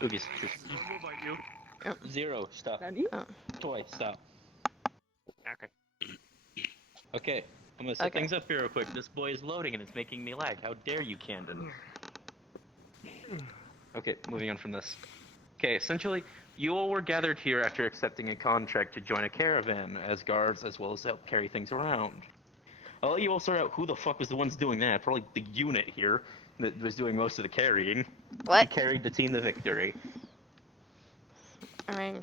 Oogies, just What about you? zero, stop. Oh. Toy, stop. Okay. Okay, I'm gonna set Okay. things up here real quick. This boy is loading and it's making me lag. How dare you, Camden? Okay, moving on from this. Okay, essentially, you all were gathered here after accepting a contract to join a caravan as guards, as well as help carry things around. I'll let you all sort out who the fuck was the ones doing that. Probably the unit here that was doing most of the carrying. What? You carried the team to victory. I mean,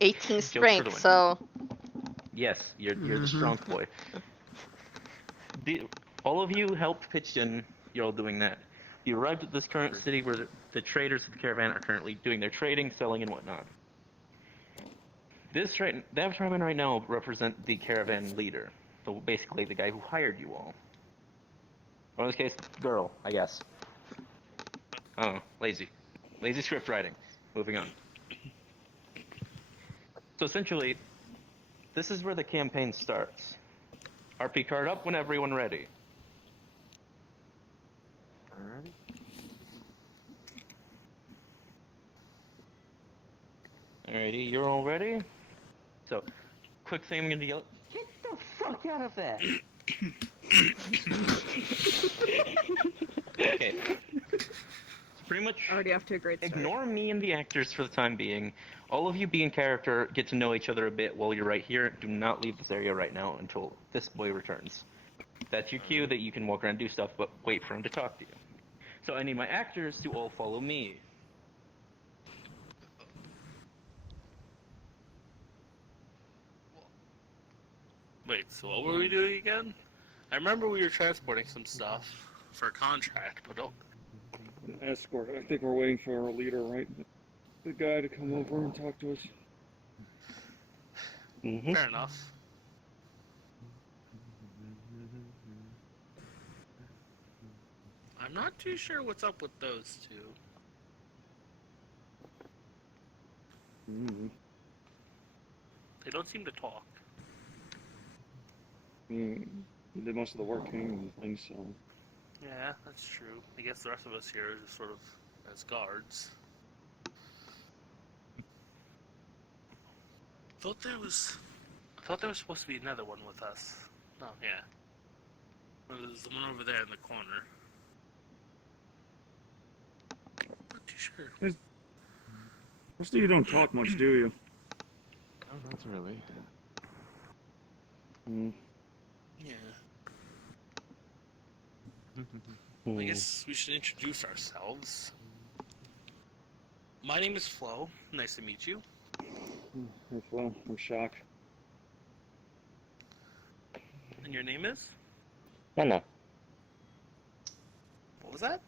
18 Jokes for the strength, win. so... Yes, you're the strong boy. All of you helped pitch in. You're all doing that. You arrived at this current city where the traders of the caravan are currently doing their trading, selling, and whatnot. That caravan right now represent the caravan leader, so basically the guy who hired you all. Or in this case, girl, I guess. Oh, lazy script writing. Moving on. So essentially, this is where the campaign starts. RP card up when everyone ready. Alrighty, you're all ready? So, quick thing I'm gonna yell, get the fuck out of that! Okay. So pretty much, Already off to a great start. ignore me and the actors for the time being. All of you be in character, get to know each other a bit while you're right here. Do not leave this area right now until this boy returns. That's your cue that you can walk around and do stuff, but wait for him to talk to you. So I need my actors to all follow me. Wait, so what were we doing again? I remember we were transporting some stuff for a contract, but Escort. I think we're waiting for our leader, right? The guy to come over and talk to us. fair enough. I'm not too sure what's up with those two. They don't seem to talk. He did most of the work and things, so. Yeah, that's true. I guess the rest of us here are just sort of as guards. Thought there was supposed to be another one with us. Oh, yeah. There's the one over there in the corner. Not too sure. Most of you don't talk much, do you? No, not really. Yeah. I guess we should introduce ourselves. My name is Flo. Nice to meet you. Well, I'm shocked. And your name is? No. What was that?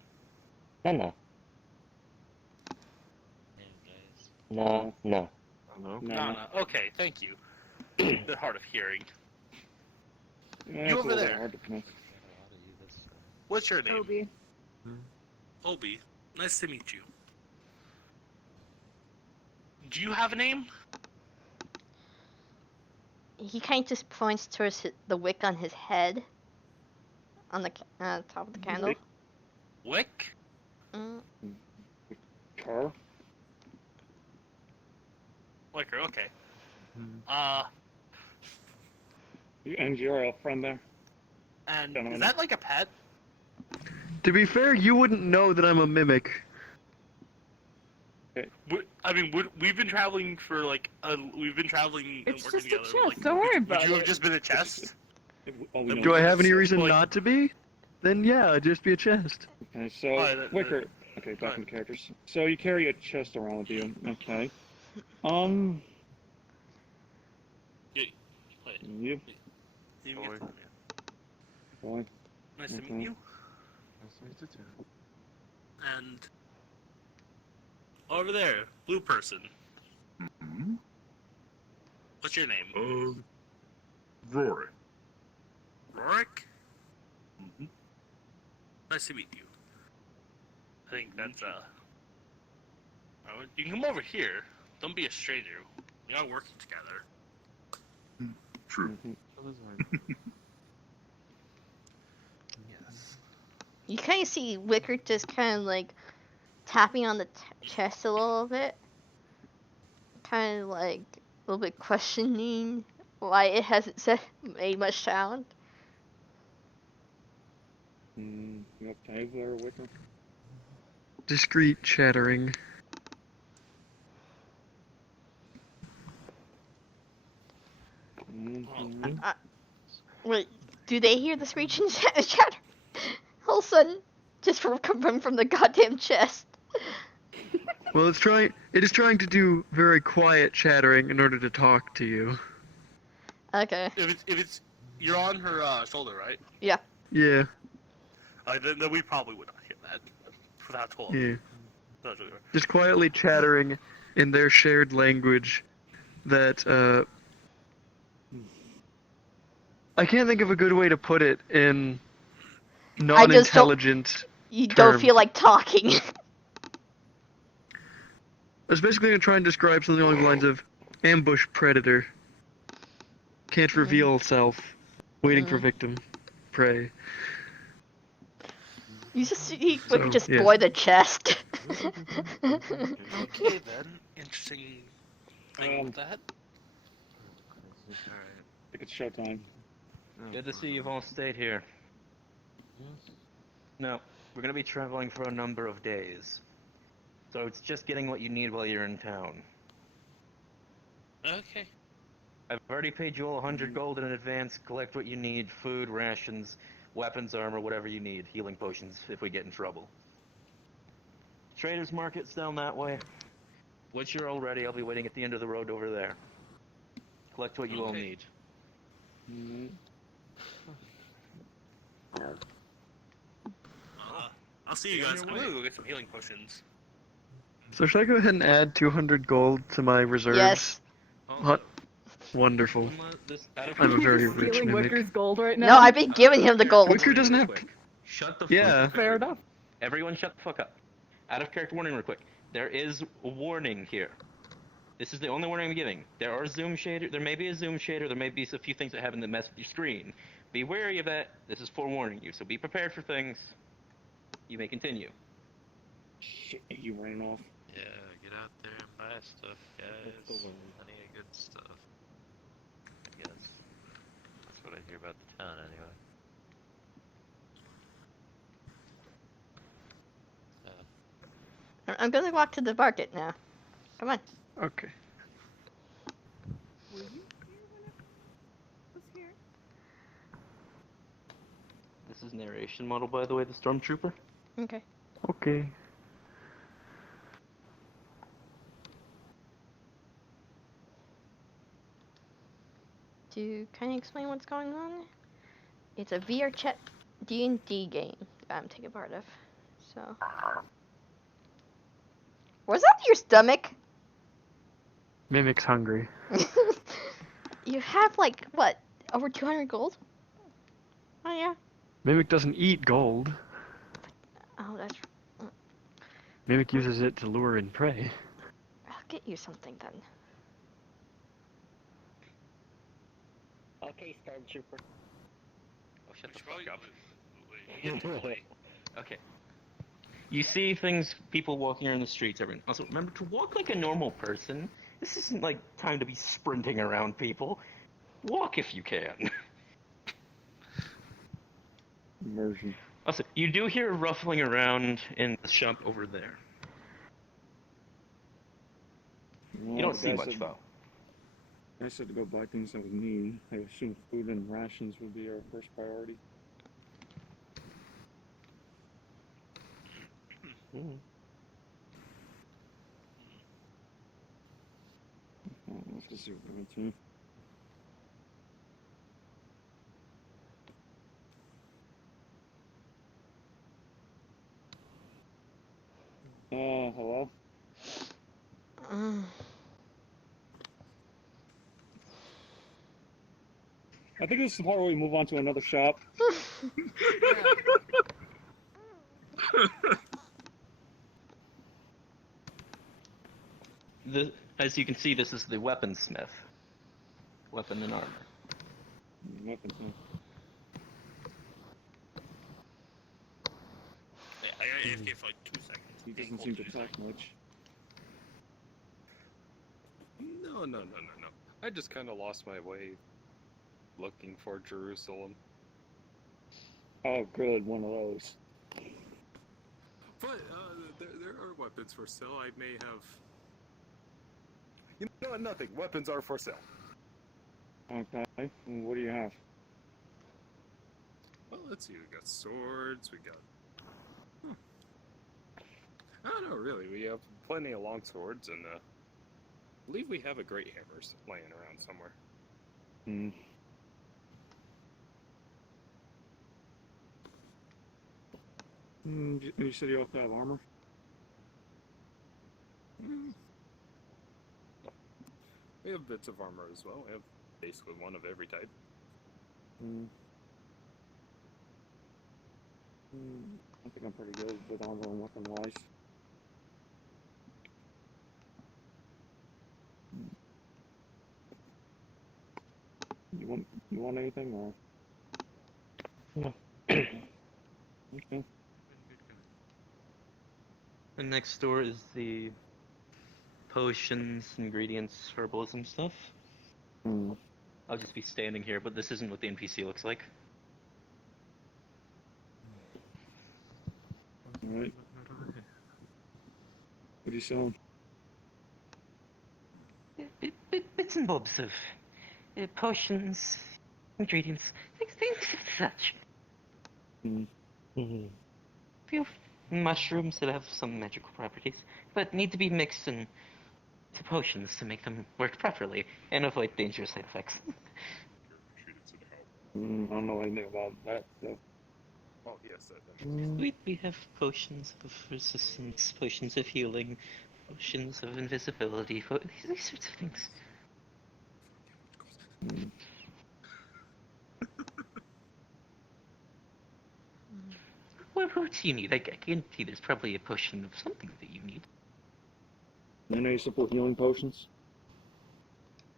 No. No. Hello? No. Okay, thank you. They're hard of hearing. Yeah, You it's a over little there. hard to pronounce. What's your name? Obi. Obi. Nice to meet you. Do you have a name? He kind of just points towards the wick on his head. On the top of the candle. Wick? Car? Wicker, okay. And your friend there? And is that like a pet? To be fair, you wouldn't know that I'm a mimic. We've been traveling for like we've been traveling and It's working just a together. chest. Like, Don't worry would about you have it. just been a chest? Do I have any reason Like- not to be? Then yeah, it'd just be a chest. Okay, so, Alright, Wicker. Okay, back alright. into characters. So you carry a chest around with you. Okay. Wait. You? You can get them, yeah. Boy. Nice to Okay. meet you. Nice to meet you too. And over there, blue person. What's your name? Rory. Rorik? Nice to meet you. I think that's you can come over here. Don't be a stranger. We are working together. True. Yes. You kind of see Wicker just kind of like tapping on the chest a little bit, kind of like a little bit questioning why it hasn't made much sound. You have time there, Wicker? Discreet chattering. Mhm. Wait, do they hear the screeching chatter? All of a sudden, just coming from the goddamn chest. Well, it is trying to do very quiet chattering in order to talk to you. Okay. If it's, you're on her shoulder, right? Yeah. Yeah, Then we probably would not hear that without told. yeah. Not really. Just quietly chattering in their shared language that, I can't think of a good way to put it in non-intelligent You don't terms. feel like talking. I was basically going to try and describe something along the lines of ambush predator. Can't reveal self. Waiting for victim. Prey. You So, just yeah. boy the chest. Okay then. Interesting thing with that. Alright. I think it's showtime. Good to see you've all stayed here. No, we're gonna be traveling for a number of days. So it's just getting what you need while you're in town. Okay. I've already paid you all 100 gold in advance. Collect what you need: food, rations, weapons, armor, whatever you need. Healing potions if we get in trouble. Trader's Market's down that way. Once you're all ready, I'll be waiting at the end of the road over there. Collect what you all Okay. need. Mhm. I'll see you guys. I'm gonna go get some healing potions. So should I go ahead and add 200 gold to my reserves? Yes. Hot. Wonderful. Out of I'm a You're very just rich stealing mimic. Wicker's gold right now. No, I've been giving him the gold. Wicker doesn't have- Shut the Yeah. fuck up. Fair enough. Everyone shut the fuck up. Out of character warning real quick. There is a warning here. This is the only warning I'm giving. There are zoom shader. There may be a zoom shader. There may be a few things that happen that mess with your screen. Be wary of that. This is forewarning you. So be prepared for things. You may continue. Shit, you ran off. Yeah, get out there and buy stuff, guys. That's the one. Plenty of good stuff. Yes. That's what I hear about the town, anyway. I'm gonna walk to the market now. Come on. Okay. Were you here when it was here? This is narration model, by the way, the Stormtrooper. Okay. Okay. To kind of explain what's going on, it's a VRChat D&D game that I'm taking part of. So. Was that your stomach? Mimic's hungry. You have like what, over 200 gold? Oh yeah. Mimic doesn't eat gold. Oh, that's. Mimic uses it to lure in prey. I'll get you something then. Okay, Stormtrooper. Oh, shut the Probably- fuck up. Wait. Okay. You see things, people walking around the streets. Everyone. Also, remember to walk like a normal person. This isn't like time to be sprinting around people. Walk if you can. Immersion. Also, you do hear ruffling around in the shop over there. Well, You don't the see guy much, said- though. I said to go buy things that we need. I assume food and rations would be our first priority. I'll have to see what we're into. Hello? I think this is the part where we move on to another shop. As you can see, this is the weaponsmith. Weapon and armor. Weapons, huh? Yeah, I got AFK for like 2 seconds. He doesn't seem to talk much. No. I just kind of lost my way looking for Jerusalem. Oh, good, one of those. But there are weapons for sale. I may have. You know what? Nothing. Weapons are for sale. Okay, and what do you have? Well, let's see. We got swords. We got. I don't know, really. We have plenty of long swords, and I believe we have a great hammer laying around somewhere. Hmm. You said you also have armor? We have bits of armor as well. We have basically one of every type. I think I'm pretty good with armor and weapon wise. You want anything or? No. Okay. The next door is the potions, ingredients, herbalism stuff. I'll just be standing here, but this isn't what the NPC looks like. Alright. What are you selling? Bits and bobs of potions, ingredients, things of such. Few mushrooms that have some magical properties, but need to be mixed into potions to make them work properly and avoid dangerous side effects. I don't know anything about that stuff. Oh, yes, that. We have potions of resistance, potions of healing, potions of invisibility, these sorts of things. What do you need? I guarantee there's probably a potion of something that you need. I know you support healing potions.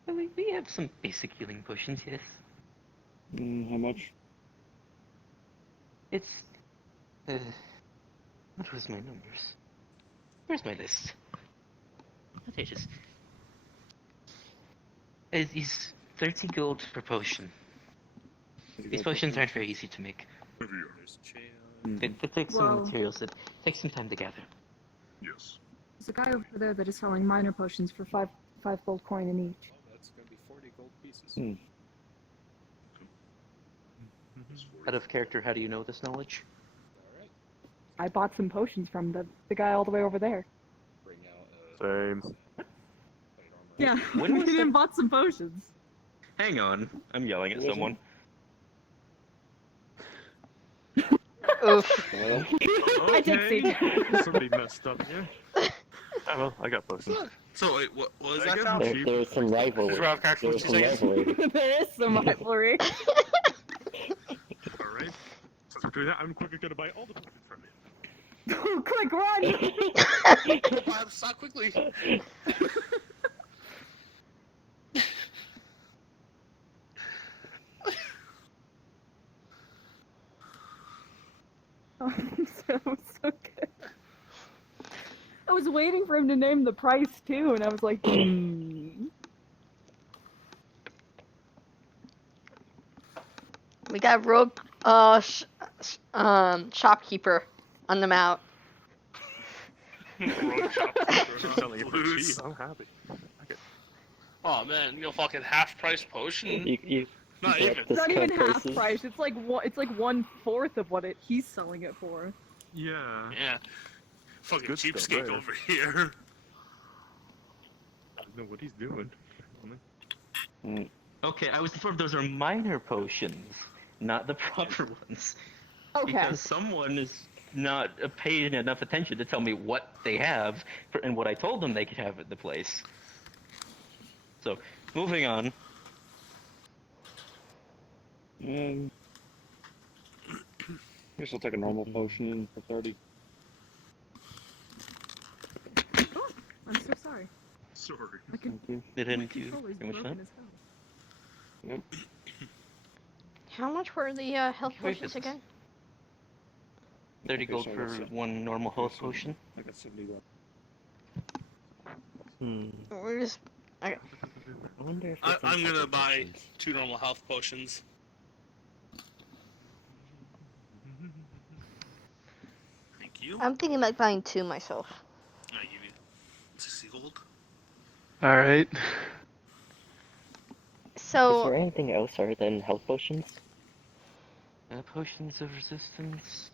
We have some basic healing potions, yes. How much? It's... what was my numbers? Where's my list? Oh, there it is. It's 30 gold per potion. These potions aren't very easy to make. There's chain. It takes some materials. It takes some time to gather. Yes. There's a guy over there that is selling minor potions for five gold coin in each. Oh, that's gonna be 40 gold pieces. Out of character, how do you know this knowledge? Alright. I bought some potions from the guy all the way over there. Bring out Same. plate armor. Yeah, When we was even that? bought some potions. Hang on. I'm yelling at someone. Oof. Well, I did see. Somebody messed up here. Oh well, I got potions. So wait, what was I that guess from? I'm cheap. There's some rivalry. Is Rob Crack There's what some you're saying? rivalry. There is some rivalry. Alright. Since we're doing that, I'm quickly gonna buy all the potions from you. Quick, run! Bob, stop quickly. Oh, so good. I was waiting for him to name the price too, and I was like, We got rogue shopkeeper on the mount. Road shopkeeper. You're selling it for cheap. I'm happy. Oh man, you know, fucking half price potion. You Not get even. it's not even discount half prices. price. It's like 1/4 of what he's selling it for. Yeah. Yeah. Fucking good stuff cheapskate there. over here. I don't know what he's doing. Okay, I was informed those are minor potions, not the proper ones. Okay. Because someone is not paying enough attention to tell me what they have and what I told them they could have at the place. So, moving on. Guess I'll take a normal potion for 30. Oh, I'm so sorry. Sorry. My Thank you. Didn't you controller's pretty much broken that? as hell. How much were the health Very potions business. again? 30 Okay, gold so I for got seven. one normal health so- potion. I got 70 gold. We're just. I wonder if I'm gonna buy 2 normal health potions. Thank you. I'm thinking about buying 2 myself. I give you 60 gold. Alright. Is So, there anything else other than health potions? Potions of resistance,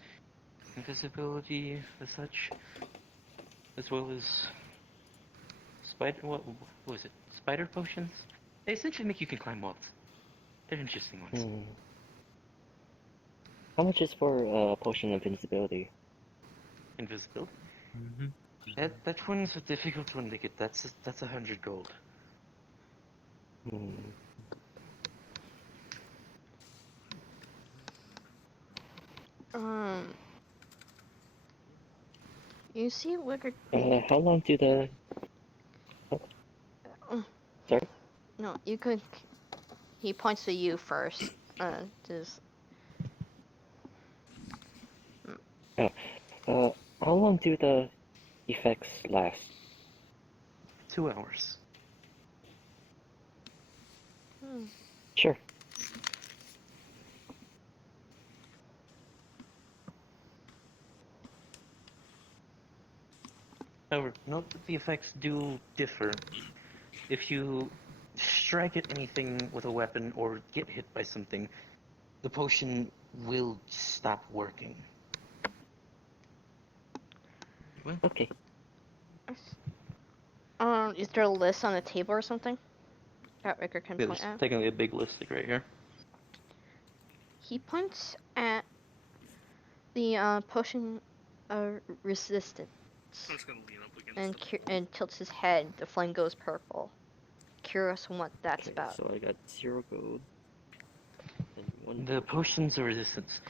invisibility, as such, as well as what was it? Spider potions? They essentially make you can climb walls. They're interesting ones. How much is for a potion of invincibility? Invisibility? That one's a difficult one to get. That's 100 gold. you see Wicker. How long do the... Sorry? No, you could. He points to you first. Just. How long do the effects last? 2 hours. Sure. However, note that the effects do differ. If you strike at anything with a weapon or get hit by something, the potion will stop working. Okay. Is there a list on the table or something that Ricker can Yeah, point there's at? technically a big list like right here. He points at the potion of resistance I'm just gonna lean up against and tilts his head. The flame goes purple. Curious on what that's about. So I got 0 gold. And 1 The potions of resistance.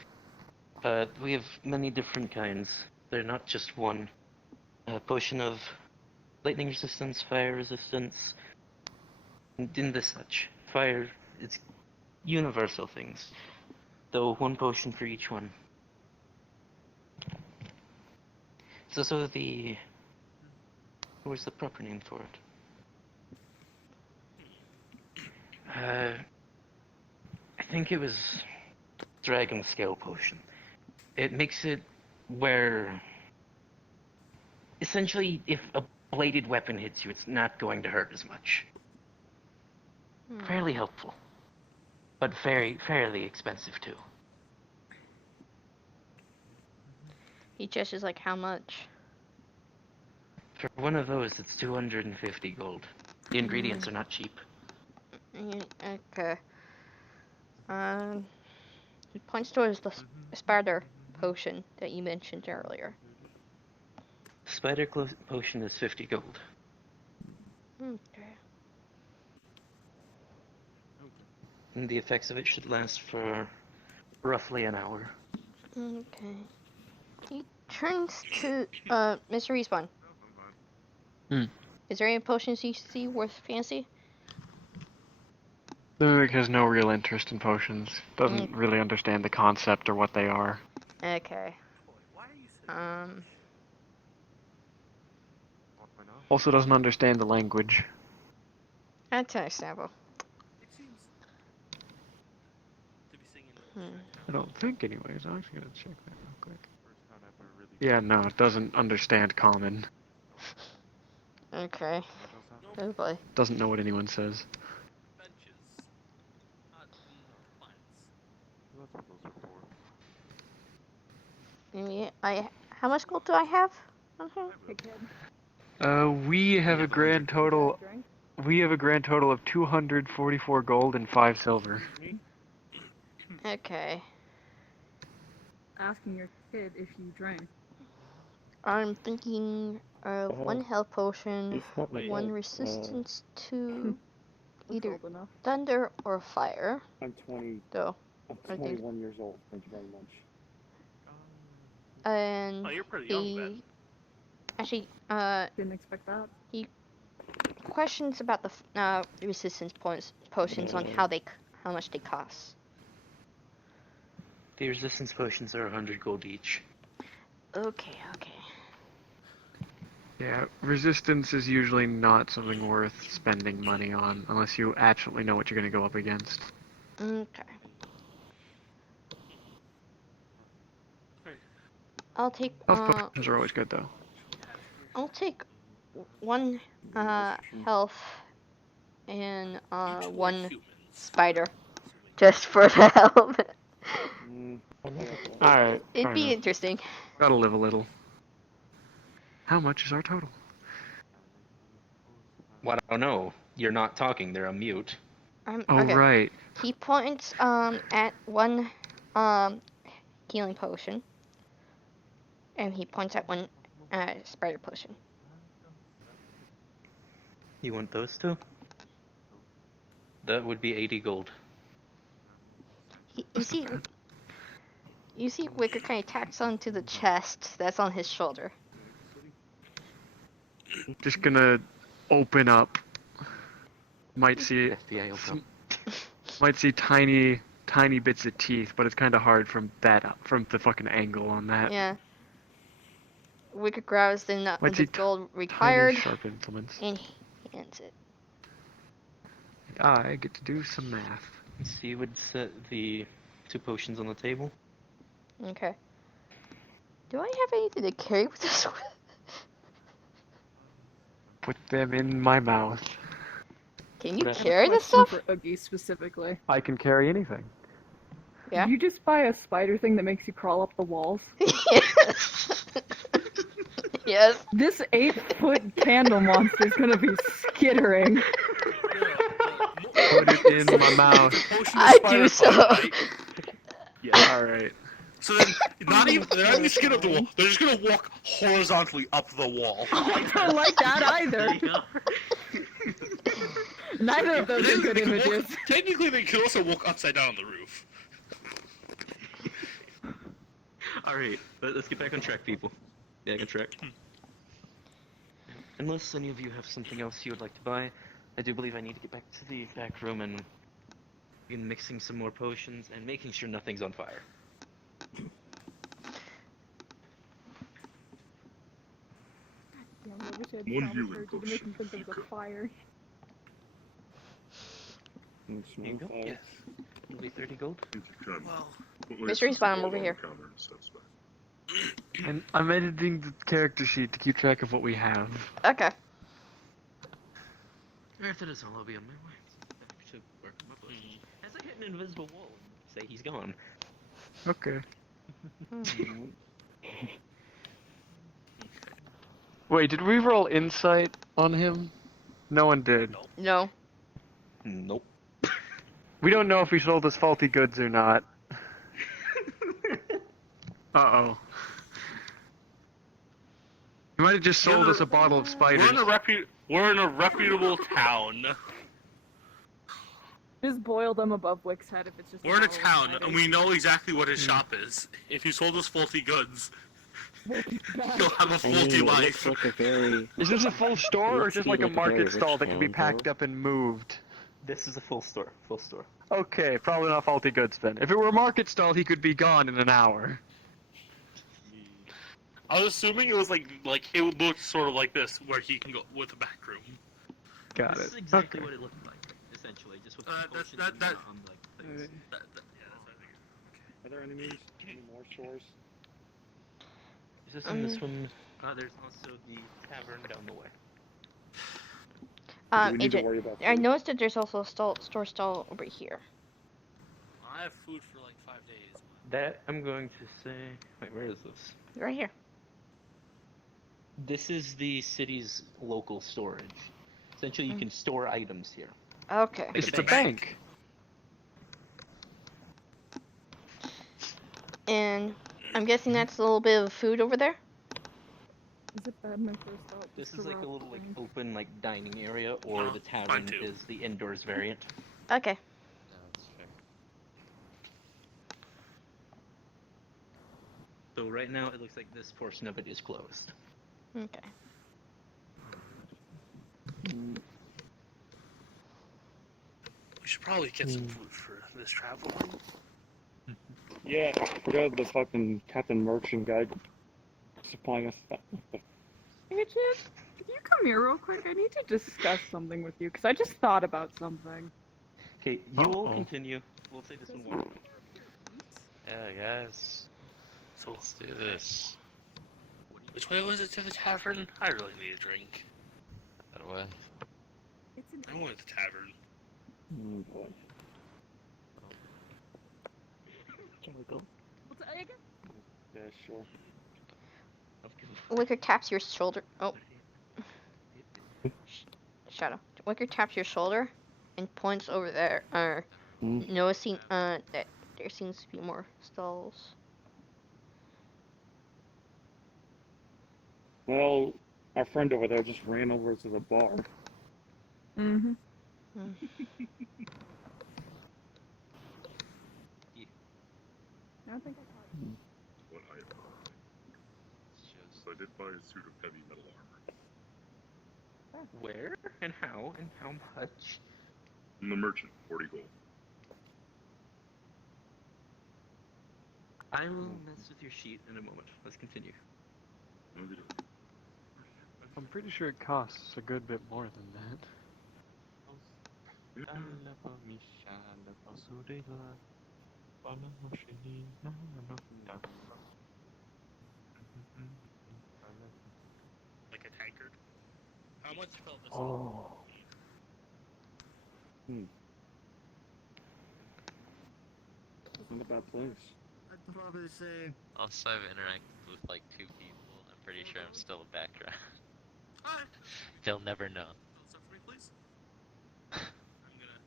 We have many different kinds. They're not just one. Potion of lightning resistance, fire resistance, and this such. Fire, it's universal things. Though 1 potion for each one. It's also the... What's the proper name for it? I think it was Dragon Scale Potion. It makes it where... Essentially, if a bladed weapon hits you, it's not going to hurt as much. Fairly helpful. But fairly expensive, too. He gestures like, how much? For one of those, it's 250 gold. The ingredients are not cheap. Okay. He points towards the spider potion that you mentioned earlier. Spider Potion is 50 gold. Okay. And the effects of it should last for roughly an hour. Okay. He turns to Mr. Respawn. Is there any potions you see worth fancy? The Mimic has no real interest in potions. Doesn't really understand the concept or what they are. Okay. Also doesn't understand the language. That's understandable. I don't think anyways. I'm actually gonna check that real quick. Yeah, no, it doesn't understand common. Okay. Oh boy. Doesn't know what anyone says. How much gold do I have on him? Hey, kid. We have a grand total. Drink? We have a grand total of 244 gold and 5 silver. Okay. Asking your kid if you drank. I'm thinking of 1 health potion, He's not my 1 dad. resistance to either Old enough. thunder or fire. I'm 20. Though. I'm I think- 21 years old. Thank you very much. And Oh, you're pretty young then. actually, Didn't expect that. questions about the resistance potions on how much they cost. The resistance potions are 100 gold each. Okay. Yeah, resistance is usually not something worth spending money on unless you absolutely know what you're going to go up against. Okay. I'll take Health potions are always good though. I'll take one health and one Humans. spider just for the hell of it. Alright, It'd fair be enough. interesting. Gotta live a little. How much is our total? Well, I don't know. You're not talking. They're on mute. Oh, Okay. right. He points at one healing potion, and he points at one spider potion. You want those two? That would be 80 gold. You see Wicker kind of taps onto the chest that's on his shoulder. Just gonna open up. Might see FBI open up. might see tiny bits of teeth, but it's kind of hard from the fucking angle on that. Yeah. Wicker grabs the Might see gold Tiny required sharp implements. and hands it. I get to do some math. So you would set the 2 potions on the table. Okay. Do I have anything to carry with this one? Put them in my mouth. Can you Whatever. carry this Question stuff? for Oogie specifically. I can carry anything. Yeah. Did you just buy a spider thing that makes you crawl up the walls? Yes. Yes. This 8-foot candle monster is gonna be skittering. Put it in my mouth. I do so. Yeah. All right. So then, they're not even skid up the wall. They're just gonna walk horizontally up the wall. I don't like that either. Neither of those are good images. Technically, they could also walk upside down on the roof. Alright, let's get back on track, people. Back on track. Unless any of you have something else you would like to buy, I do believe I need to get back to the back room and begin mixing some more potions and making sure nothing's on fire. Yeah, I wish I had One promised healing her to potion, make him think if of you a could. fire. Here you go. Yes. It'll be 30 gold. Well, Mystery's bottom over here. And I'm editing the character sheet to keep track of what we have. Okay. After this all, I'll be on my way. Back to work on my potions. As I hit an invisible wall and say he's gone. Okay. Wait, did we roll insight on him? No one did. No. Nope. We don't know if he sold us faulty goods or not. Uh-oh. He might have just sold us a bottle of spiders. we're in a reputable town. Just boil them above Wick's head if it's just. We're in a bottle of town, cider. and we know exactly what his shop is. If he sold us faulty goods, he'll have a I faulty mean, it life. looks like a very... Is this a full store or Looks just to like be a like a very market rich stall that can be town, packed though. up and moved? This is a full store. Full store. Okay, probably not faulty goods then. If it were a market stall, he could be gone in an hour. I was assuming it was like it would look sort of like this, where he can go with a back room. Got This it. is exactly Okay. what it looked like, essentially, just with That's- potions that- and that- like things. Yeah, that's what I figured. Are there enemies? Any more stores? Is this in this one? There's also the tavern down the way. Do we need to Agent, worry about I food? noticed that there's also a store stall over here. I have food for like 5 days. That I'm going to say. Wait, where is this? Right here. This is the city's local storage. Essentially, you can store items here. Okay. It's It's the a bank. bank. And I'm guessing that's a little bit of food over there? Is it bad my first thought? This just is to like a rob little like things? open like dining area, or Oh, the fine tavern too. is the indoors variant. Okay. Sounds fair. So right now, it looks like this portion of it is closed. Okay. We should probably get some food for this travel. Yeah, grab the fucking Captain Merchant guy. supplying us stuff. Hey, Chip, can you come here real quick? I need to discuss something with you, because I just thought about something. Okay, you will continue. We'll say this one more. Yeah, guys. So, Let's do this. which way was it to the tavern? I really need a drink. That way. I'm going to the tavern. Oh boy. Can we go? Yeah, sure. Wicker taps your shoulder. Oh. Shadow. Wicker taps your shoulder and points over there. Noticing that there seems to be more stalls. Well, our friend over there just ran over to the bar. Mm-hmm. I don't think I caught you. What I So I did buy a suit of heavy metal armor. Where and how much? I'm the merchant, 40 gold. I will mess with your sheet in a moment. Let's continue. Okay. I'm pretty sure it costs a good bit more than that. Like a tankard. How much felt this? Oh. Not a bad place. I'd probably say. Also, I've interacted with like 2 people. I'm pretty sure I'm still a background. Hi. They'll never know. Stuff for me, please. I'm gonna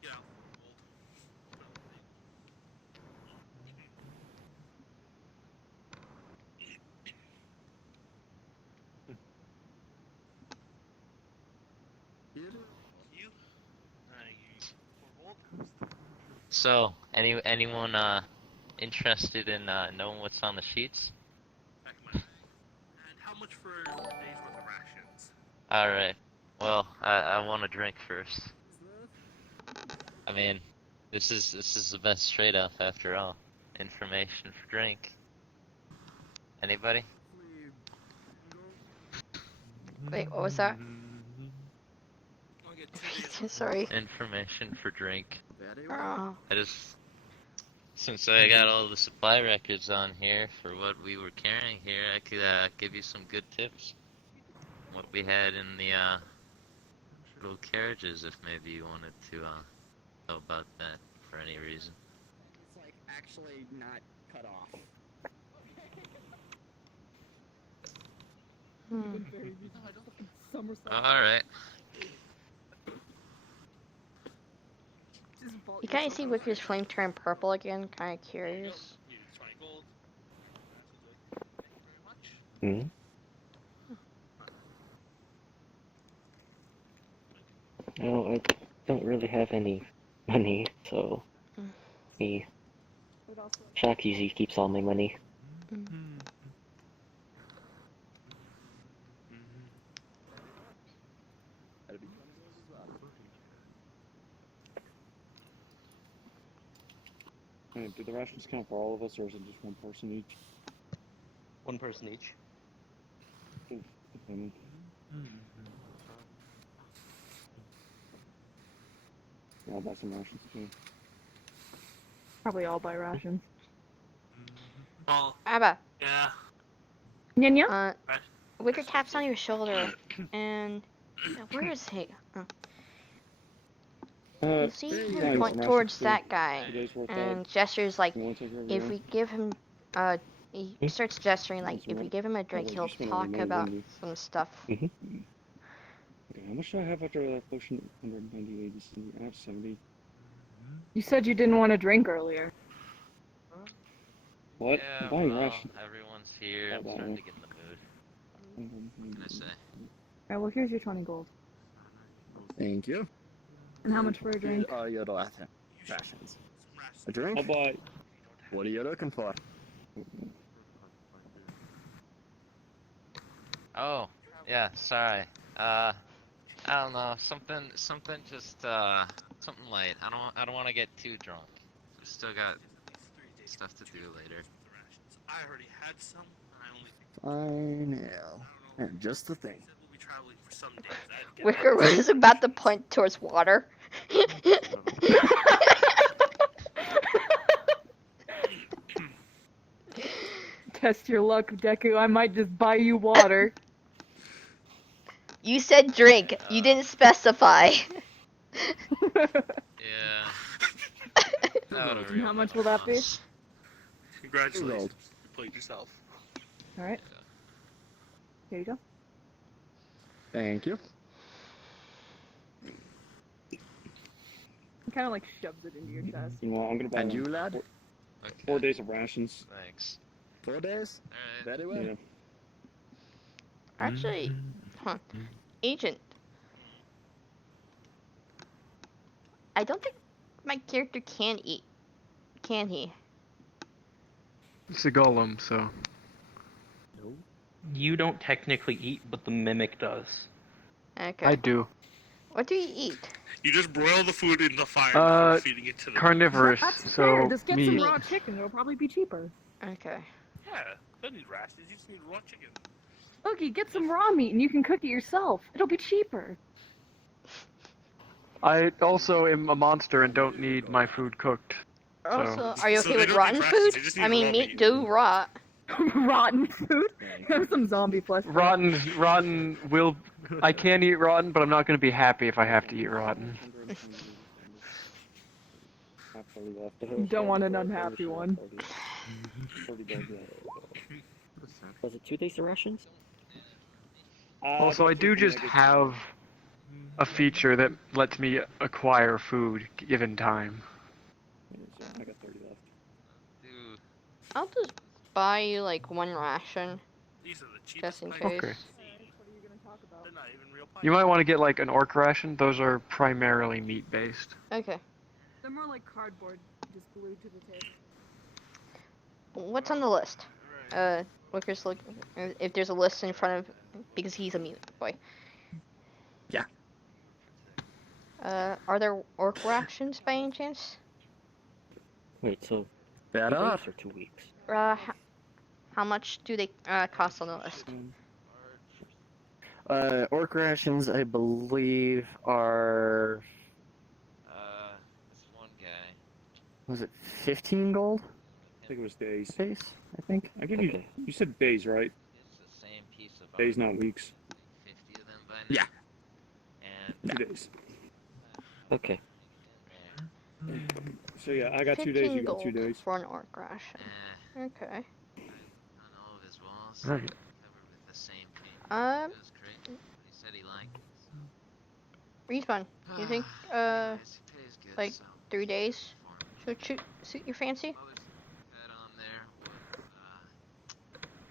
get out the gold. You? You 4 gold. So, anyone interested in knowing what's on the sheets? Back in my bag. And how much for a day's worth of rations? All right. Well, I want a drink first. I mean, this is the best trade-off after all. Information for drink. Anybody? Wait, what was that? I'll get 2 days. Sorry. Information for drink. Oh. I just, since I got all the supply records on here for what we were carrying here, I could give you some good tips. What we had in the little carriages, if maybe you wanted to know about that for any reason. It's like actually not cut off. All right. You kind of see Wicker's flame turn purple again. Kind of curious. You need 20 gold. Thank you very much. No, I don't really have any money, so me. Shock usually keeps all my money. Hey, do the rations count for all of us, or is it just one person each? One person each. I'll buy some rations too. Probably all buy rations. Well, Abba. yeah. Nya? Wicker taps on your shoulder, and where is he? You see him point towards that guy, and gestures like if we give him, he starts gesturing like if we give him a drink, he'll talk about some stuff. Okay, how much do I have after that potion? 190, 80, 70, I have 70. You said you didn't want to drink earlier. What? Yeah, I'm buying well, rations. everyone's here. I'm starting to get in the mood. What can I say? Alright, well here's your 20 gold. Thank you. And how much for a drink? Here are your rations. A drink? I'll buy. What are you looking for? Oh, yeah. Sorry. I don't know. Something just something light. I don't want to get too drunk. We still got stuff to do later. I already had some, and I I know. And just the thing. We'll be traveling for some days. I'd get Wicker was about to point towards water. Test your luck, Deku. I might just buy you water. You said drink. You didn't specify. Yeah. And how much will that be? Congratulations. You played yourself. Alright. Here you go. Thank you. He kind of like shoves it into your chest. You know, I'm gonna buy And them you, lad? 4 days of rations. Thanks. 4 days? Alright. Very well. Yeah. Actually, Agent. I don't think my character can eat. Can he? It's a golem, so. You don't technically eat, but the mimic does. Okay. I do. What do you eat? You just broil the food in the fire before feeding it to the Carnivorous, That's so fair. Just get some meat. raw chicken. It'll probably be cheaper. Okay. Yeah, don't need rations. You just need raw chicken. Oogie, get some raw meat and you can cook it yourself. It'll be cheaper. I also am a monster and don't need my food cooked. Also, are you So okay they with don't rotten need rations, food? they just need I mean, raw meat meat. do rot. Rotten food? Have some zombie flesh. Rotten will. I can eat rotten, but I'm not going to be happy if I have to eat rotten. You don't want an unhappy one. Was it 2 days of rations? Also, I do just have a feature that lets me acquire food given time. I got 30 left. Dude. I'll just buy you like 1 ration, These are the cheapest just in pies case. Okay. I've seen. They're not even real pies. You might want to get like an orc ration. Those are primarily meat based. Okay. They're more like cardboard, just glued to the table. What's on the list? Wicker's look. If there's a list in front of, because he's a mutant boy. Yeah. Are there orc rations by any chance? Wait, so There 2 are. days or 2 weeks? How much do they cost on the list? Orc rations, I believe, are. This one guy. Was it 15 gold? I think it was days. Days, I think. I give you. You said days, right? It's the same piece of Days, not weeks. 50 of them by now. Yeah. And 2 days. Okay. So yeah, I got 2 days. 15 You got 2 gold days. for an orc ration. Okay. on all of his walls, Right. covered with the same paint. It was great. He said he liked it. Respawn. You think He pays good, like so 3 days should suit your fancy? that on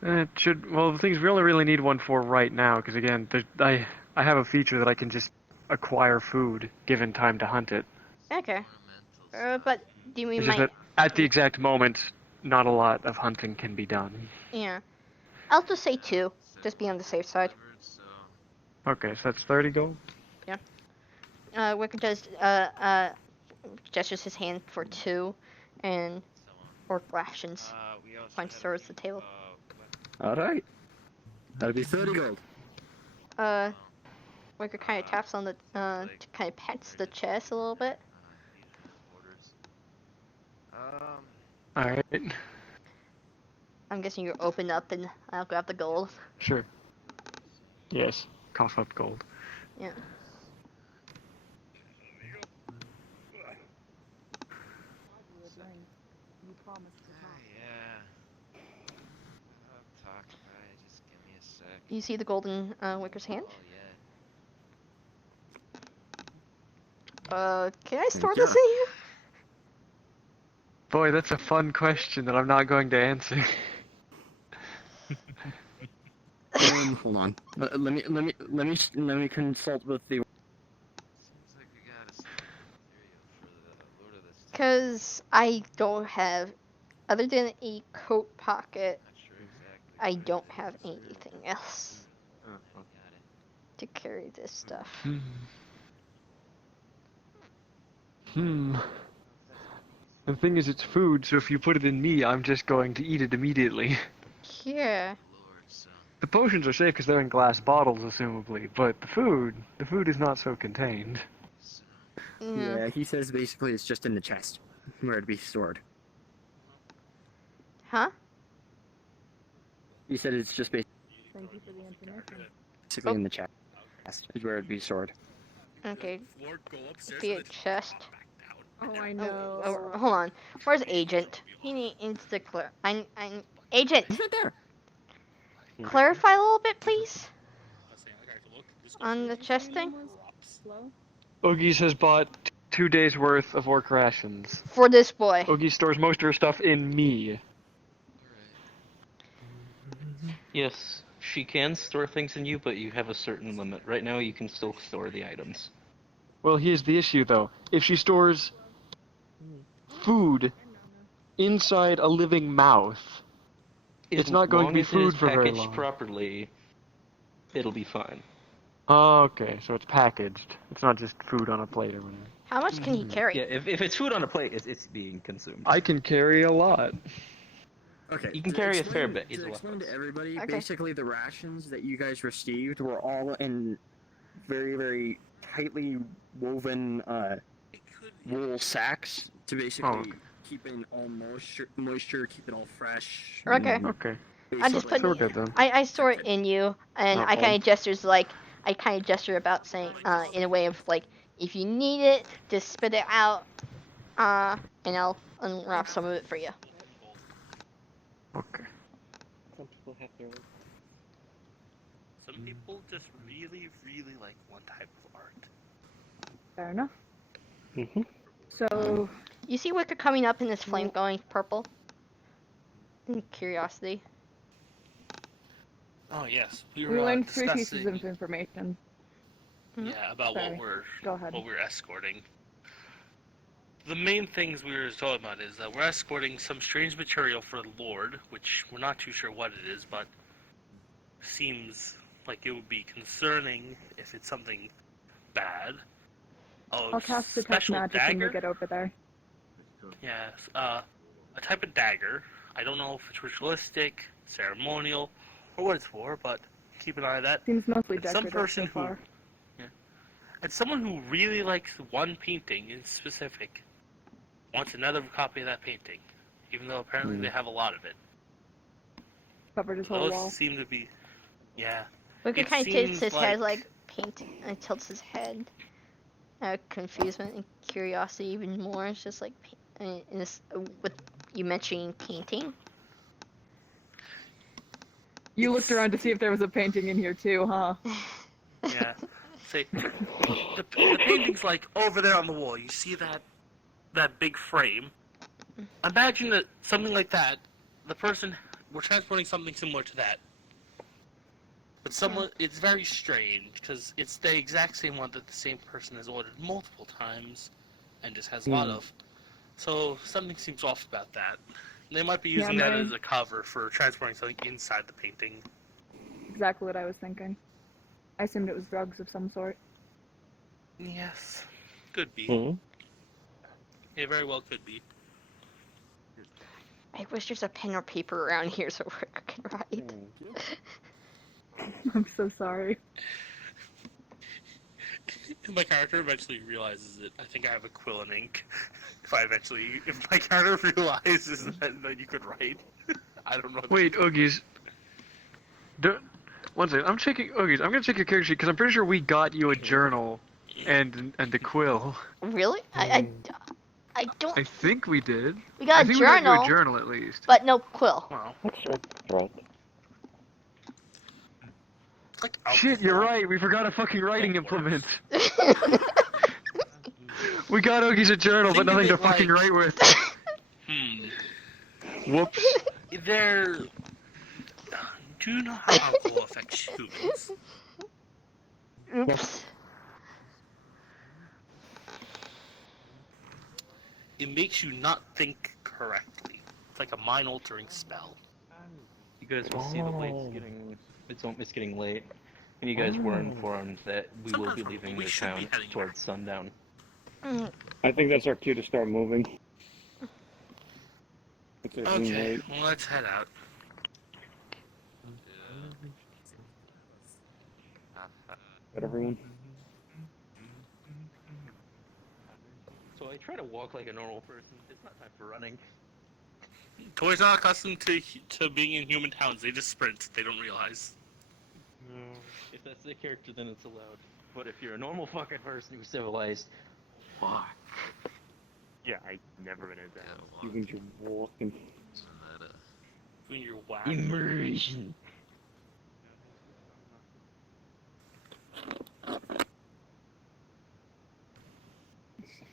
there. It should. Well, the thing is, we only really need one for right now, because again, I have a feature that I can just acquire food given time to hunt it. Okay. But do you mean It's just my? that at the exact moment, not a lot of hunting can be done. Yeah. I'll just say 2. Just be on the safe side. Okay, so that's 30 gold. Wicker does gestures his hand for 2, and orc rations. Points towards the table. Alright. That'll be 30 gold. Wicker kind of taps on the kind of pats the chest a little bit. Alright. I'm guessing you open up and I'll grab the gold. Sure. Yes. Cough up gold. Yeah. Yeah. I'll talk about it. Just give me a sec. You see the gold in Wicker's hand? Oh, yeah. Can I store this in here? Boy, that's a fun question that I'm not going to answer. Hold on. Let me consult with the. Seems like we got a material for the Lord of the Because I don't have, other than a coat pocket, Not sure exactly. I don't have anything else Got it. to carry this stuff. The thing is, it's food, so if you put it in me, I'm just going to eat it immediately. Yeah. Lord, so The potions are safe because they're in glass bottles, assumably, but the food is not so contained. Yeah, he says basically it's just in the chest where it'd be stored. Huh? He said it's just Thank you for the information. basically in the chest is where it'd be stored. Okay. Lord, go upstairs Be and a then chest. Oh, I know. Oh, hold on. Where's Agent? He needs to I'm Agent. He's right there. Clarify a little bit, please, I was saying, I gotta look. This goes on the chest thing. Slow? Ogies has bought 2 days worth of orc rations. For this boy. Ogie stores most of her stuff in me. Yes, she can store things in you, but you have a certain limit. Right now, you can still store the items. Well, here's the issue, though. If she stores food inside a living mouth, it's not going to be food for very long. As long as it is packaged properly, it'll be fine. Oh, okay, so it's packaged. It's not just food on a plate or whatever. How much can he carry? Yeah, if it's food on a plate, it's being consumed. I can carry a lot. Okay. You can carry a fair bit. To explain to everybody, Okay. basically the rations that you guys received were all in very, very tightly woven wool sacks to basically keep in all moisture, keep it all fresh. Okay. Okay. I just put. So we're good then. I store it in you, and I kind of gesture about saying, in a way of like, if you need it, just spit it out, and I'll unwrap some of it for you. Okay. Some people have their. Some people just really, really like one type of art. Fair enough. Mhm. So, You see Wicker coming up in this flame going purple? In curiosity. Oh yes, we learned 3 discussing. pieces of information. Yeah, about Sorry. Go ahead. what we're escorting. The main things we were talking about is that we're escorting some strange material for the Lord, which we're not too sure what it is, but seems like it would be concerning if it's something bad. I'll cast detect special magic when we dagger. get over there. Yes, a type of dagger. I don't know if it's ritualistic, ceremonial, or what it's for, but keep an eye on that. Seems mostly And some decorative person so far. And someone who really likes one painting in specific wants another copy of that painting, even though apparently they have a lot of it. Covered his whole Those wall. seem to be, yeah. Wicker It kind of tilts seems his head like painting, and tilts his head. Confusement and curiosity even more. It's just like, with you mentioning painting. You looked around to see if there was a painting in here too, huh? Yeah. See, the painting's like over there on the wall. You see that big frame. Imagine that something like that. The person we're transporting something similar to that, but it's very strange because it's the exact same one that the same person has ordered multiple times, and just has a lot of. So something seems off about that. They might be using that as a cover for transporting something inside the painting. Exactly what I was thinking. I assumed it was drugs of some sort. Yes, could be. Mhm. It very well could be. I wish there's a pen or paper around here so Wicker can write. I'm so sorry. My character eventually realizes it. I think I have a quill and ink. If my character realizes that you could write, I don't know. Wait, Ogies. One second. I'm checking Ogies. I'm gonna check your character sheet because I'm pretty sure we got you a journal and a quill. Really? I don't. I think we did. We got I a think journal. We got you a journal at least. But no quill. Wow. That's right. Like Shit, you're right. We forgot a fucking writing implement. We got Ogies a journal, but Think of nothing to it fucking like- write with. Whoops. Do you know how alcohol affects humans? Oops. It makes you not think correctly. It's like a mind-altering spell. You guys will see it's getting late, and you guys were informed that we will be leaving the town towards sundown. I think that's our cue to start moving. Okay, well, let's head out. Got everyone? So I try to walk like a normal person. It's not time for running. Toys not accustomed to being in human towns. They just sprint. They don't realize. No. If that's the character, then it's allowed. But if you're a normal fucking person who's civilized, walk. Yeah, I've never been into that. You think you're walking? When you're whack. Immersion.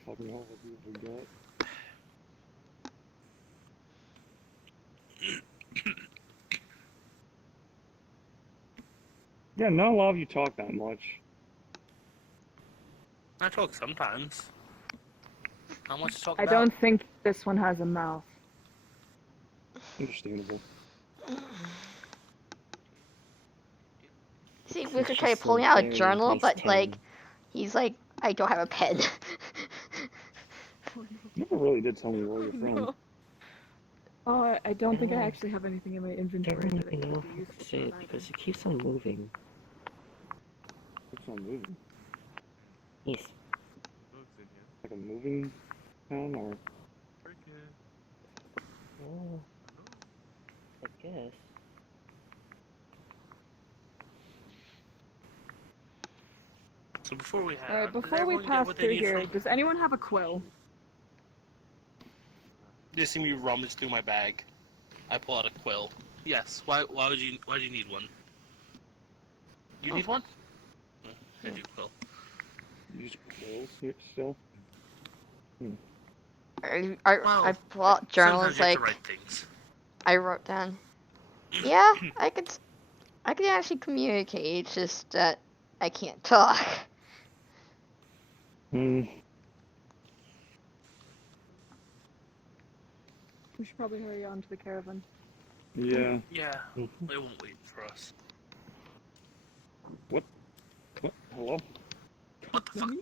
Fucking all of you forgot. Yeah, not a lot of you talk that much. I talk sometimes. Not much to talk I about. don't think this one has a mouth. Understandable. See, we could try pulling out a journal, but like, he's like, I don't have a pen. You never really did tell me where you're from. No. Oh, I don't think I actually have anything in my inventory that I You could know, be useful say for it that. because it keeps on moving. Keeps on moving. Yes. Like a moving town or? Oh, I guess. So before we have. Alright, before we pass through here, does anyone have a quill? You see me rummage through my bag. I pull out a quill. Yes. Why do you need one? You need one? I do quill. You use quills here still? I pull out journals Sometimes you have like to write things. I wrote down. Yeah, I can actually communicate. It's just that I can't talk. We should probably hurry on to the caravan. Yeah. Yeah. They won't wait for us. What? Hello? What the fuck?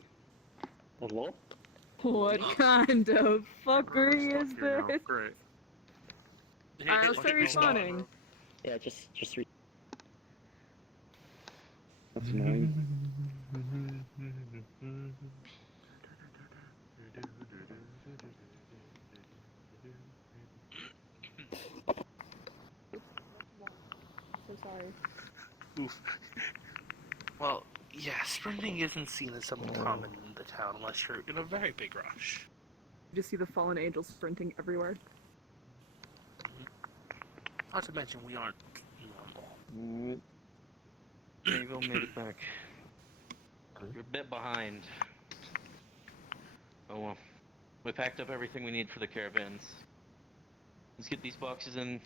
Hello? What kind of fuckery is this? Great. I'll start respawning. Yeah, just read. That's annoying. So sorry. Oof. Well, yeah, sprinting isn't seen as something common in the town unless you're in a very big rush. You just see the fallen angels sprinting everywhere. Not to mention, we aren't normal. Mayville made it back. You're a bit behind. Oh well. We packed up everything we need for the caravans. Let's get these boxes in.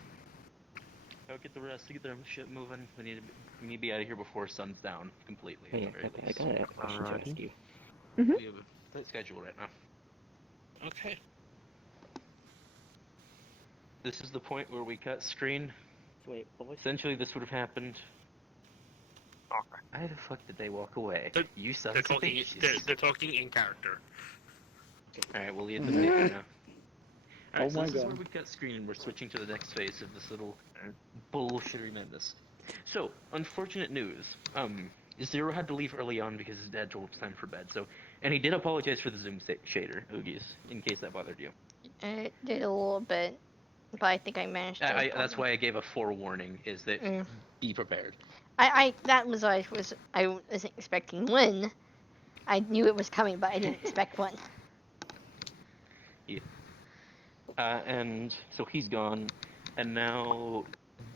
Go get the rest to get their shit moving. We need to be out of here before sun's down completely. Oh, at yeah, the very I least. got a question to ask you. We have a tight schedule right now. Okay. This is the point where we cut screen. Wait, what was Essentially, this would have happened. Why the fuck did they walk away? You sons of bitches. They're talking in character. Alright, we'll leave the paper now. Alright, Oh so my this is God. where we cut screen and we're switching to the next phase of this little bullshittery madness. So, unfortunate news. Zero had to leave early on because his dad told him it's time for bed, so... And he did apologize for the zoom shader, Oogies, in case that bothered you. It did a little bit, but I think I managed to. That's why I gave a forewarning, is that be prepared. That was I wasn't expecting one. I knew it was coming, but I didn't expect one. Yeah. And so he's gone, and now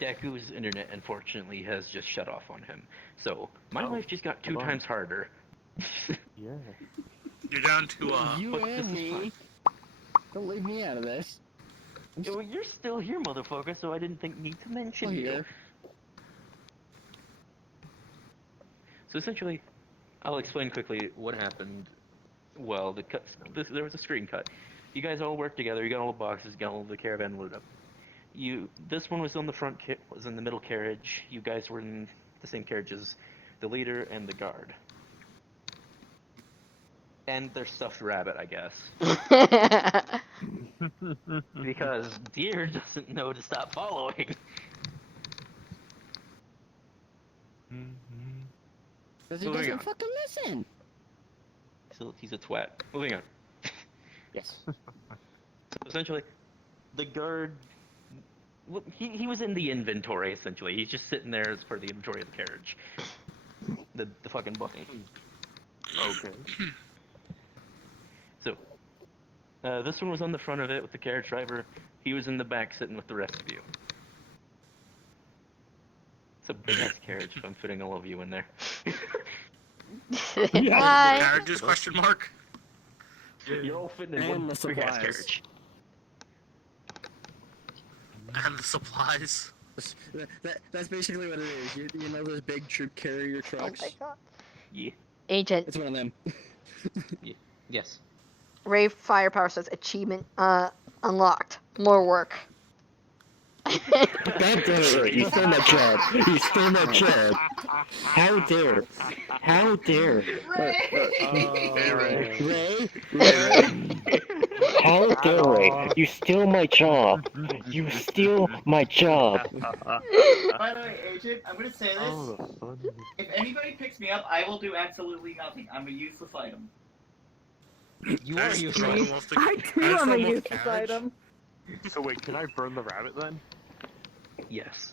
Deku's internet, unfortunately, has just shut off on him. So my life just got 2 times harder. Yeah. You're down to You and me. Don't leave me out of this. Well, you're still here, motherfucker, so I didn't need to mention you. Here. So essentially, I'll explain quickly what happened. Well, there was a screen cut. You guys all worked together. You got all the boxes, got all the caravan loaded up. This one was on the front, was in the middle carriage. You guys were in the same carriage as the leader and the guard. And their stuffed rabbit, I guess. Because Deer doesn't know to stop following. Because he Moving doesn't on. fucking listen. He's a twat. Moving on. Yes. So essentially, the guard. He was in the inventory, essentially. He's just sitting there as part of the inventory of the carriage. The fucking booking. Okay. So, this one was on the front of it with the carriage driver. He was in the back sitting with the rest of you. It's a big ass carriage, if I'm fitting all of you in there. Hi. Carriages? Question mark. You're all fitting in And one the big ass supplies. carriage. And the supplies. That's basically what it is. You know those big troop carrier Oh trucks? my god. Yeah. Agent, It's one of them. Yes. Ray Firepower says achievement unlocked. More work. God damn it, Ray. You stole my job. You stole my job. How dare. How dare. Ray? How dare, Ray. You steal my job. You steal my job. By the way, Agent, I'm gonna say this. If anybody picks me up, I will do absolutely nothing. I'm a useless item. You are useless. I too am a useless item. So wait, can I burn the rabbit then? Yes.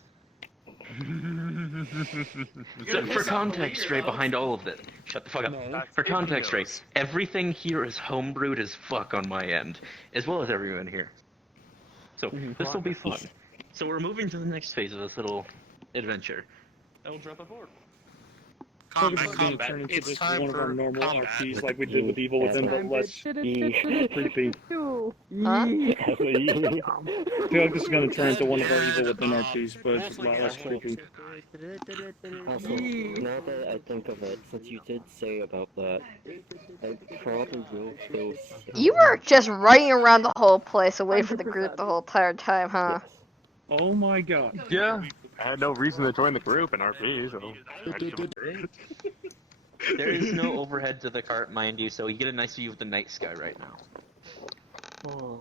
So for context, Ray, behind all of this, shut the fuck up. No. For context, Ray, everything here is homebrewed as fuck on my end, as well as everyone here. So this will be fun. So we're moving to the next phase of this little adventure. I will drop a board. Combat. Turn into It's just time one of our for normal combat. RPs like we did with Evil Within, but less creepy. Huh? I feel like this is going to turn into one of our Evil Within RPs, but it's a lot less creepy. Also, now that I think of it, since you did say about that, I probably will still. You were just running around the whole place away from the group the whole entire time, huh? Oh my god. Yeah. I had no reason to join the group in RP, so. There is no overhead to the cart, mind you, so you get a nice view of the night sky right now. Oh.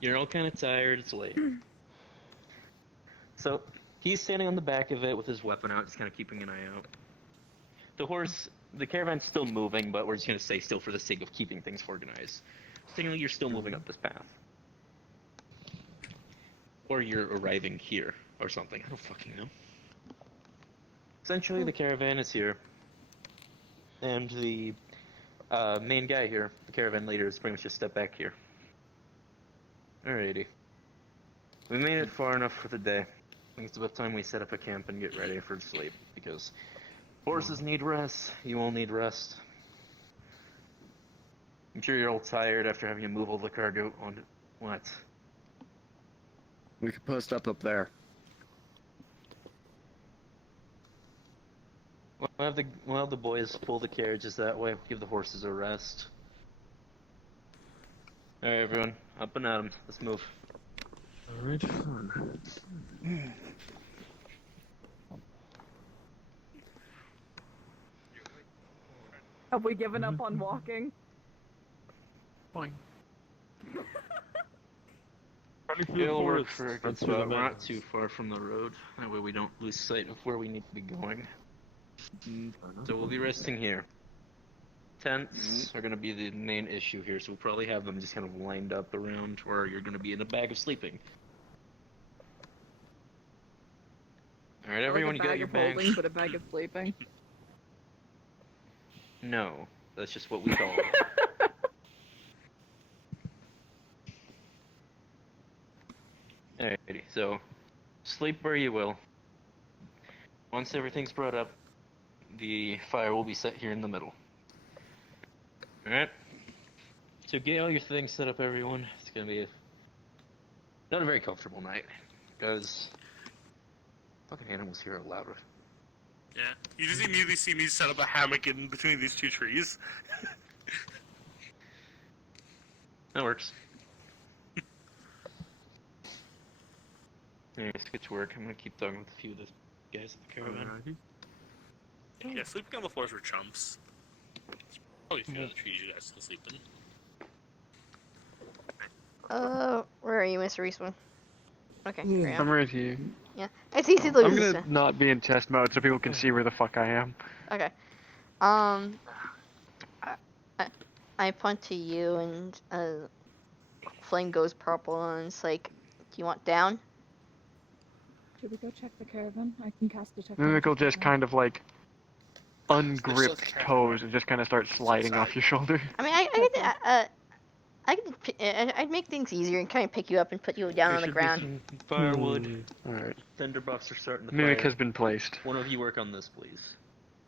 You're all kind of tired, it's late. So, he's standing on the back of it with his weapon out, just kind of keeping an eye out. The caravan's still moving, but we're just going to stay still for the sake of keeping things organized. Technically, you're still moving up this path. Or you're arriving here, or something. I don't fucking know. Essentially, the caravan is here. And the main guy here, the caravan leader, is pretty much just step back here. Alrighty. We made it far enough for the day. I think it's about time we set up a camp and get ready for sleep, because horses need rest, you all need rest. I'm sure you're all tired after having to move all the cargo on... What? We could post up there. We'll have the boys pull the carriages that way, give the horses a rest. Alright everyone, up and at 'em. Let's move. Alright. Have we given up on walking? Fine. It'll work for a good spot. We're not too far from the road. That way we don't lose sight of where we need to be going. So we'll be resting here. Tents are going to be the main issue here, so we'll probably have them just kind of lined up around where you're going to be in a bag of sleeping. Alright, everyone, you got your bags? Holding, but a bag of sleeping. No, that's just what we call it. Alrighty, so sleep where you will. Once everything's brought up, the fire will be set here in the middle. Alright? So get all your things set up, everyone. It's gonna be not a very comfortable night, because fucking animals here are louder. Yeah. You just immediately see me set up a hammock in between these two trees. That works. Anyways, get to work. I'm gonna keep talking with a few of the guys at the caravan. Yeah, sleeping on the floors were chumps. Probably a few other trees you guys still sleep in. Where are you, Mr. Eastman? Okay, here I am. I'm right here. Yeah. It's easy to I'm lose. gonna not be in chest mode so people can see where the fuck I am. Okay. I point to you and flame goes purple and it's like, do you want down? Should we go check the caravan? I can cast detect. Mimic will just kind of like ungrip There's still the toes and just kind of start sliding off your shoulder. I mean, I'd make things easier and kind of pick you up and put you down There on the should be ground. some firewood. Alright. Tinderbox are starting to Mimic fire. has been placed. One of you work on this, please.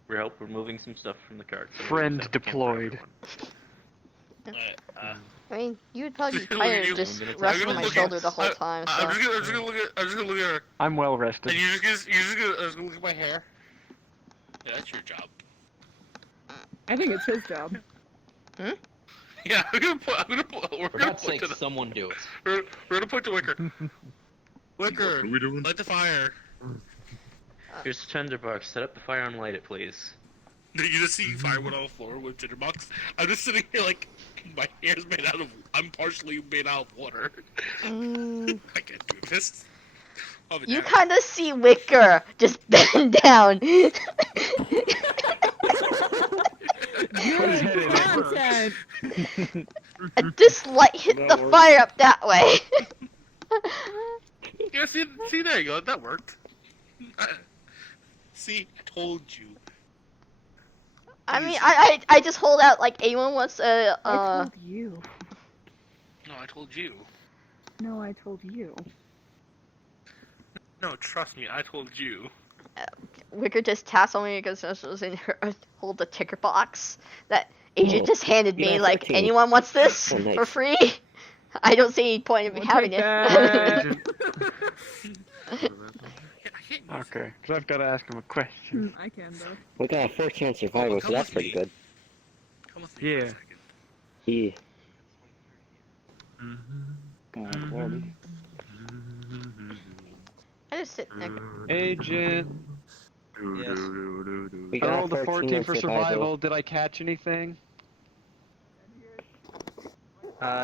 We're moving some stuff from the cart. So Friend we just have to camp for deployed. everyone. I mean, you would probably be tired of just resting on my shoulder the whole time. So. I'm just gonna look at her. I'm well rested. And you're just gonna look at my hair. Yeah, that's your job. I think it's his job. Hmm? Yeah, we're gonna For God's sake, someone do it. We're gonna point to Wicker. Wicker, What are we doing? light the fire. Here's the tinderbox. Set up the fire and light it, please. You just see firewood on the floor with tinderbox. I'm just sitting here like, my hair's made out of, I'm partially made out of water. I can't do this. You kind of see Wicker just bend down. Content. And just hit the fire up that way. Yeah, see, there you go. That worked. See, I told you. I mean, I just hold out like anyone wants a. I told you. No, I told you. No, I told you. No, trust me, I told you. Wicker just taps on me because I was in her hold the ticker box that Agent just handed me. Yeah, Like, 13. anyone wants this Oh, nice. for free? I don't see any point in me having it. Okay, because I've got to ask him a question. I can though. We got a first chance survival, so that's pretty good. Come with me. Yeah. Yeah. I just sit there. Agent. Yes. We I got rolled a 14 for survival. survival. Did I catch anything?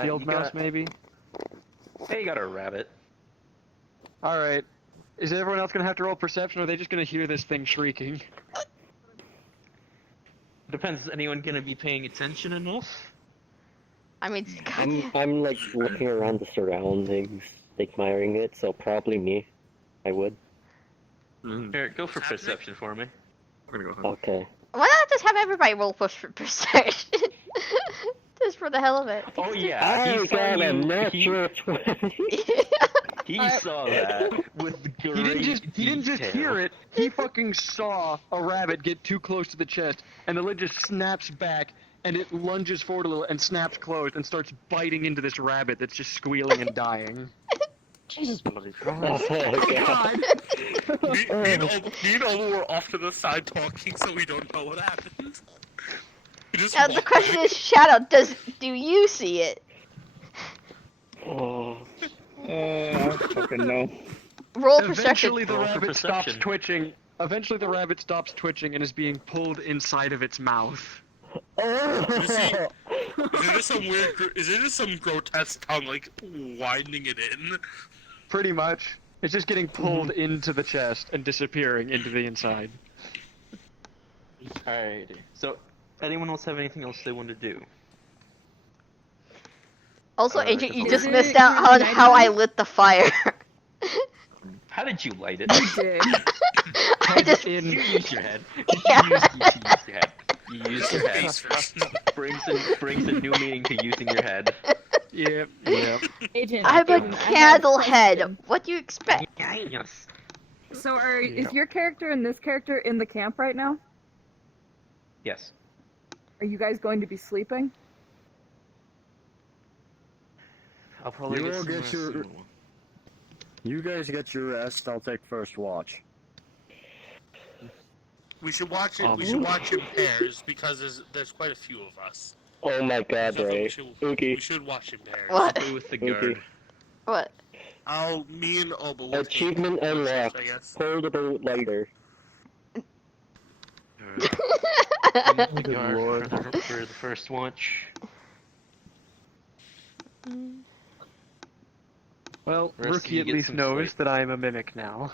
Field you mouse, got- maybe? Hey, you got a rabbit. Alright. Is everyone else going to have to roll perception, or are they just going to hear this thing shrieking? Depends. Is anyone gonna be paying attention enough? I mean, I'm like looking around the surroundings, admiring it, so probably me. I would. Here, go for perception for me. I'm gonna go. Okay. why not just have everybody roll push for perception? Just for the hell of it. Oh yeah, I he saw got a you. natural 20. He saw that with great He didn't just detail. hear it. He fucking saw a rabbit get too close to the chest, and the lid just snaps back, and it lunges forward a little and snaps closed and starts biting into this rabbit that's just squealing and dying. Jesus bloody Christ. Oh, God. Me and Oba were off to the side talking, so we don't know what happened. We just Now the walked question by. is, Shadow, do you see it? Oh. I fucking know. Roll perception. Eventually the Roll for rabbit stops perception. twitching. Eventually the rabbit stops twitching and is being pulled inside of its mouth. Is there just some weird? Is there just some grotesque tongue like winding it in? Pretty much. It's just getting pulled into the chest and disappearing into the inside. Alrighty. So, anyone else have anything else they want to do? Also, Alright, Agent, you that's just all. missed out on how I lit the fire. How did you light it? You did. I just. You used your head. Yeah. You used your head. You used your head. Face first. brings a new meaning to using your head. Yep. Agent. I'm a Agent, I have candle question. head. What do you expect? Yes. So, is your character and this character in the camp right now? Yes. Are you guys going to be sleeping? I'll probably You get all some get rest your- soon. You guys get your rest. I'll take first watch. We should watch it. We should watch in pairs because there's quite a few of us. Oh my God, So Ray. we Okay. should watch in pairs. What? I'll be with the guard. What? Me and Oba will take Achievement first, unlocked. I guess. Portable lighter. I'm with the Good guard lord. for the first watch. Well, Rusty, Rookie you at get least some knows sleep. that I am a mimic now.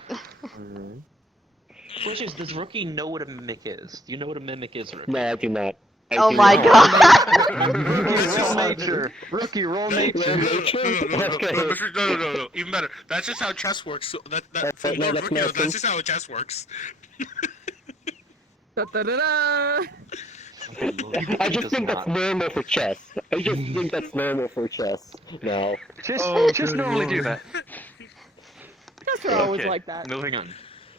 Question is, does Rookie know what a mimic is? Do you know what a mimic is, Rookie? No, I do not. Oh my god. Rookie, roll nature. Rookie, roll nature. No. Even better. That's just how chess works. So from no, Lord that's Rookie knows, medicine. that's just how chess works. Da, da, da, da. I just think that's normal for chess. I just think that's normal for chess now. Just normally do that. That's always like that. Moving on.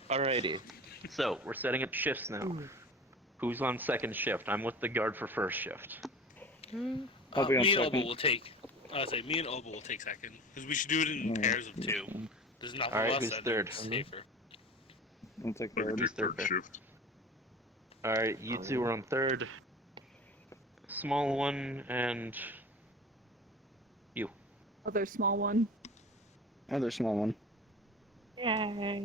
Alrighty. So, we're setting up shifts now. Who's on second shift? I'm with the guard for first shift. I'll be on Me and Obo second. will take. Me and Obo will take second because we should do it in pairs of 2. There's nothing Alright, less who's that third? is safer. I'll take I can third. take third shift. Alright, you two are on third. Small one, and... you. Other small one. Other small one. Yay.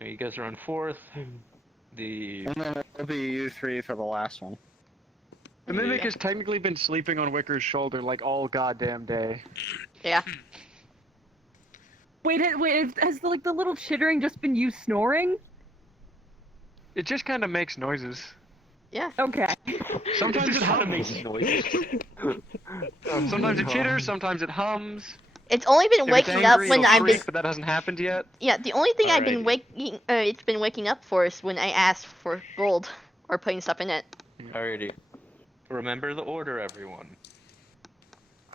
You guys are on fourth. The... And then it'll be you 3 for the last one. The mimic has technically been sleeping on Wicker's shoulder like all goddamn day. Yeah. Wait, has the little chittering just been you snoring? It just kind of makes noises. Yeah. Okay. Sometimes it hums. makes noise. Sometimes it chitters, sometimes it hums. It's only been If it's waking up angry, when it'll I've been. shriek, but that hasn't happened yet. Yeah, the only thing I've been Alrighty. waking. It's been waking up for is when I ask for gold or putting stuff in it. Alrighty. Remember the order, everyone.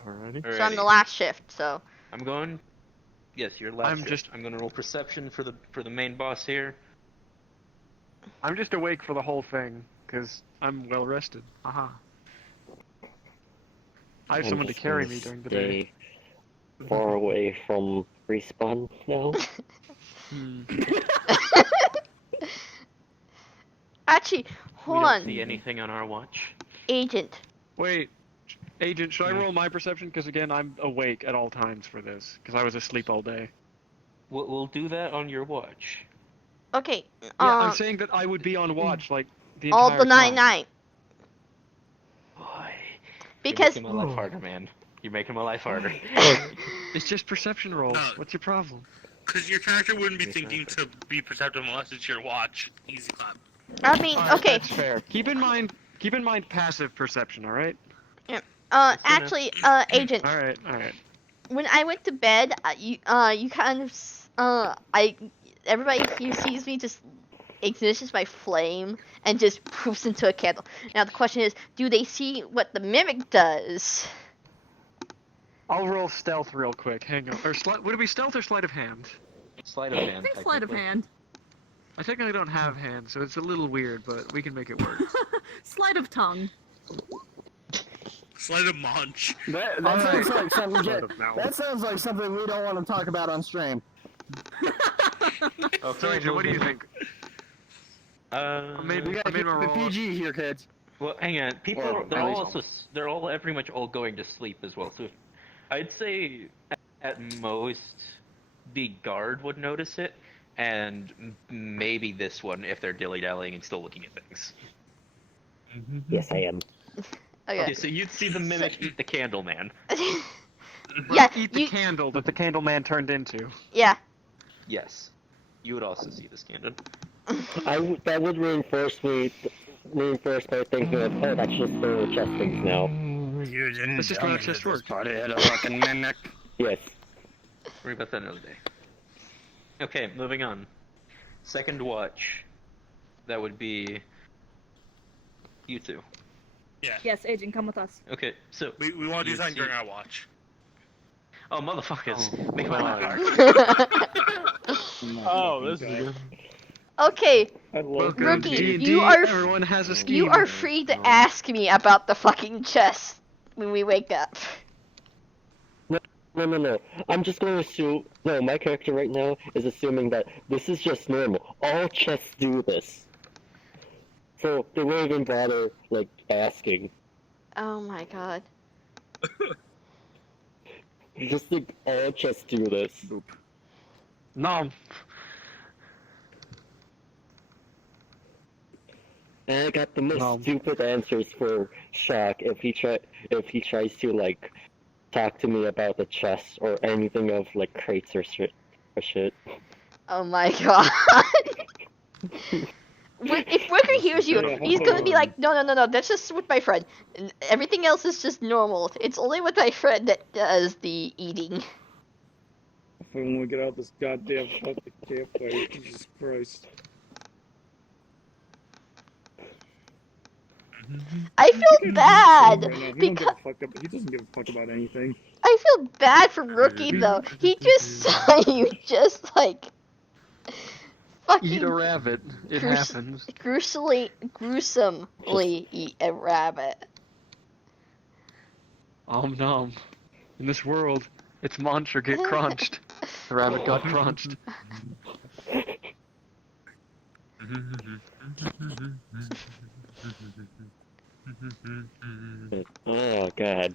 Alrighty. So I'm the last shift. So. I'm going... Yes, you're last shift. I'm gonna roll perception for the main boss here. I'm just awake for the whole thing, because I'm well rested. Haha. I have I'm someone to just carry gonna me during the day. stay far away from respawn now. Actually, We hold don't on. see anything on our watch. Agent. Wait, Agent, should I roll my perception? Because again, I'm awake at all times for this, because I was asleep all day. We'll do that on your watch. Okay. Yeah, I'm saying that I would be on watch, like, the entire all the time. night. Boy. Because. You're making my life harder, man. You're making my life harder. It's just perception rolls. What's your problem? Because your character wouldn't be thinking to be perceptive unless it's your watch. Easy clap. I mean, Alright, okay. That's fair. Keep in mind passive perception, alright? Yeah. Actually, Agent. Alright. When I went to bed, you kind of, everybody who sees me just ignitions my flame and just poofs into a candle. Now the question is, do they see what the mimic does? I'll roll stealth real quick. Hang on. Or would it be stealth or sleight of hand? Sleight of hand. I think sleight of hand. I technically don't have hands, so it's a little weird, but we can make it work. Sleight of tongue. Sleight of munch. That sounds like something. That sounds like something we don't want to talk about on stream. Okay, So, Agent, what do you think? We gotta keep the PG here, kids. Well, hang on. People, Or they're at all least- also, they're all pretty much all going to sleep as well. So, I'd say at most the guard would notice it, and maybe this one if they're dilly-dallying and still looking at things. Yes, I am. Okay, so you'd see the mimic eat the candle man. Yeah, Eat the candle that the candle man turned into. Yeah. Yes. You would also see this candle. That would reinforce my thinking of, oh, that's just the chest things now. That's just how chest works. Party had a fucking mimic. Yes. Worry about that another day. Okay, moving on. Second watch. That would be you two. Yeah. Yes, Agent, come with us. Okay, so We want to do you something see- during our watch. Oh, motherfuckers! Make my life hard. Oh, this is good. Okay, Welcome Rookie, to D&D. you are Everyone has a scheme. you are free to ask me about the fucking chest when we wake up. No. I'm just going to assume. No, my character right now is assuming that this is just normal. All chests do this. So they won't even bother, like, asking. Oh my god. Just think all chests do this. No. And I got the most stupid answers for Shock if he tries to, like, talk to me about the chest or anything of like crates or shit. Oh my god. If Wicker hears you, he's gonna be like, no, that's just with my friend. And everything else is just normal. It's only with my friend that does the eating. If I want to get out this goddamn fucking campfire, Jesus Christ. I feel bad because He doesn't give a fuck about anything. I feel bad for Rookie though. He just saw you just like fucking Eat a rabbit. It happens. gruesomely eat a rabbit. Nom. In this world, its monster get crunched. The rabbit got crunched. Oh god.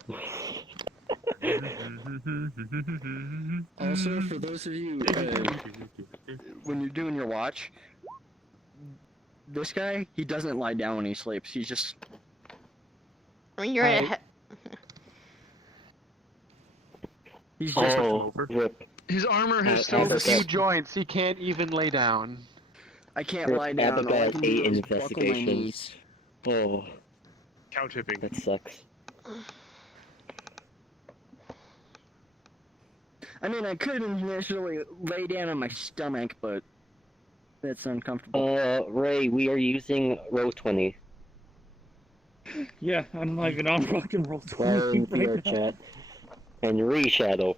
Also, for those of you, when you're doing your watch, this guy, he doesn't lie down when he sleeps. He's just... I mean, you're in a He's just... Rip. His armor has so few joints, he can't even lay down. I can't lie down. All I can do is buckle my knees. Oh. Cow tipping. That sucks. I mean, I could initially lay down on my stomach, but that's uncomfortable. Ray, we are using row 20. Yeah, I'm not even on rock and roll 20 Well, right now. VRChat. And reshadow.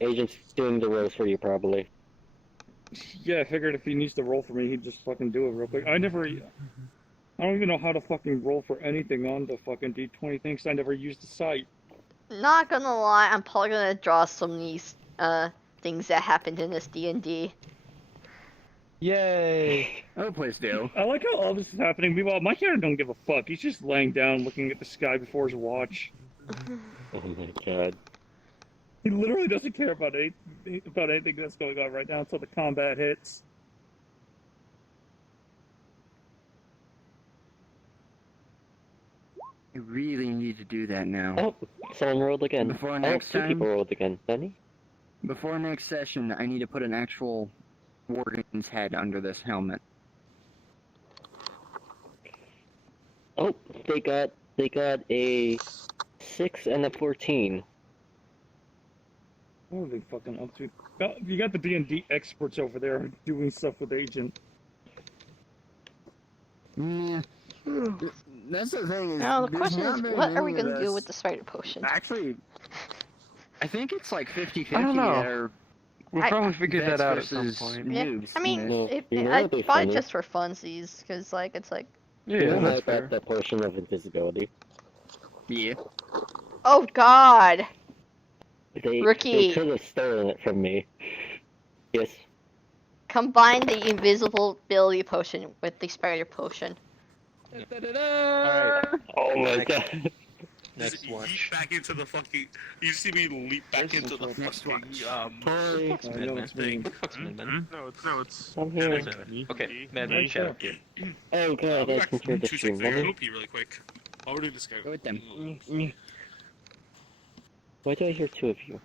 Agent's doing the rolls for you, probably. Yeah, I figured if he needs to roll for me, he'd just fucking do it real quick. I don't even know how to fucking roll for anything on the fucking D20 thing, 'cause I never used the site. Not gonna lie, I'm probably gonna draw some of these things that happened in this D&D. Yay! Oh, please do. I like how all this is happening. Meanwhile, my character don't give a fuck. He's just laying down, looking at the sky before his watch. Oh my god. He literally doesn't care about anything that's going on right now until the combat hits. I really need to do that now. Oh, someone rolled again. Before next two time? people rolled again. Danny? Before next session, I need to put an actual warden's head under this helmet. Oh, they got a 6 and a 14. What are they fucking up to? Oh, you got the D&D experts over there doing stuff with Agent. Yeah. That's the thing. Is Now the there's question not is, very what are we many of gonna do us- with the spider potion? Actually, I think it's like 50-50 I don't know. that are We'll probably figure that vets out at some versus point. Yeah, noobs I mean, in this. I that'd be bought it funny. just for funsies, cause like it's like, Yeah, You know that's about fair. that portion of invisibility. Yeah. oh god, They Rookie. could have stolen it from me. Yes. combine the invisibility potion with the spider potion. Alright, Oh my Next. god. next You one. leap back into the fucking. You see me leap back into the fucking Sorry. Fuck's I know Madman? it's me. Fuck's Madman? No, it's. I'm here. Okay, Madman, Yeah, shut sure. up. Oh god, I can hear the 2 stream. seconds. I'm gonna pee really quick. I'll do this guy. Go with them. Why do I hear two of you?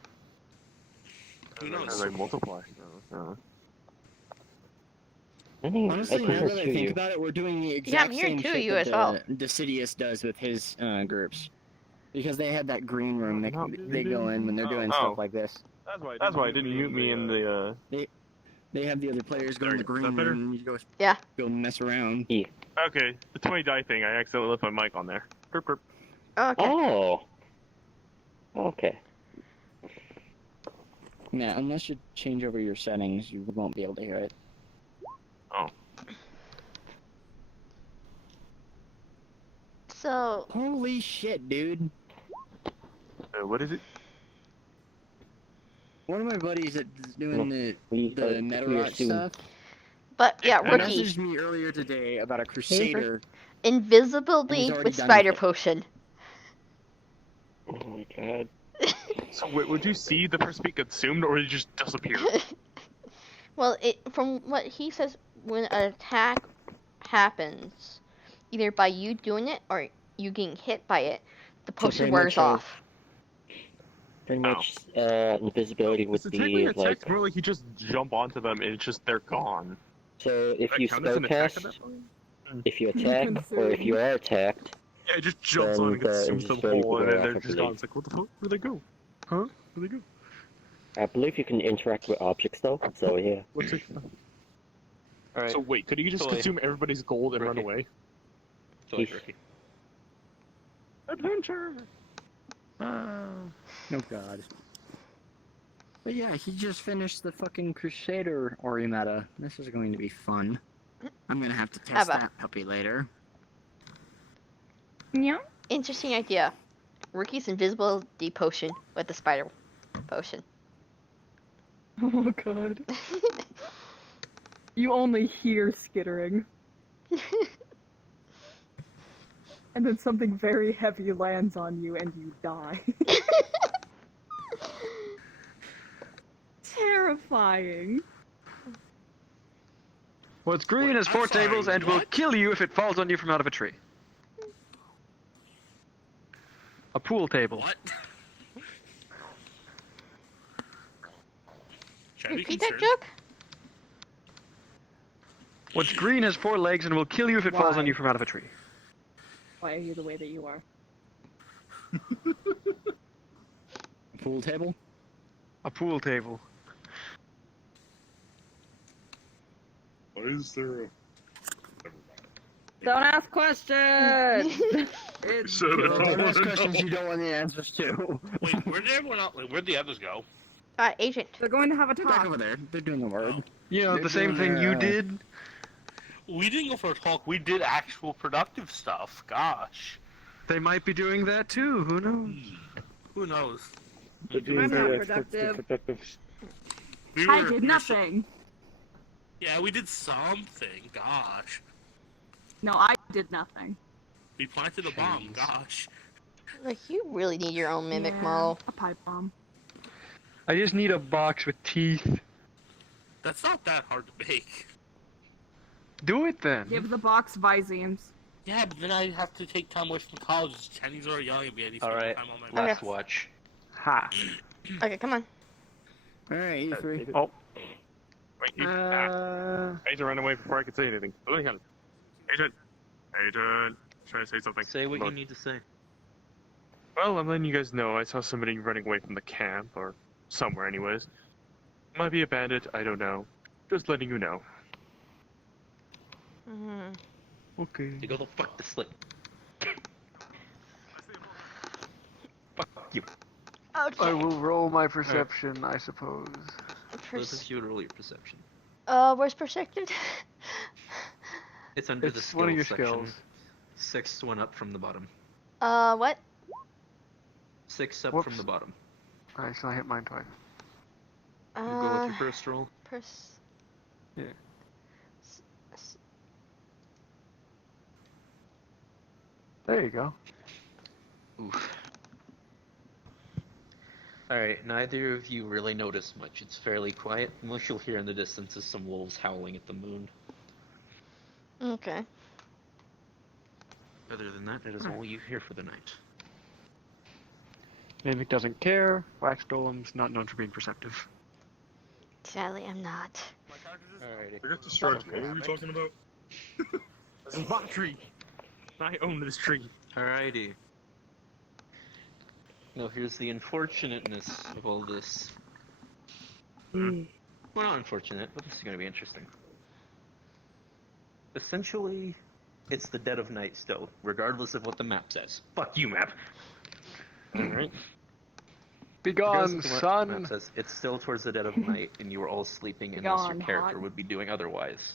Who knows? As I multiply. I think I Honestly, can now hear that I two of think you. about it, we're doing the Yeah, exact I'm hearing same two of shit you that as well. Decidius does with his groups. Because they have that green room that No, they go in when they're doing oh. stuff like this. That's why I didn't mute me in the. They have the other players go in the There you go. Is green that better? room and you Yeah. go mess around. Okay, the 20 die thing. I accidentally left my mic on there. Burp, burp. Okay. Oh. Okay. Yeah, unless you change over your settings, you won't be able to hear it. Oh. So, Holy shit, dude. What is it? One of my buddies that's doing the We Metarot soon. stuff but yeah, I Rookie, messaged me earlier today about a Crusader. invisibility He's already with done spider with it. potion. Oh my god. So, would you see the person being consumed, or would it just disappear? Well, from what he says, when an attack happens, either by you doing it or you getting hit by it, the potion pretty wears much all- off. Pretty much, invisibility would So technically, be a like. text more like you just jump onto them and it's just they're gone. So if That you count as an attack at spellcast, that point? if you attack, or if you are attacked, Yeah, it just jumps then on and the consumes them invisibility whole, will and go then off, they're I just gone. believe. It's like, what the fuck? Where'd they go? Huh? Where'd they go? I believe you can interact with objects though, so yeah. What's it? Alright. So wait, could you just Toy. consume everybody's gold and run Ricky. away? Toy Ricky. Adventure! Oh god. But yeah, he just finished the fucking Crusader Ori meta. This is going to be fun. I'm gonna have to test Abba. that puppy later. Yeah. Interesting idea. Ricky's invisibility potion with the spider potion. Oh god. You only hear skittering. And then something very heavy lands on you and you die. Terrifying. What's green has 4 tables and will kill you if it falls on you from out of a tree. A pool table. What? Repeat that joke? What's green has 4 legs and will kill you if it falls on Why? you from out of a tree. Why are you the way that you are? Pool table? A pool table. Why is there a... Don't ask questions! Don't ask questions you don't want the answers to. Wait, where did everyone else? Like, where'd the others go? Agent. They're going to have a They're back talk. over there. They're doing the word. You know, They're the same doing thing you their, did. We didn't go for a talk. We did actual productive stuff. Gosh. They might be doing that too. Who knows? Who knows? The I'm D&D not experts productive. are productive. We I were- did we were nothing. Yeah, we did something. Gosh. No, I did nothing. We planted a bomb. Gosh. Like, you really need your own mimic Yeah, model. a pipe bomb. I just need a box with teeth. That's not that hard to make. Do it then. Give the box Visemes. Yeah, but then I have to take time away from college. Chinese are young and we had to spend Alright, time on my last watch. Ha. Okay, come on. Alright, E3. Oh. Wait, Agent ran away before I could say anything. Hang on. Agent! Agent! Trying to say something. Say what you Look. need to say. Well, I'm letting you guys know I saw somebody running away from the camp, or somewhere anyways. Might be a bandit, I don't know. Just letting you know. Okay. You go the fuck to sleep. Fuck you. Okay. I will roll my perception, I suppose. This is you roll your perception. Where's perspective? It's under the It's skills one of your section. skills. 6th one up from the bottom. What? 6 up Whoops. from the bottom. Alright, so I hit mine twice. You go with your first roll. Yeah. There you go. Oof. Alright, neither of you really notice much. It's fairly quiet. Most you'll hear in the distance is some wolves howling at the moon. Okay. Other than that, that is all you hear for the night. Mimic doesn't care. Wax golem's not known for being perceptive. Sadly, I'm not. Alrighty. I got distracted. What were you talking about? This is my tree! I own this tree. Alrighty. Now here's the unfortunateness of all this. Well, not unfortunate, but this is going to be interesting. Essentially, it's the dead of night still, regardless of what the map says. Fuck you, map! Alright. Begone, The son! map says it's still towards the dead of night, and you are all sleeping unless your Begone, character hot. would be doing otherwise.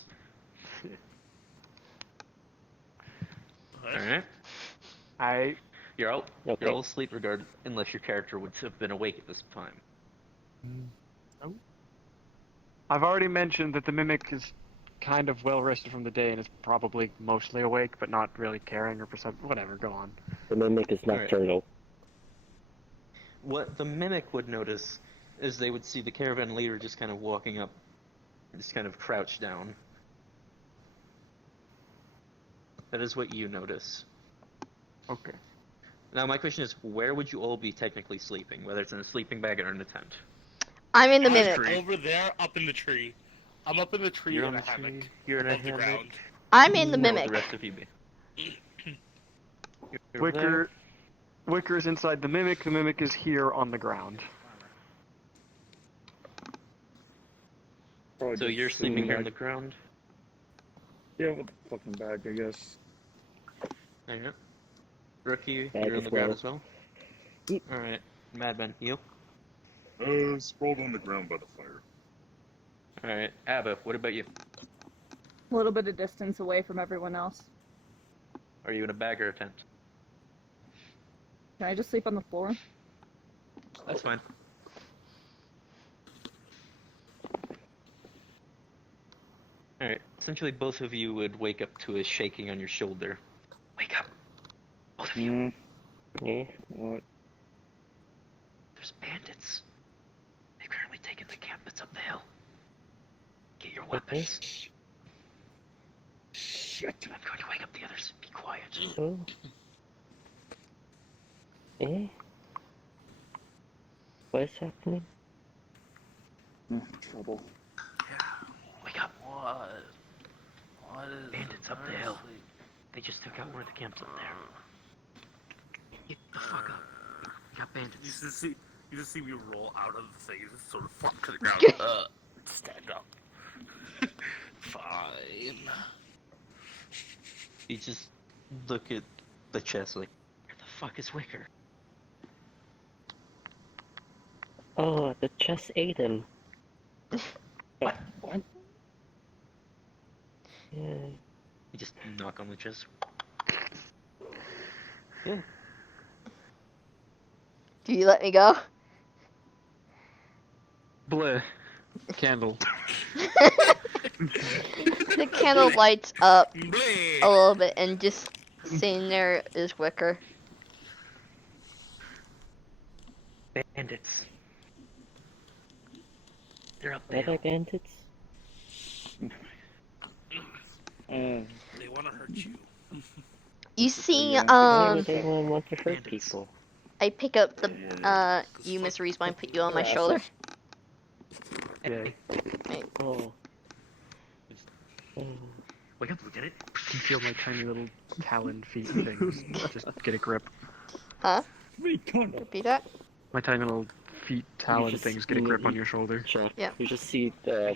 Alright? You're all asleep unless your character would have been awake at this time. I've already mentioned that the mimic is kind of well rested from the day and is probably mostly awake, but not really caring or perceptive. Whatever, go on. The mimic is Alright. nocturnal. What the mimic would notice is they would see the caravan leader just kind of walking up, just kind of crouched down. That is what you notice. Okay. Now my question is, where would you all be technically sleeping? Whether it's in a sleeping bag or in a tent? I'm in the I'm mimic. over there, up in the tree. I'm up in the tree You're in on a the hammock. tree, you're in a above the hammock. ground. I'm in the Where would mimic. the rest of you be? You're there. Wicker is inside the mimic is here on the ground. Probably So just you're sleeping here on the bag. ground? Yeah, with the fucking bag, I guess. Alright. Rookie, Bag you're on as the ground well. as well? Yep. Alright. Madman, you? Sprawled on the ground by the fire. Alright. Abba, what about you? A little bit of distance away from everyone else. Are you in a bag or a tent? Can I just sleep on the floor? That's fine. Alright, essentially both of you would wake up to a shaking on your shoulder. Wake up! Both of you! Yeah. What? There's bandits. They've currently taken the camp that's up the hill. Get your weapons. Shit. I'm going to wake up the others. Be quiet. Oh. Eh? What is happening? Trouble. Wake up! What? What is Bandits up the hill. They just took out one of the camps up there. Get the fuck up. We got bandits. You just see me roll out of the thing and just sort of flop to the ground. Stand up. Fine. You just look at the chest like, where the fuck is Wicker? Oh, the chest ate him. What? What? Yeah. You just knock on the chest. Yeah. Do you let me go? Bleh. Candle. The candle lights up a little bit, and just sitting there is Wicker. Bandits. They're up What there. are bandits? They want to hurt you. You see, Why would anyone want to hurt bandits. people? I pick up the, you, Miss Respawn, put you on my shoulder. Yay. Oh. Wake up, Lieutenant. You feel my tiny little talon feet things. Just get a grip. Huh? Me gonna. Repeat that? My tiny little feet talon just things get a grip on your shoulder. Chuck, Yeah. You just see Nana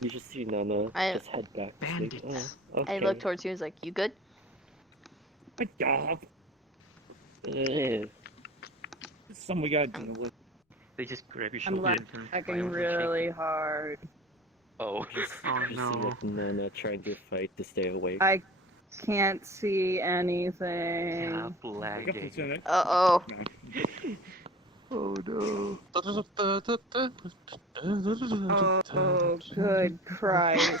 just head back to sleep. Bandits. Oh, okay. I look towards you and was like, you good? My God. Eh. Something we gotta deal with. They just grab your I'm shoulder and lagging violently really hard. shake. Oh. Oh You see no. like Nana trying to fight to stay awake. I can't see anything. Stop Wake up, lagging. Lieutenant. Uh-oh. Oh no. Oh, good Christ.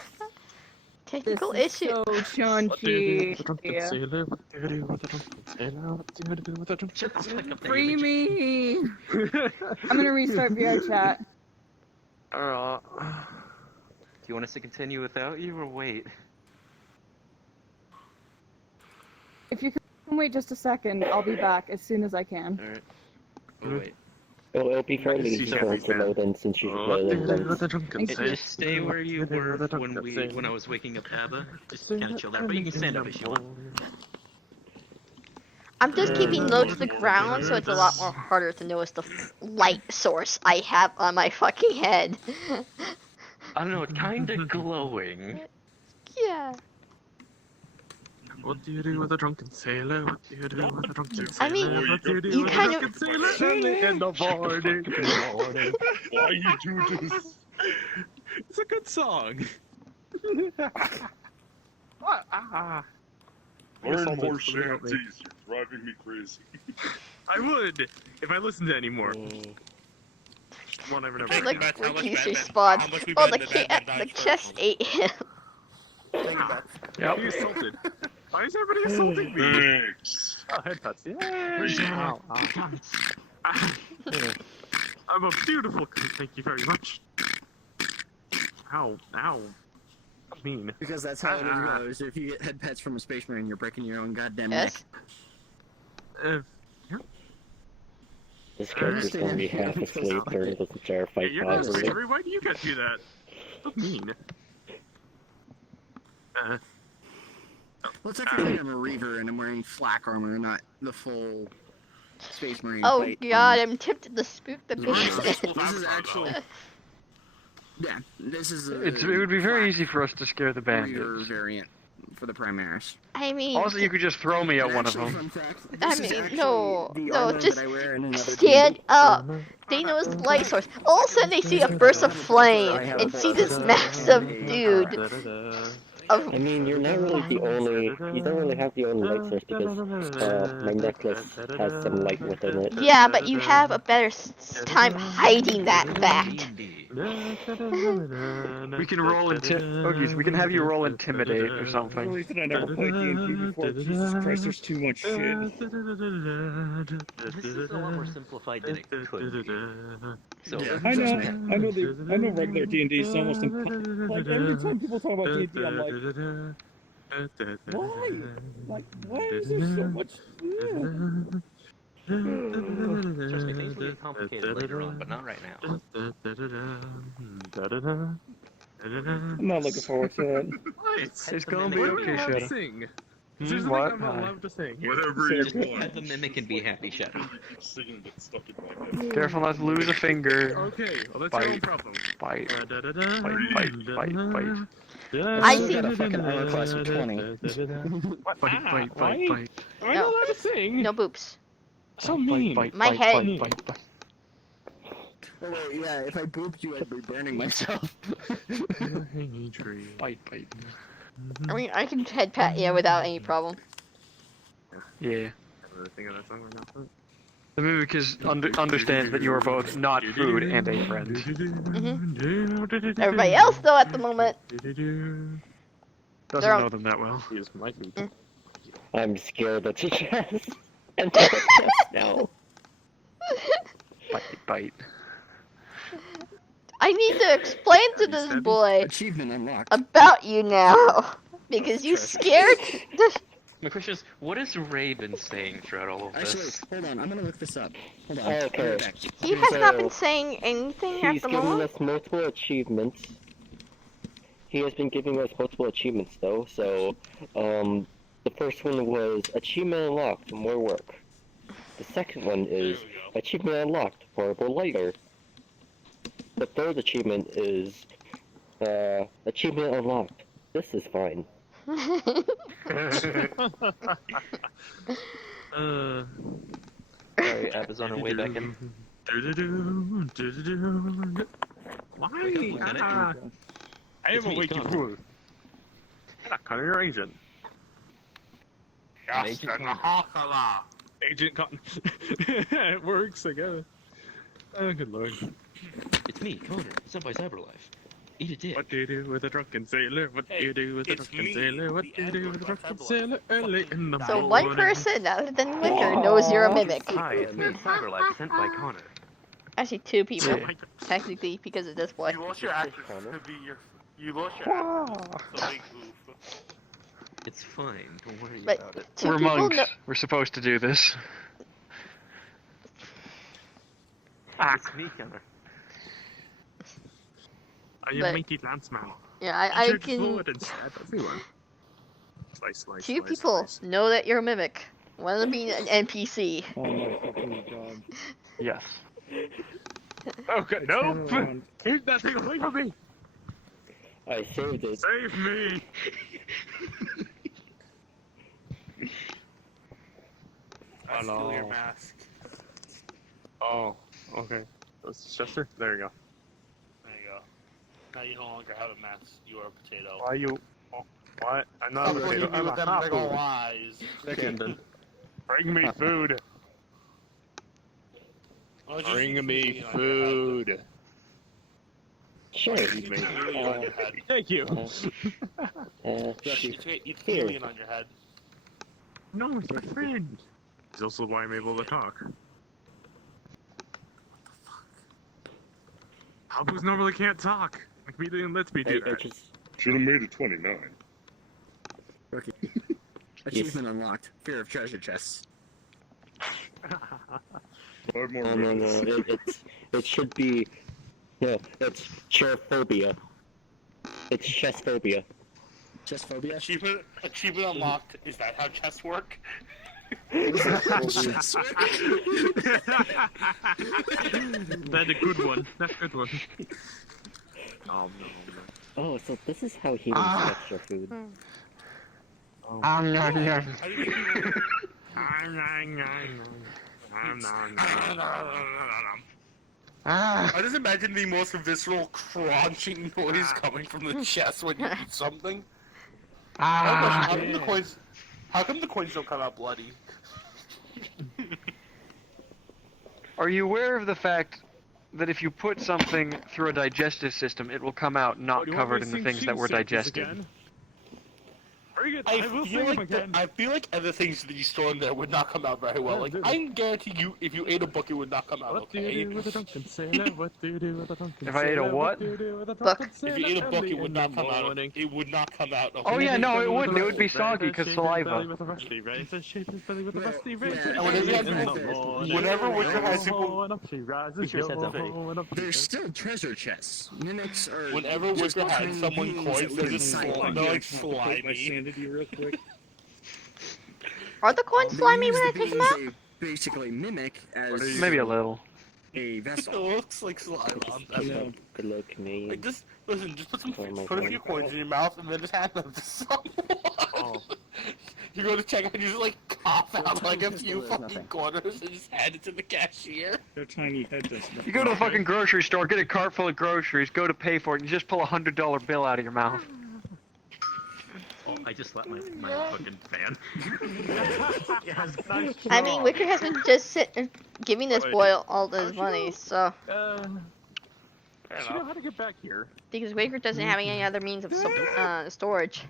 Technical This is issue. so chunky. Shut the fuck up, Free David. me! I'm gonna restart VRChat. Do you want us to continue without you or wait? If you can wait just a second, I'll be back as soon as I can. Alright. Oh, wait. It'll be fairly see easy for her to everything. load in since she's loading things. Just stay where you were when I was waking up Abba. Just kind of chill there, but you can stand up if you want. I'm just keeping low to the ground, so it's a lot more harder to notice the light source I have on my fucking head. I don't know, it's kind of glowing. Yeah. What do you do with a drunken sailor? What do you do with a drunken sailor? I mean, What do you do you with kind a of- drunken sailor? Early in the morning. Why you do this? It's a good song. What? Ah. Learn Someone more put it out, mate. shanties. You're driving me crazy. I would if I listened to any more. One ever never. Like, That's how much Ricky's Batman- response. how much we Oh, bet the, that Batman dies the first. chest ate him. Yep. Be assaulted. Why is everybody assaulting me? Thanks. Oh, head pats. Yeah. Ow, ow. I'm a beautiful. Thank you very much. Ow, ow. Mean. Because that's how it goes. If you get head pets from a space marine, you're breaking your own goddamn Yes. neck. This character's gonna be half asleep during this entire Hey, fight, you're not probably. slavery. Why do you guys do that? That's mean. Well, technically I'm a Reaver and I'm wearing flak armor, not the full Space Marine Oh fight god, armor. I'm tempted to spook the This is- basement. this is actually... Yeah, this is a It would be very easy for us to scare the Reaver bandits. variant for the Primaris. I mean, Also, you could just throw me at And one of actually, them. fun fact, I this is mean, actually no, the no, armor just that I wear in another stand D&D. up. They know it's light source. All of a sudden, they see a burst of flame and see this massive dude. I mean, you're not really the only. You don't really have the only light source because my necklace has some light within it. Yeah, but you have a better time hiding that fact. We can roll Oogies, we can have you roll Intimidate or something. Really said I never played D&D before. Jesus Christ, there's too much shit. This is a lot more simplified than it could be. So I know regular D&D is almost impossible. Like, every time people talk about D&D, I'm like, why? Like, why is there so much? trust me, things will get complicated later on, but not right now. I'm not looking forward to that. It's gonna be okay, Shadow. Sing. Hmm, There's what? something I'm not allowed to sing. Whatever Just have the mimic and be happy, Shadow. Singing gets stuck in my head. Careful not to lose a finger. Okay, well that's your own Bite. problem. Bite. Da-da-da-da. Bite. I Still think got a fucking armor class of 20. Bite. I'm not allowed to sing. no boops. So mean. My head. Oh wait, yeah, if I booped you, I'd be burning myself. Hanging tree. Bite. I mean, I can head pat you without any problem. Yeah. Another thing of that song right now. The mimicus understands that you are both not food and a friend. Everybody else, though, at the moment, Doesn't They're know them that well. He is my food. I'm scared of the chest. And the chest now. Bite. I need to explain to this boy Achievement unlocked. about you now. Because you scared the... My question is, what has Ray been saying throughout all of Actually, this? hold on, I'm gonna look this up. Hold on. Okay. I'll be back. He has not So, been saying anything at He's the giving moment. us multiple achievements. He has been giving us multiple achievements though, so the first one was Achievement Unlocked, More Work. The second one is Achievement Unlocked, Horrible Lighter. The third achievement is Achievement Unlocked, This is Fine. Sorry, Ab is on her way back in. Why? Lieutenant. I am me, awake, you Connor. fool. Connor, you're agent. Yes, Agent Agent Cotton. It works, I guess. Oh, good lord. It's me, Connor, sent by Cyberlife. Eat a dick. What do you do with a drunken sailor? What do you do with a it's drunken me, sailor? What the do you do Android with a by drunken Cyberlife. sailor early in the So morning? one person, other than Winter, knows you're a mimic. Hi, it's me, Cyberlife, sent by Connor. Actually, two people, Oh my God. technically, because of this boy. You lost your access to be your. You lost your access. So big oof. It's fine, don't worry But about it. two We're people monks. know. We're supposed to do this. It's me, Connor. I am But- Mighty Lanceman. Yeah, I Charge can. forward and stab everyone. Slice, slice, Two slice, people slice. know that you're a mimic. One of them being an NPC. Oh my fucking god. Yes. Okay, Turn nope! around. Keep that thing away from me! I saved it. Save me! I steal your mask. Oh, okay. That's Chester? There you go. There you go. Now you no longer have a mask. You are a potato. Why you... Oh, what? I'm not Stop a looking potato. at me I'm with a them hot big ol' food. eyes. Camden. Bring me food! Oh, just Bring keep me feeling on your head. food! Sure. Keep feeling on your head. Thank you! Eat feeling on your head. No, it's my friend! It's also why I'm able to talk. Halboos normally can't talk. Comedian lets me do I that. just... Should have made it 29. Okay. Achievement unlocked. Fear of treasure chests. Or more No, ribbons. it should be, no, it's chairphobia. It's chessphobia. Chessphobia? Achievement unlocked. Is that how chess work? That's a good one. That's a good one. Oh no. Oh, so this is how humans capture food. I just imagine the most visceral crunching noise coming from the chest when you eat something. How come the coins don't come out bloody? Are you aware of the fact that if you put something through a digestive system, it will come out not covered in the things that were digested? Very good. I will feel sing like them again. I feel like other things that you store in there would not come out very well. Like I can guarantee you, if you ate a book, it would not come out What do okay. you do with a drunken sailor? What do you do with a drunken If I ate a sailor? what? Do you do with a Book. drunken If you ate a book, early it would in not the come out. morning? It would not come out okay. Oh yeah, no, it wouldn't. It would be soggy because Shave his belly saliva. with a rusty razor. Shave his belly with a rusty razor. And whenever Witcher has people, There's still treasure chests. Mimics are. whenever just Witcher has tiny someone beings coins, that they're live just inside they're one. like Take my slimy. sanity real quick. Are the coins They slimy use when I the take them beings out? they basically mimic as Maybe a little. a It vessel. looks like slime on them. Good luck, Canadian. Like just listen, just put some Oh my put a God. few coins in your mouth and then just hand them to someone. You go to check and you just like cough out like a few fucking quarters and just hand it to the cashier. Their tiny head does nothing. You go to the fucking grocery store, get a cart full of groceries, go to pay for it, and you just pull $100 bill out of your mouth. Oh, I just slapped my fucking fan. Yes, nice I mean, Wicker has been just giving this boy all this money, so You know how to get back here. because Wicker doesn't have any other means of storage.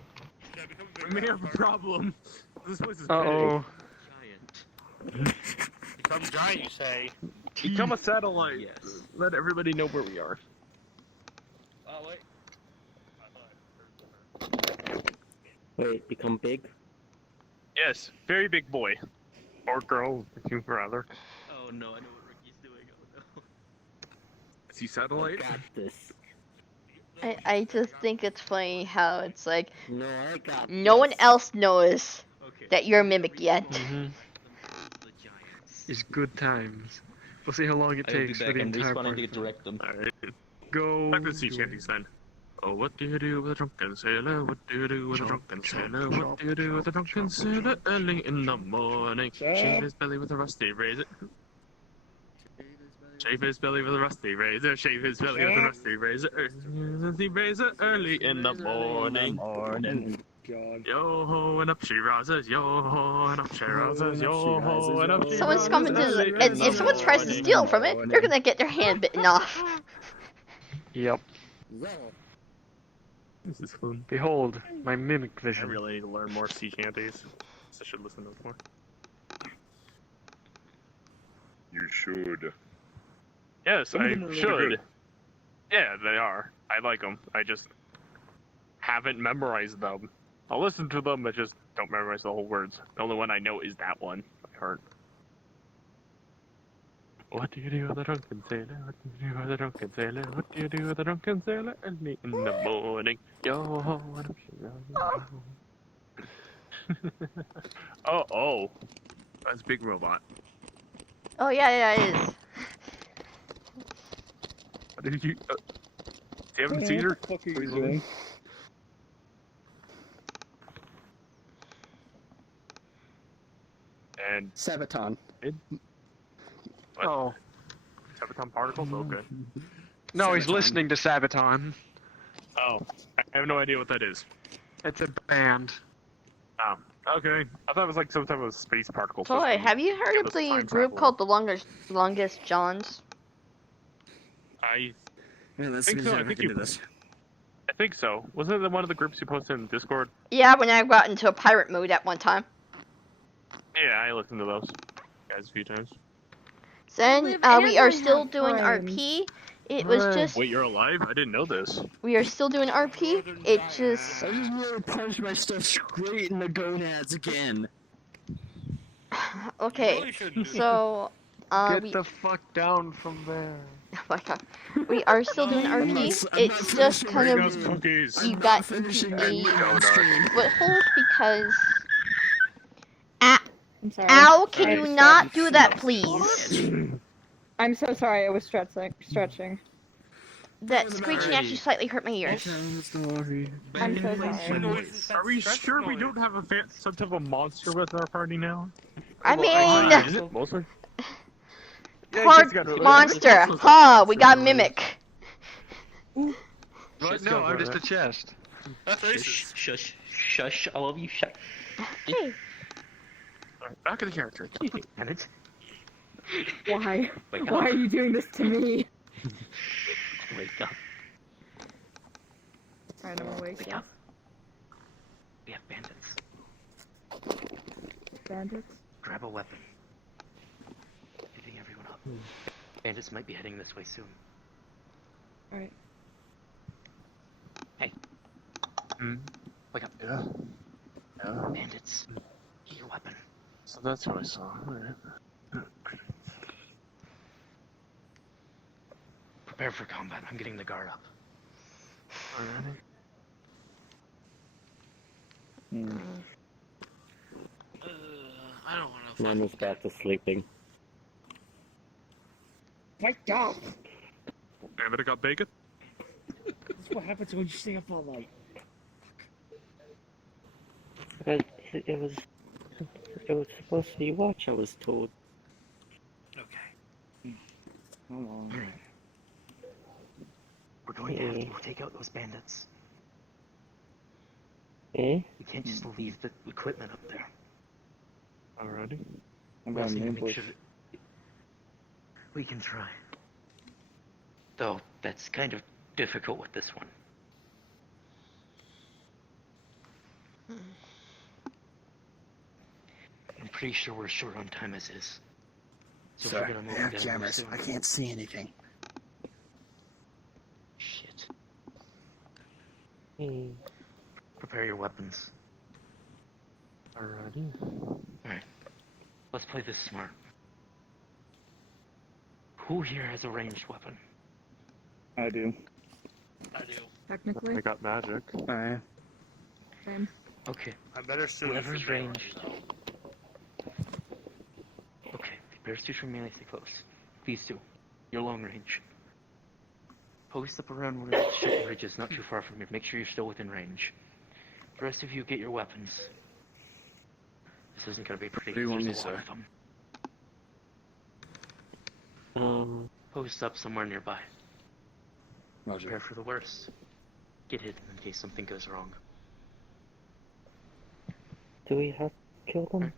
We may have a problem. This place is Uh-oh. Giant. Become giant, you say. big. Become a satellite. Yes. Let everybody know where we are. Oh wait. Wait, become big? Yes, very big boy. Or girl, if you rather. Oh no, I know what Ricky's doing. Oh no. Is he satellite? Got this. I just think it's funny how it's like No, I got no one else knows Okay. that you're a mimic yet. Mm-hmm. The giants. It's good times. We'll see how long it I will be takes for back. the I'm entire respawning to part. direct them. Alright. Go. Back to the sea shanties then. Oh, what do you do with a drunken sailor? What do you do with a drunken sailor? What do you do with a drunken sailor early in the morning? Shave his belly with a rusty razor. Shave his belly with a rusty razor. Shave his belly with a rusty razor. Rusty razor early in the morning. God. Yo ho and up she rises. Yo ho and up she rises. Yo ho and up she Someone's rises. coming to, and if someone tries to steal from it, they're gonna get their hand bitten off. Yep. This is fun. Behold, my mimic I vision. really need to learn more sea shanties. I should listen to them more. You should. Yes, Some of I them are really should. good. Yeah, they are. I like them. I just haven't memorized them. I'll listen to them, but just don't memorize the whole words. The only one I know is that one by heart. What do you do with a drunken sailor? What do you do with a drunken sailor? What do you do with a drunken sailor? Early in the morning. Yo ho, what up, oh. That's Big Robot. Oh yeah, it is. Did you? You haven't seen her? What the fuck are you doing? And Sabaton. Oh. Sabaton particles? Okay. No, he's listening to Sabaton. Oh, I have no idea what that is. It's a band. Oh, okay. I thought it was like some type of space particle. Toy, system. have you heard of Those the time group travel. called the Longest Johns? I Yeah, let's think so. I look think into you. this. I think so. Wasn't it one of the groups you posted in Discord? Yeah, when I got into a pirate mode at one time. Yeah, I listened to those guys a few times. Then live we are and I still have doing friends. RP. It was Right. just Wait, you're alive? I didn't know this. we are still doing RP. It just I just really punched my stuff straight in the gonads again. Okay, really shouldn't do so Get we the fuck down from there. oh my god, we are still doing I'm RP. not It's just kind Bring of us cookies. you I'm got not finishing into my a donut. foothold because. I'm sorry. Ow! Can I you was not stretching. do that, please? I'm so sorry. I was stretching. That screeching actually Alright. slightly hurt my ears. I'm so What sorry. noise is that Are we stretch sure we noise? don't have some type of monster with our party now? I Well, mean, Is it mostly? hard monster, huh? We got mimic. What? No, I'm just a chest. That's Shush, racist. shush, shush, all of you shut. Hey, Alright, back of the character. Bandit, Why? wake Why up, are you doing this to me? wake up, Alright, I'm awake. wake Yes. up. We have bandits. Bandits. Grab a weapon. Giving everyone up. Bandits might be heading this way soon. Alright. Hey, wake up. Yeah. Yeah. Bandits, get your weapon. So that's who I saw. Alright. Prepare for combat. I'm getting the guard up. Alrighty. I don't want to. Mine was back to sleeping. Wake up! Damn it, I got bacon. That's what happens when you stay up all night. It was supposed to be watch, I was told. Okay. How long? Alright. We're going to have to go take out those bandits. Eh? We can't just leave the equipment up there. Alrighty. I'm We also going need to to make sure that we can try. Though that's kind of difficult with this one. I'm pretty sure we're short on time as is. So if we're gonna move, we gotta move soon. I can't see anything. Shit. Hmm. Prepare your weapons. Alrighty. Alright. Let's play this smart. Who here has a ranged weapon? I do. I do. Technically. I got magic. Alright. Same. Okay. I better suit it for Whoever's melee, ranged. though. Okay. Bears 2 from melee, stay close. These two. You're long range. Post up around one of the ship ridges not too far from here. Make sure you're still within range. The rest of you get your weapons. This isn't gonna be pretty. What do you want There's me a to lot say? of them. Post up somewhere nearby. Roger. Prepare for the worst. Get hidden in case something goes wrong. Do we have to kill them?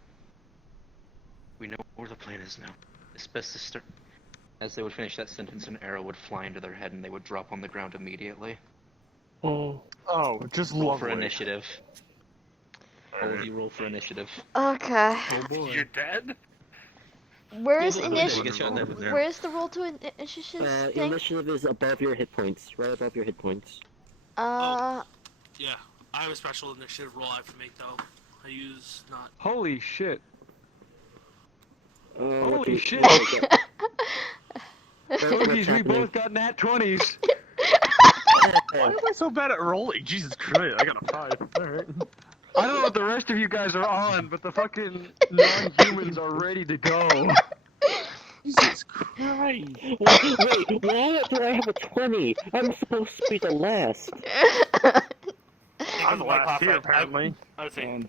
We know where the plan is now. It's best to start. As they would finish that sentence, an arrow would fly into their head and they would drop on the ground immediately. Oh. Oh, just Roll for lovely. initiative. All of you roll for initiative. Okay. Oh boy. You're dead? Where's You initiative? get shot in the head with an arrow. Where's the roll to initiative thing? Initiative is above your hit points. Right above your hit points. Yeah. I have a special initiative roll I have to make, though. I use not. Holy shit. What Holy do you- shit. what do you get? Cookies, we happening? both got nat 20s. Why am I so bad at rolling? Jesus Christ, I got a 5. Alright. I don't know what the rest of you guys are on, but the fucking non-humans are ready to go. Jesus Christ. Wait, why do I have a 20? I'm supposed to be the last. I'm the last here, apparently. I would say, Um,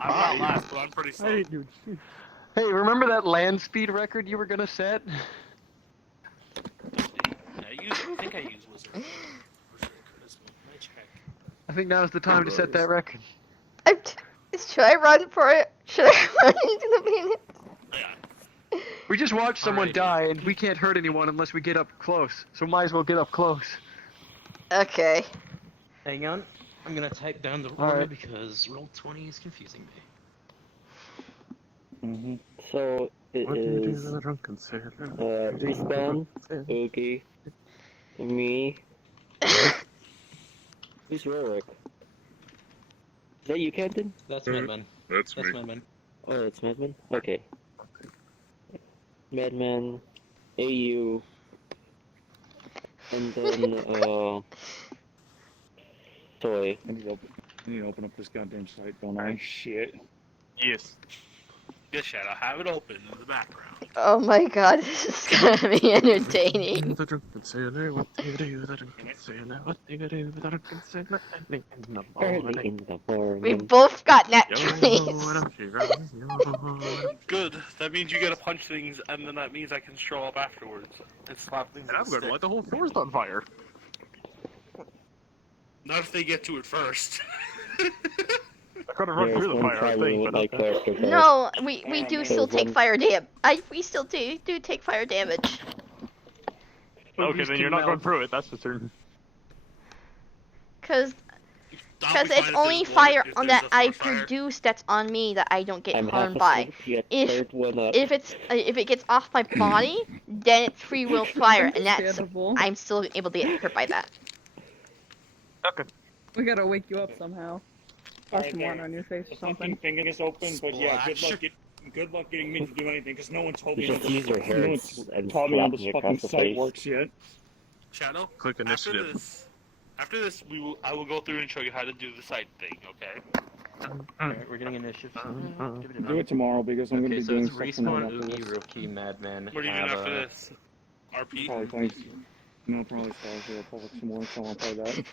I'm not last, but I'm pretty I slow. didn't do shit. Hey, remember that land speed record you were gonna set? I think I use Wizard. Wizard Charisma. Let me check. I think now's the time to set that record. Should I run for it? Should I run into the bandit? Yeah. We just watched someone Alrighty. die, and we can't hurt anyone unless we get up close. So might as well get up close. Okay. Hang on. I'm gonna type down the roll Alright. because roll 20 is confusing me. So, it What do you do is, to the drunken sailor? Respawn, Oogie, me. Who's Rorik? Is that you, Captain? That's Madman. That's That's me. Madman. Oh, it's Madman? Okay. Madman, AU, and then, Toy. I need to open up this goddamn site, don't I? Shit. Yes. Yes, Shadow, have it open in the background. Oh my god, this is gonna be entertaining. The drunken sailor, what do you do? The drunken sailor, what do you do? The drunken sailor, early in the Early in the morning. We both got nat Yo, 20s. she runs, yo. Good. That means you gotta punch things, and then that means I can show up afterwards and slap things. And I'm going to light the whole forest on fire. Not if they get to it first. I could have run through the fire, I think, but okay. No, we do still take fire we still do take fire damage. Okay, then you're not going through it, that's for certain. Because it's only fire that I produce that's on me that I don't get harmed by. If it gets off my body, then it's free will fire, and that's I'm still able to get hurt by that. Okay. We gotta wake you up somehow. Or some there. water on your face or The something. fucking thing is open, but yeah, Splash. good luck getting me to do anything, because no one told me Just use your hair no and one's taught me how slap this me fucking across the site face. works yet. Shadow, Click initiative. after this, I will go through and show you how to do the side thing, okay? Alright, we're getting initiative. Do it tomorrow, because I'm Okay, gonna be so doing it's stuff tonight Respawn, after Oogie, this. Rookie, Madman. What are you doing after this? RP? Probably thanks. No, probably Star Wars Republic some more, so I'll play that.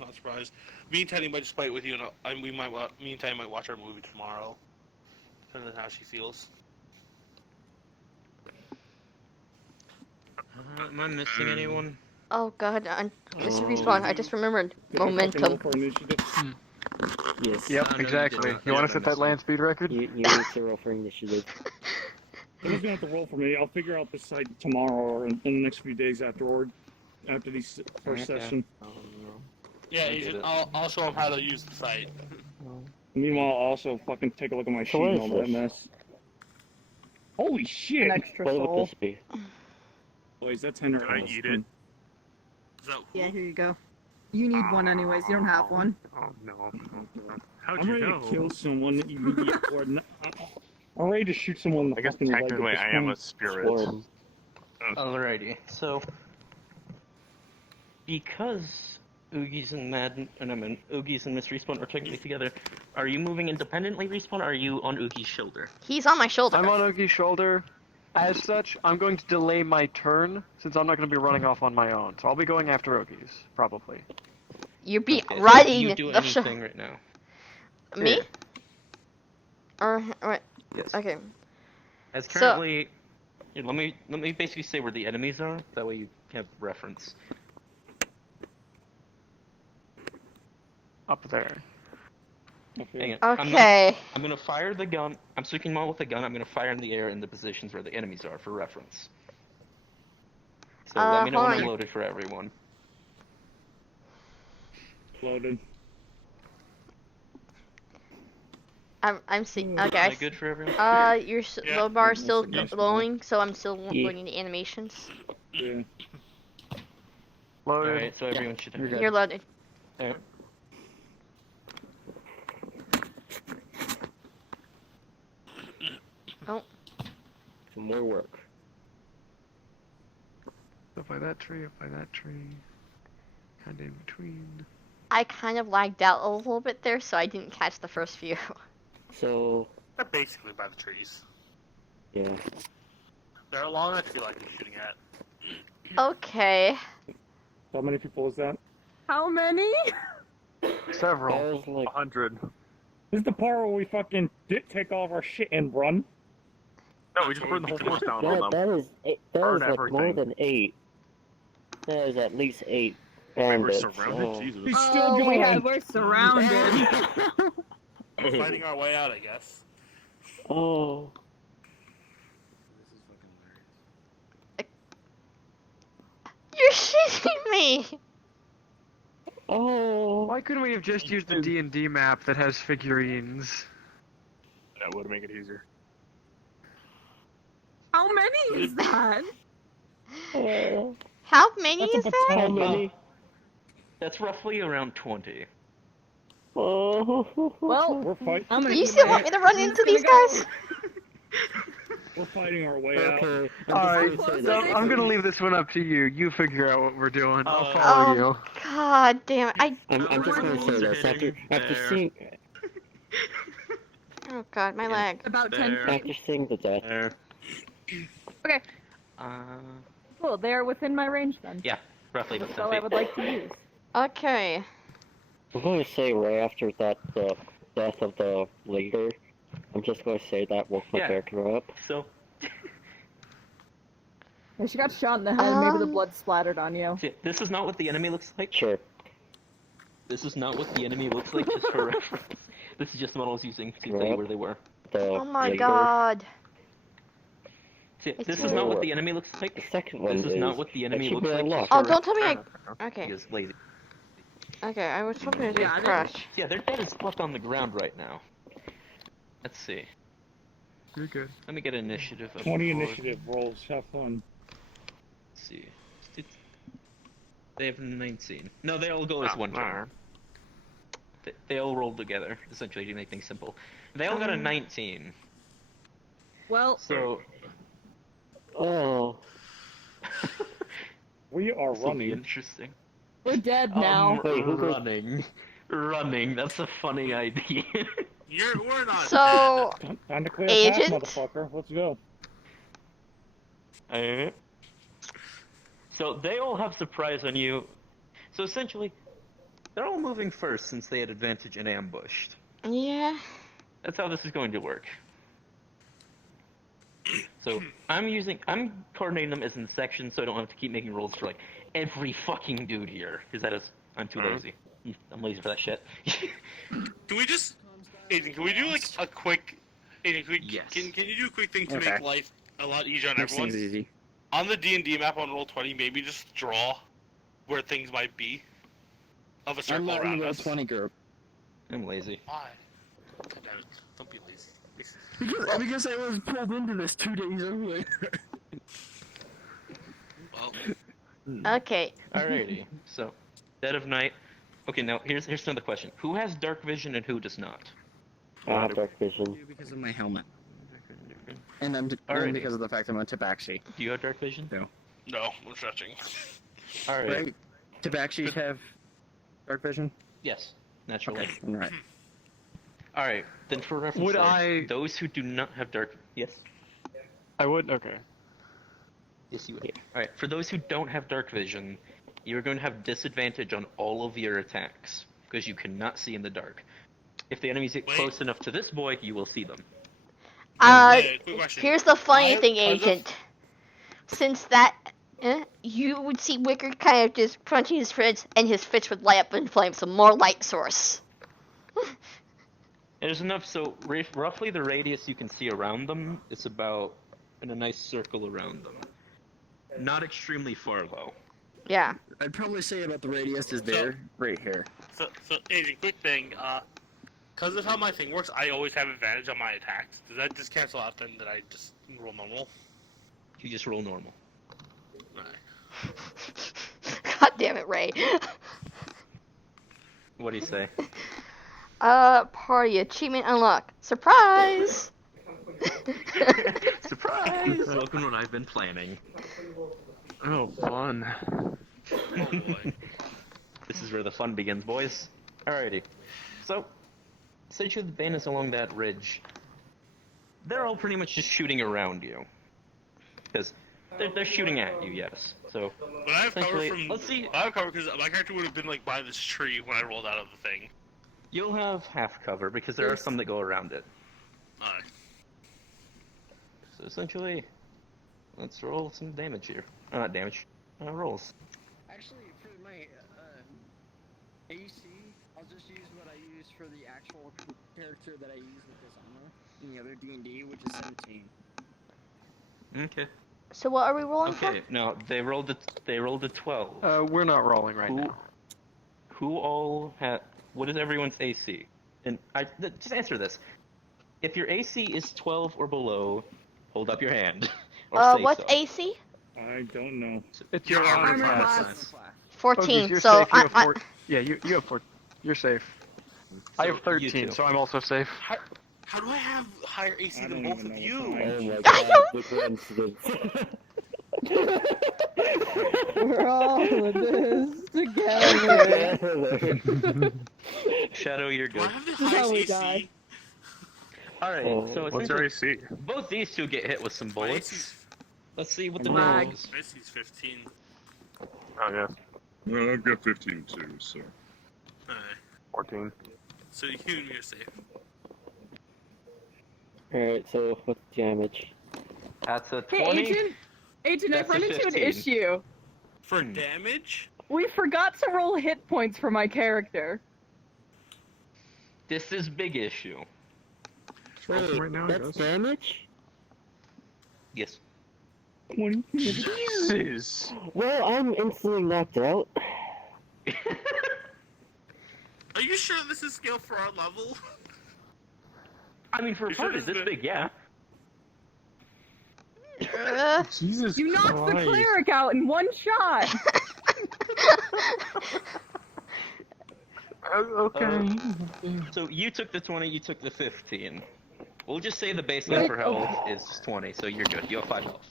Not surprised. Me and Teddy might just play it with you, and me and Teddy might watch our movie tomorrow. Depending on how she feels. Am I missing anyone? Oh god, Mr. Respawn, I just remembered momentum. Yes. Yep, exactly. You want to set that land speed record? You need to roll for initiative. Someone's gonna have to roll for me. I'll figure out the site tomorrow or in the next few days afterward. After this first session. Yeah, I'll show him how to use the site. Meanwhile, I'll also fucking take a look at my sheet and all that mess. Holy shit! An extra What soul. would this be? Boys, that's Henry. Can I eat it? Yeah, here you go. You need one anyways, you don't have one. Oh, no. How'd I'm you ready know? to kill someone, you idiot. Or not. I'm ready to shoot someone in the I guess fucking leg at technically this I am a point. spirit. Alrighty, so because Oogies and Oogies and Miss Respawn are technically together, are you moving independently, Respawn, or are you on Oogie's shoulder? He's on my shoulder. I'm on Oogie's shoulder. As such, I'm going to delay my turn, since I'm not going to be running off on my own. So I'll be going after Oogie's, probably. You're So riding you do the show. anything right now? Me? Yeah. Or what? Yes. Okay. As So- currently, here, let me basically say where the enemies are. That way you have reference. Up there. Hang on. Okay. I'm gonna fire the gun. I'm swinging them all with the gun. I'm gonna fire in the air in the positions where the enemies are for reference. So let me know when I'm hold on. loaded for everyone. Loaded. I'm seeing. Okay. Am I I good for everyone? Your load bar is still glowing, so I'm still Yeah. loading the animations. Yeah. Loaded. Alright, so everyone should have. You're loaded. Alright. Oh. Some more work. Up by that tree, up by that tree. Kind of in between. I kind of lagged out a little bit there, so I didn't catch the first few. So, They're basically by the trees. yeah. They're along that tree like you're shooting at. Okay. How many people is that? How many? Several. That was like 100. This is the part where we fucking take all of our shit and run. No, we just burned the whole forest down that, on them. that is that Burn is like more everything. than 8. That is at least 8 Wait, we're bandits. surrounded? Oh. Jesus. He's still Oh, going. we're surrounded. We're fighting our way out, I guess. Oh. You're shitting me! Oh. Why couldn't we have just used the D&D map that has figurines? That would make it easier. How many is that? Oh. How many That's is a that? How baton. many? That's roughly around 20. Well, We're fighting. I'm Do gonna you eat still my- want me to run I'm into just these gonna guys? We're fighting our way out. Okay. Alright, close so is it? I'm gonna leave this one up to you. You figure out what we're doing. I'll Oh, follow Oh, you. God damn it. I'm just gonna say this. After seeing Oh, God, my leg. About 10 feet. after seeing the death, There. Okay, Uh, cool. They are within my range then. yeah, roughly about That's 10 all I feet. would like to use. Okay. I'm going to say right after that the death of the leader, I'm just going to say that woke my Yeah. character up. So, Yeah, she got shot in the head. Maybe the Um, blood splattered on you. see, this is not what the enemy looks like. Sure. This is not what the enemy looks like, just for reference. This is just what I was using to tell you Yep. where they were. The Oh my leader. God. See, It's this is really- not what the enemy looks The like. second one This is not what the enemy looks achievement like. unlocked. Oh, just for don't tell me I... reference. Okay. He is lazy. Okay, I was hoping it Yeah, I would didn't- crash. Yeah, their dead is fucked on the ground right now. Let's see. You're good. Let me get initiative. up 20 before- initiative rolls. Have fun. Let's see. They have 19. No, they all go as one turn. They all roll together, essentially, to make things simple. They all got a 19. Well, So, Oh. We are this will be running. interesting. we're dead now. Wait, who goes- running. Running, that's a funny idea. We're not So, Time to clear a path, Agent? motherfucker. Let's go. Alright. So they all have surprise on you. So essentially, they're all moving first since they had advantage and ambushed. yeah. That's how this is going to work. So I'm coordinating them as in sections so I don't have to keep making rolls for like every fucking dude here. Because I'm too lazy. I'm lazy for that shit. Can we just, Aiden? Can we do like a quick? Aiden, Yes. can you do a quick thing to Okay. make life a lot easier on Makes everyone? things easy. On the D&D map on Roll20, maybe just draw where things might be of a I'm circle not in around the us. Roll20 group. I'm lazy. Why? God damn it. Don't be lazy. Because I was pulled into this 2 days earlier. Well, Okay. Alrighty. So, dead of night. Okay, now here's another question. Who has dark vision and who does not? I have dark vision. Because of my helmet. And I'm Alrighty. and because of the fact I'm on Tabaxi. Do you have dark vision? No. no, I'm stretching. Alright. Right? Tabaxis have dark vision? Yes. Naturally. Okay, alright. Alright, then for reference, Would there, I- those who do not have dark... Yes? I would? Okay. Yes, you would. Alright, for those who don't have dark vision, you're going to have disadvantage on all of your attacks, because you cannot see in the dark. If the enemies get Wait. close enough to this boy, you will see them. Quick question. Here's the funny thing, because of- Agent. Since that, you would see Wicker kind of just crunching his fist, and his fist would light up in flames, so more light source. There's enough, so roughly the radius you can see around them is about in a nice circle around them. Not extremely far, though. Yeah. I'd probably say about the radius is there, right here. So Aiden, quick thing. Because of how my thing works, I always have advantage on my attacks. Does that just cancel out then that I just roll normal? You just roll normal. Right. God damn it, Ray. What do you say? Party achievement unlocked. Surprise! Surprise! Welcome to what I've been planning. Oh, fun. Oh boy. This is where the fun begins, boys. Alrighty. So, essentially the band is along that ridge. They're all pretty much just shooting around you. Because they're shooting at you, yes. So, But I have cover essentially, from. let's see. I have cover because my character would have been like by this tree when I rolled out of the thing. You'll have half cover because there are some that go around it. Alright. So essentially, let's roll some damage here. Not damage, rolls. Actually, for my AC, I'll just use what I use for the actual character that I use with this armor in the other D&D, which is 17. Okay. So what are we rolling Okay. Now they rolled a 12. We're not rolling right Who- now. Who all had? What is everyone's AC? And just answer this. If your AC is 12 or below, hold up your hand. for? Or say What's so. AC? I don't know. It's your Your armor armor class. class. 14. you're So safe. You have 4. Yeah, you have 4. You're safe. I have you 13, two. so I'm also safe. How do I have higher AC I than don't both even of know you? what's Oh on. my god, the coincidence. We're all in this together. Shadow, you're Do I good. have the This is highest how we AC? die. Alright, Oh, so What's your essentially, AC? both these two get hit with some My bullets. AC's, Let's see what the Lag. news is. my AC's 15. Oh, yeah. I've got 15 too, so. Alright. 14. So you and me are safe. Alright, so what's the damage? That's a Hey, 20. Agent, I've That's a run into an 15. issue. For damage? We forgot to roll hit points for my character. This is big issue. Wait, right now, I that's guess. damage? Yes. 20. Jesus. Well, I'm instantly knocked out. Are you sure this is scale for our level? I mean, for a You sure party this this is big, yeah. Jesus You knocked the Christ. cleric out in one shot. Okay. So you took the 20, you took the 15. We'll just say the baseline for health is 20, so you're good. You have 5 health.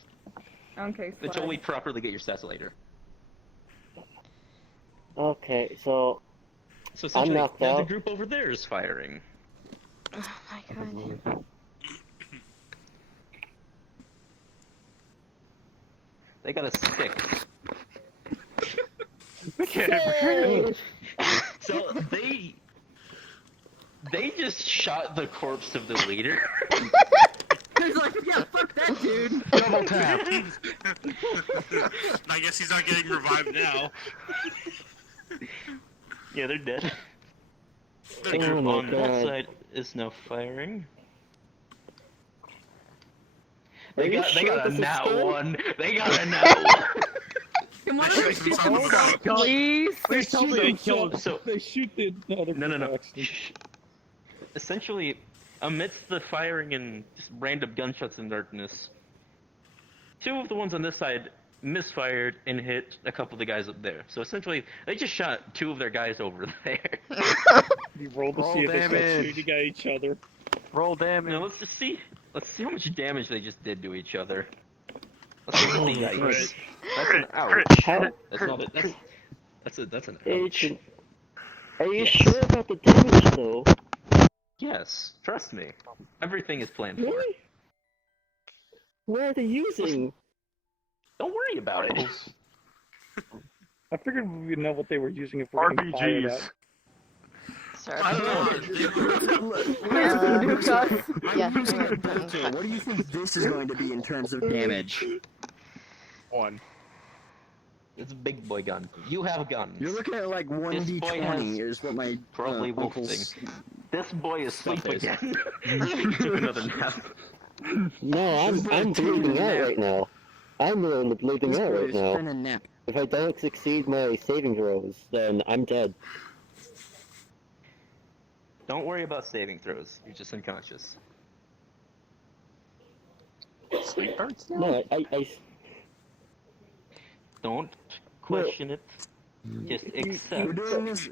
Okay, Until fine. we properly get your stats later. Okay, so So essentially, knocked now the out. group over there is firing. Oh my god. They got a stick. So they just shot the corpse of the leader. He's like, yeah, fuck that dude. Double tap. I guess he's not getting revived now. Yeah, they're dead. The Oh group my on that God. side is now firing. Are They you got sure a this is nat good? one. They got a nat one. Can one They of shoot us some get son of a this gun. stuff, please? They So- shoot, so- they shoot the other No. by accident. Essentially, amidst the firing and just random gunshots in darkness, 2 of the ones on this side misfired and hit a couple of the guys up there. So essentially, they just shot 2 of their guys over there. You roll to Roll see if they start damage. shooting at each other. Roll damage. Now let's just see. Let's see how much damage they just did to each other. Let's look at the dice. That's an ouch. How? That's not it. That's an ouch. Agent, are you Yes. sure about the damage though? Yes, trust me. Everything is planned for. Really? What are they using? Don't worry about it. I figured we would know what they were using if we're getting fired RPGs. at. Sorry. I don't know. Yeah. What do you think this is going to be in terms of damage? 1. It's a big boy gun. You have guns. You're looking at like This boy 1d20 has is what my probably wolf uncle's... thing. This boy is Stuff asleep is. again. Took another nap. No, I'm bleeding out right now. I'm really bleeding This out boy right is now. trying to nap. If I don't succeed my saving throws, then I'm dead. Don't worry about saving throws. You're just unconscious. Sleep darts now? No, I Don't question it. Just We're accept. doing this.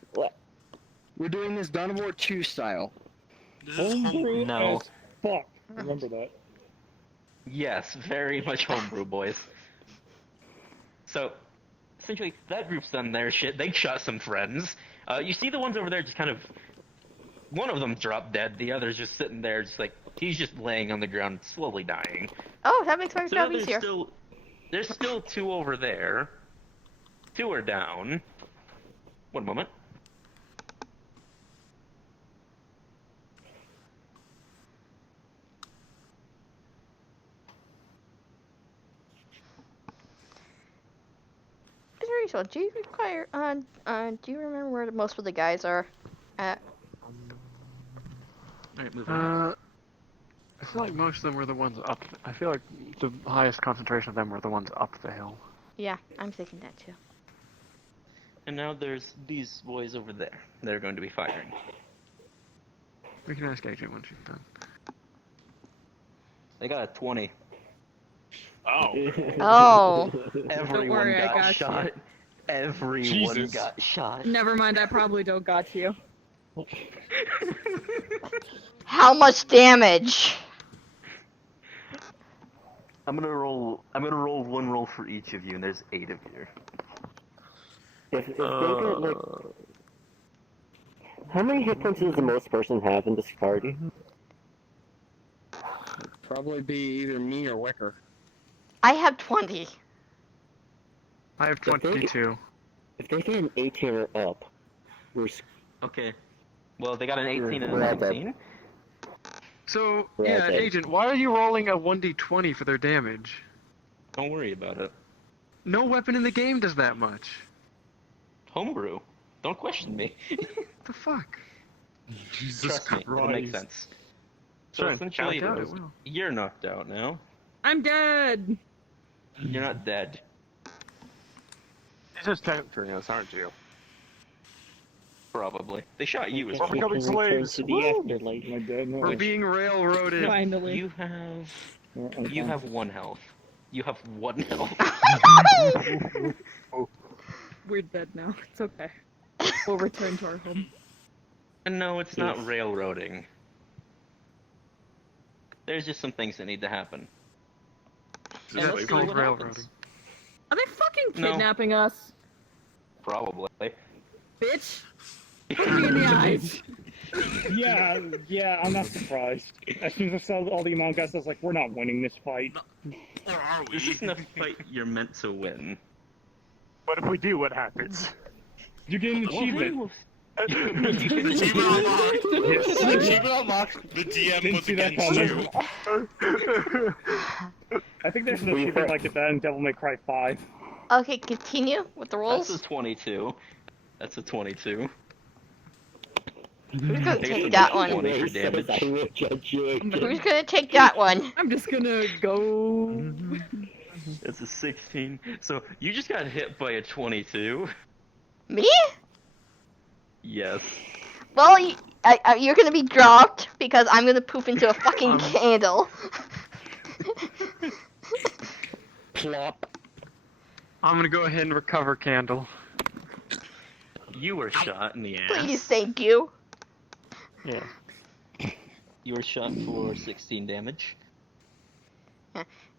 We're doing this Dawn of War 2 style. This is home. Homebrew No. as fuck. Remember that. Yes, very much homebrew, boys. So, essentially, that group's done their shit. They shot some friends. You see the ones over there just kind of... One of them dropped dead. The other's just sitting there, just like... He's just laying on the ground, slowly dying. Oh, that makes my So job easier. there's still 2 over there. 2 are down. One moment. Rachel, do you require do you remember where most of the guys are at? Alright, move on. I feel like most of them were the ones up. I feel like the highest concentration of them were the ones up the hill. Yeah, I'm thinking that too. And now there's these boys over there. They're going to be firing. We can ask AJ when she's done. They got a 20. Oh. Oh. Everyone worry, I got got you. shot. Everyone Jesus. got shot. Never mind, I probably don't got you. How much damage? I'm gonna roll one roll for each of you, and there's 8 of you. If they get like, how many hit points does the most person have in this party? Probably be either me or Wicker. I have 20. I have 22. If they get an 18 or up, we're Okay. Well, they got an 18 and a We're at that. 19. So, Right, yeah, okay. Agent, why are you rolling a 1d20 for their damage? Don't worry about it. No weapon in the game does that much. Homebrew. Don't question me. The fuck? Jesus Trust me, it'll make Christ. sense. So Sure, essentially, knocked out, it will. you're knocked out now. I'm dead. You're not dead. You're just capturing us, aren't you? Probably. They shot you as We're well. becoming slaves. To the afterlife. Am I dead? No. We're being railroaded. Finally. You have I'm you fine. have 1 health. You have 1 health. We're dead now. It's okay. We'll return to our home. And no, it's not railroading. There's just some things that need to happen. And That's let's see called what railroading. happens. Are they fucking No. kidnapping us? Probably. Bitch! Look me in the eyes. Yeah, I'm not surprised. As soon as I saw all the amount of guys, I was like, we're not winning this fight. Or are we? This isn't a fight you're meant to win. But if we do, what happens? You get an achievement. Achievement unlocked. Achievement unlocked. The DM Didn't was see that against coming. you. I think there's an achievement like that in Devil May Cry 5. Okay, continue with the rolls. That's a 22. That's a 22. Who's gonna There's take a that one? 20 for damage. I will judge you again. Who's gonna take that one? I'm just gonna go. It's a 16. So you just got hit by a 22. Me? Yes. Well, you're gonna be dropped because I'm gonna poof into a fucking candle. Plop. I'm gonna go ahead and recover Candle. You were shot in the ass. Please, thank you. Yeah. You were shot for 16 damage.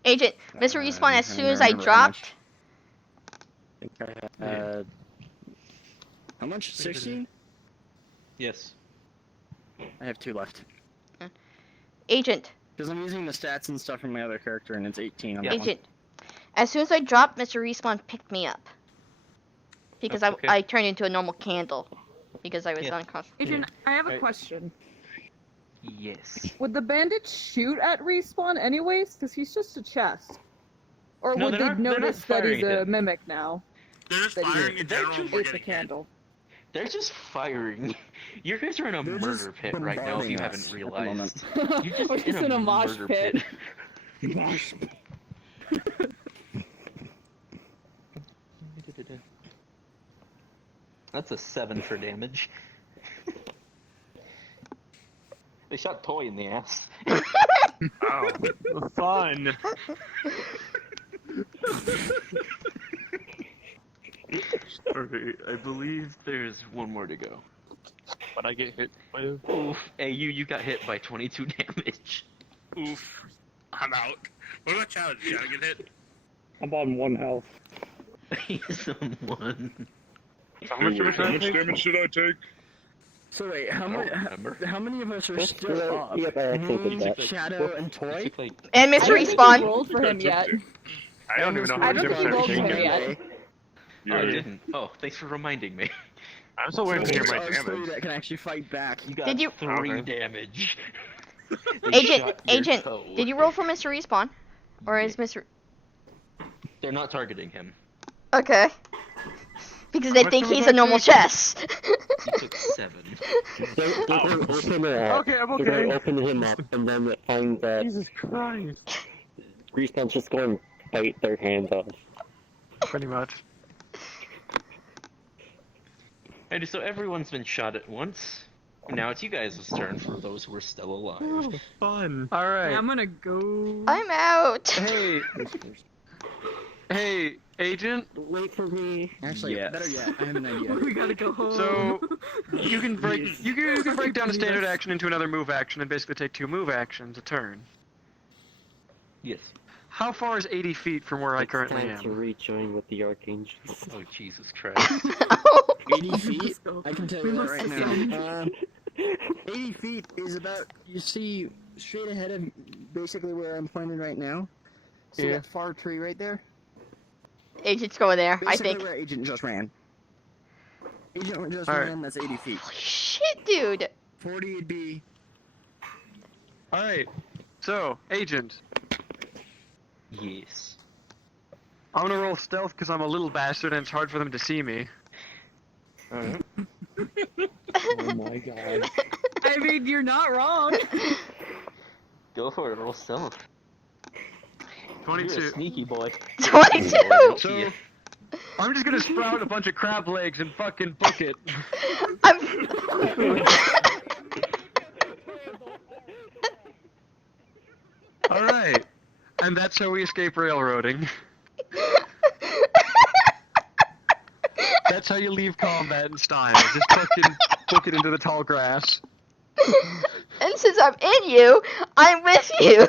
Agent, Mr. Respawn, as I soon as I remember how much. dropped, I think I had... How much? 16? Yes. I have 2 left. Agent, Because I'm using the stats and stuff from my other character, and it's 18 on that one. Agent, as soon as I dropped, Mr. Respawn picked me up. Because That's okay. I turned into a normal candle. Because I was Yeah. unconscious. Agent, I have a Right. question. Yes. Would the bandit shoot at Respawn anyways? Because he's just a chest. Or No, would they're they not- they're not notice that he's firing a at him. mimic now? They're just That firing in They're general. just- We're It's a getting hit. candle. They're just firing. You guys are in a They're murder just pit right now if you bombarding haven't us at the realized. moment. You're We're just in a mosh murder pit. Mosh. That's a 7 for damage. They shot Toy in the ass. Oh, fun. Okay, I believe there's one more to go. But I get hit by Oof. Hey, you got hit by 22 damage. Oof. I'm out. What about challenge? Did I get hit? I'm on 1 health. Someone. How much How much damage? damage should I take? So wait, how I many? don't remember. How many of us are Yep, still up? yep, I actually did Me, that. Shadow, and It Toy. took like And I Mr. don't think he Respawn. rolled for him yet. I don't even know how I much don't think he rolled damage for I him take. yet. Oh, I Yeah. didn't. Oh, thanks for reminding me. I'm still waiting to hear my There's us 3 damage. that can actually fight back. You got Did you- 3 Okay. damage. They Agent, shot your Agent, toe. did you roll for Mr. Respawn? Or is Mr. They're not targeting him. Okay. Because they How think much he's did a I normal take? chest. You took 7. They're gonna open it up. Okay, I'm They're gonna okay. open him up, and then it find that Jesus Christ. Respawn's just going to bite their hand off. Pretty much. Alrighty, so everyone's been shot at once. Now it's you guys' turn for those who are still alive. Fun. Alright. I'm gonna go. I'm out. Hey, Agent. Wait for me. Actually, Yes. better yet, I have an idea. We gotta go home. So you can break down a standard action into another move action and basically take 2 move actions a turn. Yes. How far is 80 feet from where I It's currently time to am? rejoin with the Archangels. Oh Jesus Christ. 80 feet? I can tell you that right now. 80 feet is about, you see, straight ahead of basically where I'm pointed right now. See Yeah. that far tree right there? Agent's going there, I Basically think. where Agent just ran. Agent just Alright. ran, that's 80 feet. Holy shit, dude. 40 would be... Alright. So, Agent. Yes. I'm gonna roll stealth because I'm a little bastard and it's hard for them to see me. Alright. Oh my god. I mean, you're not wrong. Go for it, roll stealth. 22. You're a sneaky boy. 22! So, I'm just gonna sprout a bunch of crab legs and fucking book it. Alright. And that's how we escape railroading. That's how you leave combat in style. Just fucking book it into the tall grass. And since I'm in you, I'm with you.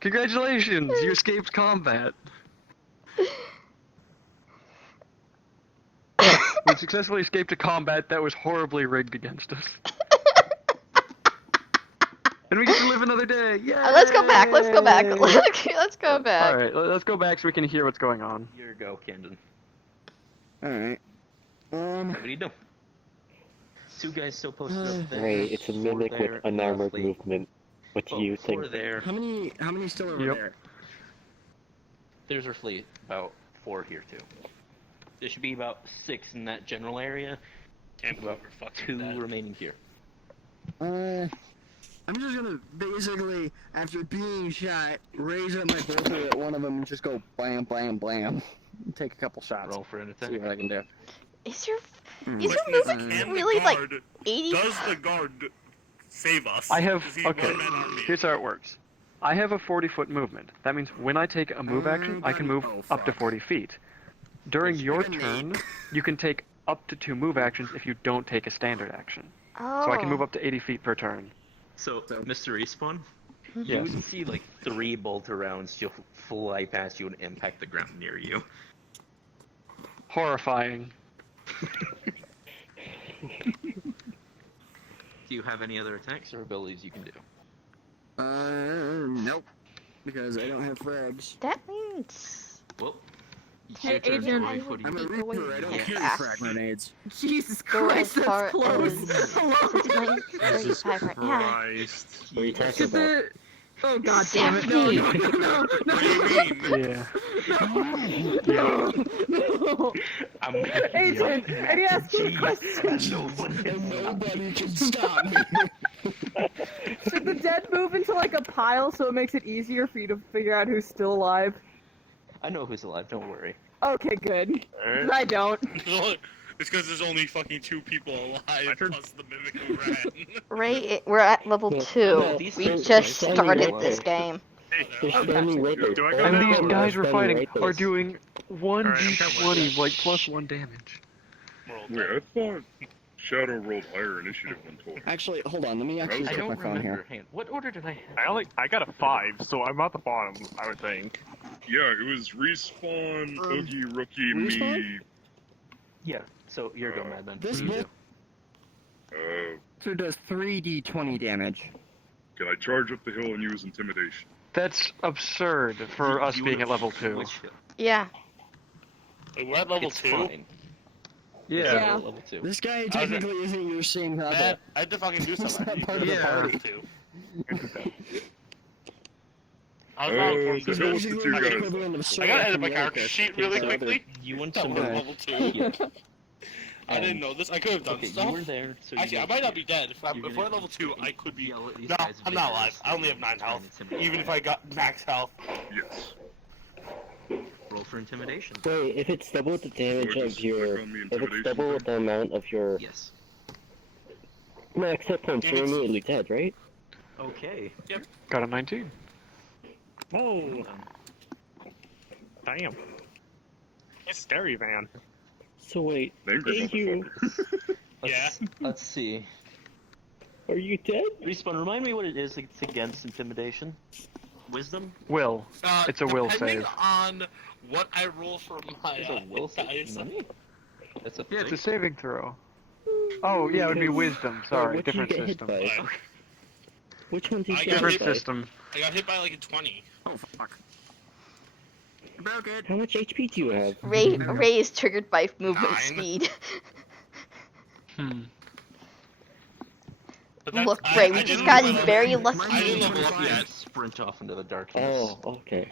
Congratulations, you escaped combat. We successfully escaped a combat that was horribly rigged against us. And we get to live another day. Yeah. Let's go back. Let's go back. Let's go back. All right, let's go back so we can hear what's going on. Here you go, Camden. Alright. What do you do? 2 guys still posted up there. Right, it's a 4 mimic there, with unarmored roughly. movement. What do you 4 think? there. How many still over Yep. there? There's roughly about 4 here too. There should be about 6 in that general area. Can't About believe we're fucking 2 dead. remaining here. I'm just gonna basically, after being shot, raise up my bolter at one of them and just go blam, blam, blam. Take a couple shots. Roll for an attack. See what I can do. Is your Hmm. is your Question movement is, can the really like guard- 80? Does the guard save us? I have, Is he okay, one-man army? here's how it works. I have a 40-foot movement. That means when I take a move action, I can move up to 40 feet. During your turn, you can take up to 2 move actions if you don't take a standard action. Oh. So I can move up to 80 feet per turn. So, Mr. Respawn, you Yes. would see like 3 bolter rounds just fly past you and impact the ground near you. Horrifying. Do you have any other attacks or abilities you can do? Nope. Because I don't have frags. That means. Well, it's Hey, your turn, Agent. Joey. What do I'm you a do? reaper, I don't Yeah. carry frag grenades. Jesus Go Christ, as far that's close. as- Hello? Since you're going Jesus 35 right now. Christ. What are you talking Should about? the... Oh god damn it, no, no, no, no, no. What do you mean? Yeah. No, no. I'm Agent, I need to ask you a question. Nobody can stop me. Should the dead move into like a pile so it makes it easier for you to figure out who's still alive? I know who's alive, don't worry. Okay, good. 'Cause I don't. It's because there's only fucking 2 people alive, plus the mimic who ran. Right, we're at level 2. these We things just are started right this there. game. They're standing right there. Do I go And now? these or- guys we're Standing fighting right there. are doing 1d20, Alright, like plus 1 damage. Wait, I thought Shadow rolled higher initiative than Toy. Actually, hold on, let me actually I check don't my phone remember. here. Hang on. What order did I have? I got a 5, so I'm at the bottom, I would think. Yeah, it was Respawn, Oogie, Rookie, Respawn? me. Yeah, so here you go, Madman. This What do you book do? so does 3d20 damage. Can I charge up the hill and use Intimidation? That's absurd for us You being would've at level 2. switched it. Yeah. Wait, we're at level It's 2? fine. Yeah. It's Yeah. level 2. This guy technically isn't your same level. Matt, I had to fucking do He's something. not part of the Yeah. party. I was not informed so of what's it. the Basically, 2 the guys? equivalent of I Sora gotta edit from my the character other sheet guy. really Takes the other- quickly. You went That to was Okay. level 2. Yeah. I didn't know this. I could have done Okay, stuff. you were there, so you Actually, I get- might not be dead. If You're we're gonna at level 2, I could be. yell at these No, guys I'm not alive. vigorously I only have 9 and health. intimidate Even them. if I got max health. Yes. Roll for intimidation. Wait, if it's double the damage So I of just your... click on the If it's intimidation double thing? the amount of your Yes. max hit points, you're immediately dead, right? Okay. Got a 19. Oh, Damn. It's scary, man. So wait, Angry hey you, Yeah. Let's see. are you dead? Respawn, remind me what it is it's against intimidation. Wisdom? Will. It's a will Depending save. on what I roll for my It's a will save? dice. Nani? That's a Yeah, it's three? a saving throw. Oh, yeah, it would be wisdom. Sorry, what did you different get system. hit by? Which one did I you got get Different hit by? system. I got hit by like a 20. Oh fuck. Broke it. How much HP do you have? Ray is triggered by movement 9. speed. Hmm. But that's, Look, Ray, we I just didn't got level- very lucky. I didn't level up You yet. sprint off into the darkness. Oh, okay.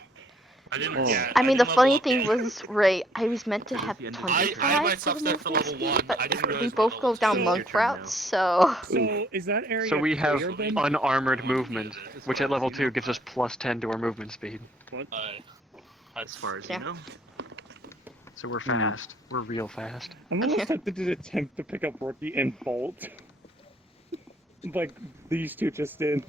I didn't. Oh. Yeah, I mean, the didn't level funny up thing yet. was, Ray, I was meant to It is have the end of the 25 I had my for stuff the set for movement level speed, 1. but I didn't we realize both my go level down two. Your monk turn now. routes, so... So is that area So we have clear then? unarmored movement, which at level 2 gives us plus 10 to our movement speed. As far as Yeah. you know. So we're fast. We're real fast. I'm almost tempted to attempt to pick up Rookie and Bolt. Like these two just did.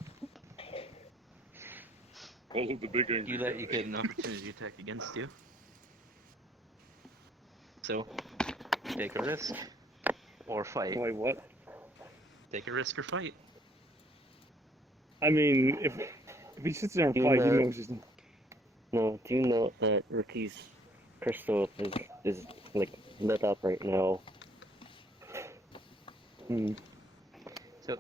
All of the big angry You let you guy. get an opportunity attack against you. So, take a risk. Or fight. Wait, what? Take a risk or fight. I mean, if he sits there and You fight, he know- knows he's... No, do you know that Rookie's crystal is like lit up right now?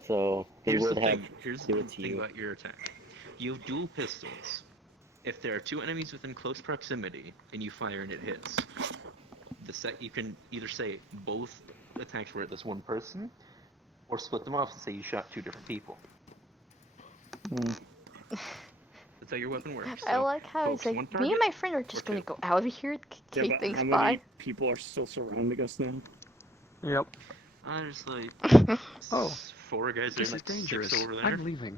So he Here's would the have thing. Here's do the it to thing you. about your attack. You have dual pistols. If there are two enemies within close proximity and you fire and it hits, you can either say both attacks were at this one person, or split them off and say you shot two different people. That's how your weapon works. I So like how focus it's like, one me target and my friend are just or gonna two. go out of here, Yeah, take but things how by. many people are still surrounding us now? Yep. There's like Oh. 4 guys. This There's is like dangerous. 6 over there. I'm leaving.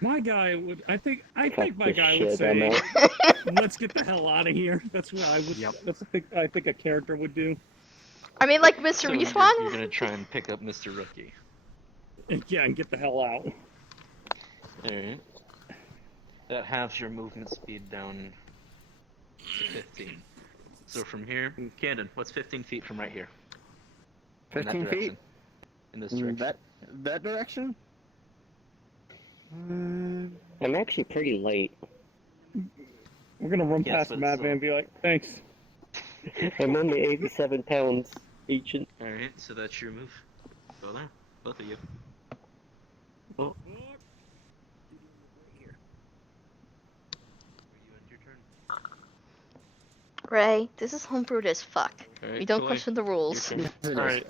My guy would... I think my this guy would shit, say, I'm out. let's get the hell out of here. That's what I would... Yep. That's what I think a character would do. I mean, like Mr. So Respawn? you're gonna try and pick up Mr. Rookie. Yeah, and get the hell out. Alright. That halves your movement speed down to 15. So from here, Camden, what's 15 feet from right here? In that 15 feet? direction. In this direction. That direction? I'm actually pretty light. We're gonna run Yes, past but Matt still. and be like, thanks. I'm only 87 pounds, ancient. Alright, so that's your move. Go there. Both of you. Oh. Ray, this is homebrewed as fuck. Alright, We don't Koi, question the rules. your turn. Alright,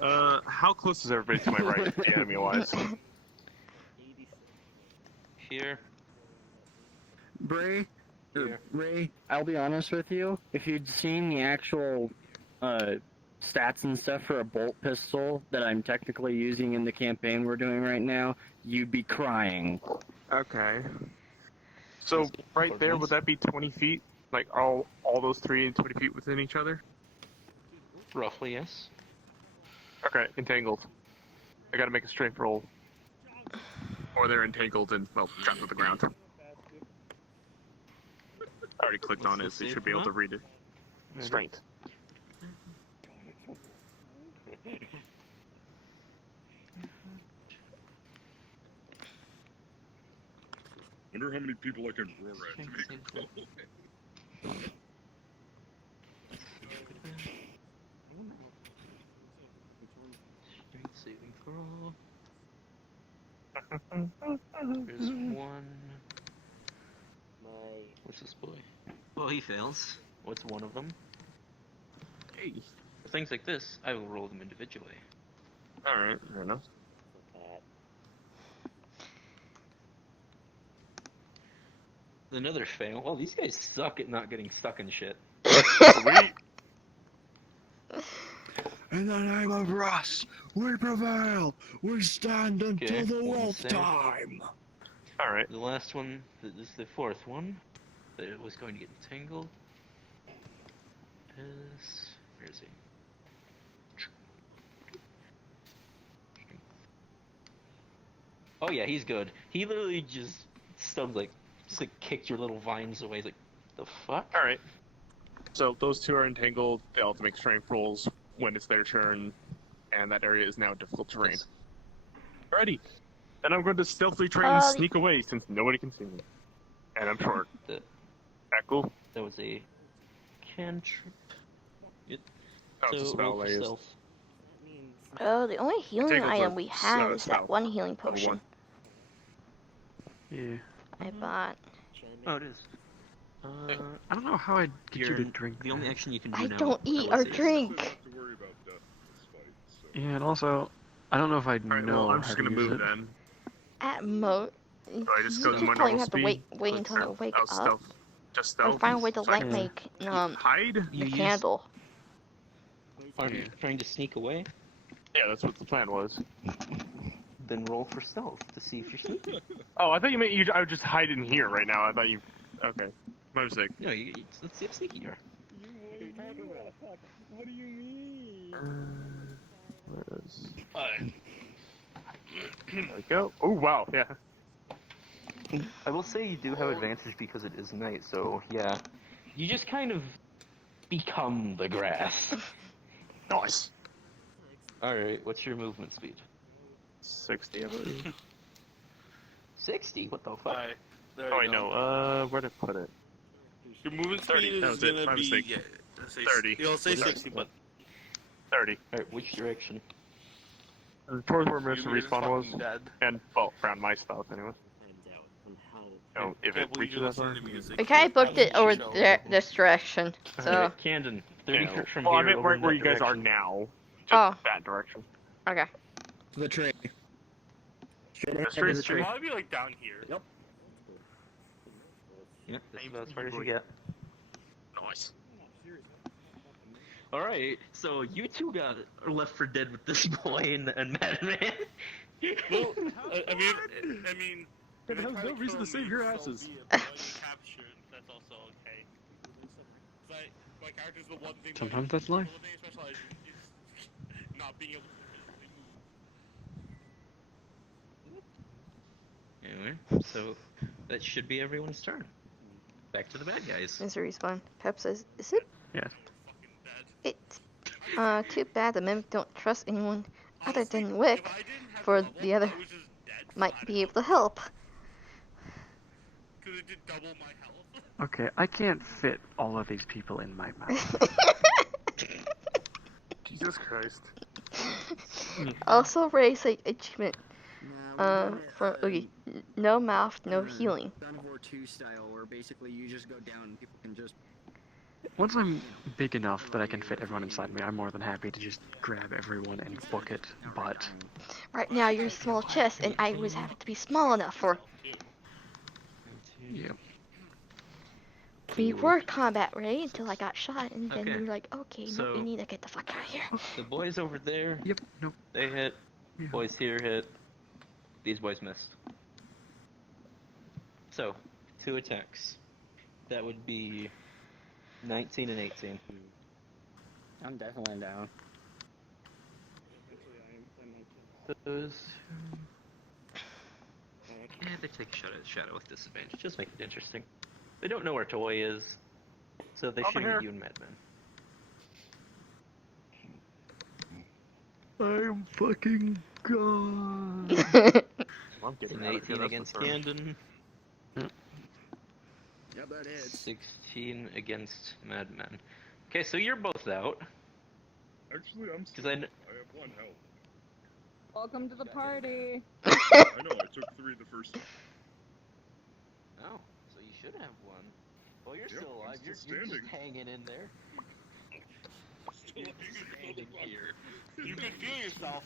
how close is everybody to my right, the enemy wise? Here. Ray, I'll be honest with you. If you'd seen the actual stats and stuff for a bolt pistol that I'm technically using in the campaign we're doing right now, you'd be crying. Okay. So, right there, would that be 20 feet? Like, all those 3 and 20 feet within each other? Roughly, yes. Okay, entangled. I gotta make a strength roll. Or they're entangled and, well, trapped to the ground. I already clicked on it, so you should be able to read it. Strength. Wonder how many people I can roar at to make them go away. Strength saving throw. There's one. What's this boy? Oh, he fails. What's one of them? Hey. For things like this, I will roll them individually. Alright, fair enough. Another fail. Well, these guys suck at not getting stuck in shit. Sweet. In the name of Russ, we prevail. We stand until Okay, the one wolf save. time. Alright. The last one, this is the fourth one, that was going to get entangled. Where is he? Oh yeah, he's good. He literally just kicked your little vines away. He's like, the fuck? Alright. So those two are entangled. They all have to make strength rolls when it's their turn, and that area is now difficult terrain. Alrighty. Then I'm going to stealthily try and sneak away since nobody can see me. And I'm short. That cool? That was a cantrip. Oh, it's a So spell roll for I used. stealth. Oh, the only healing Take a item we have is spell. that one healing Level potion. Yeah. I bought. Oh, it is. I don't know how I'd get you to drink The only that. action you can do I now. don't eat or drink. Yeah, and also, I don't know if I'd Alright, know well, I'm how just to gonna use move it. then. At most, So I just you go to just my probably normal have to speed. wait until I wake Oh, up. stealth. Just Or stealth. find a way to Sorry. light make Hide? the candle. Are you trying to sneak away? Yeah, that's what the plan was. Then roll for stealth to see if you're sneaky. Oh, I thought you meant I would just hide in here right now. I thought you. Okay. My mistake. No, let's see how sneaky you are. What do you mean? Where is... There we go. Oh, wow, yeah. I will say you do have advantage because it is night, so yeah. You just kind of become the grass. Nice. Alright, what's your movement speed? 60, I believe. 60? What the fuck? Alright, there Oh, you wait, go. no, where'd I put it? Your movement 30, speed that is was it, gonna my be mistake. yeah, let's say 30. You'll say What is 60, it? but 30. Alright, which direction? Towards where most you're just respawn was. fucking dead. And, well, around my stuff, anyway. No, if Can't it believe reaches you that listen far. to music. Okay, I booked it over there, this direction. So. Alright, Camden, 30 Yeah. from Well, I here meant over right in where that you guys are direction. now. Just Oh. that direction. Okay. The train. Straight ahead Straight to the Should train. probably be like down here. Yep. Yeah, that's about as far as you get. Nice. Alright, so you two are left for dead with this boy and Madman. Well, I mean, That has no reason to save your asses. Captured, that's also okay. But my character's the one thing. Sometimes that's life. The one thing I specialize in is not being able to physically move. Anyway, so that should be everyone's turn. Back to the bad guys. Misery respawn. Pep says, is it? Yes. It's too bad the mimic don't trust anyone other than Wick, for the other might be able to help. Because it did double my health. Okay, I can't fit all of these people in my mouth. Jesus Christ. Also raise a achievement. For okay, no mouth, no healing. Carnivore 2 style, where basically you just go down and people can just. Once I'm big enough that I can fit everyone inside me, I'm more than happy to just grab everyone and book it, but... Right now you're a small chest, and I was having to be small enough for. Yep. We were combat ready until I got shot, and then Okay. we were like, okay, no, So- we need to get the fuck out of here. The boys over there, Yep, nope. they hit. Yeah. Boys here hit. These boys missed. So, 2 attacks. That would be 19 and 18. I'm definitely down. Those. Yeah, they take a shot at Shadow with disadvantage. Just make it interesting. They don't know where Toy is, so they shoot here. at you and Madman. I'm fucking gone. I'm It's getting an out of 18 here, against that's the turn. Camden. Yep, that hits. 16 against Madman. Okay, so you're both out. Actually, I'm Because still. I I have 1 health. Welcome to the party. I know, I took 3 the first time. Oh, so you should have 1. Well, you're Yep, still I'm alive. still You're just standing. hanging in there. Still Standing here. You can feel yourself.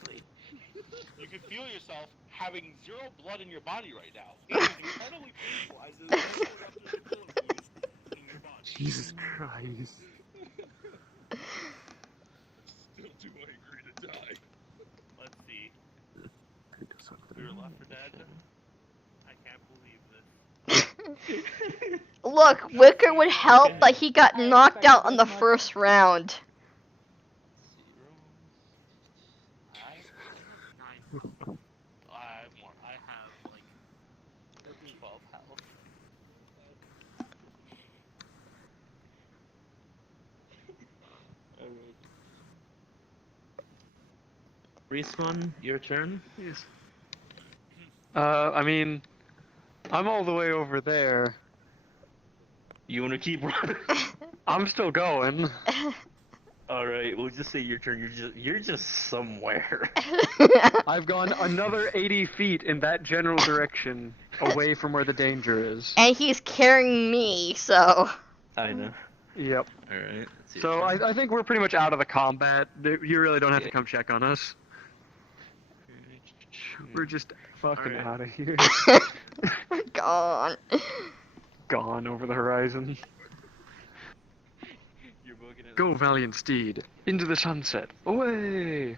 You can feel yourself having 0 blood in your body right now. It is incredibly painful as it is interrupted the bullet wounds in your body. Jesus Christ. Still too angry to die. Let's see. You're left for dead. I can't believe this. Look, Wicker would help, but he got knocked out on the first round. I have like 12 health. Respawn, your turn. Yes. I mean, I'm all the way over there. You want to keep running? I'm still going. All right, we'll just say your turn. You're just somewhere. I've gone another 80 feet in that general direction, away from where the danger is. And he's carrying me, so. I know. Yep. All right. So I think we're pretty much out of the combat. You really don't have to come check on us. We're just fucking out of here. We're gone. Gone over the horizon. Go, valiant steed, into the sunset. Away!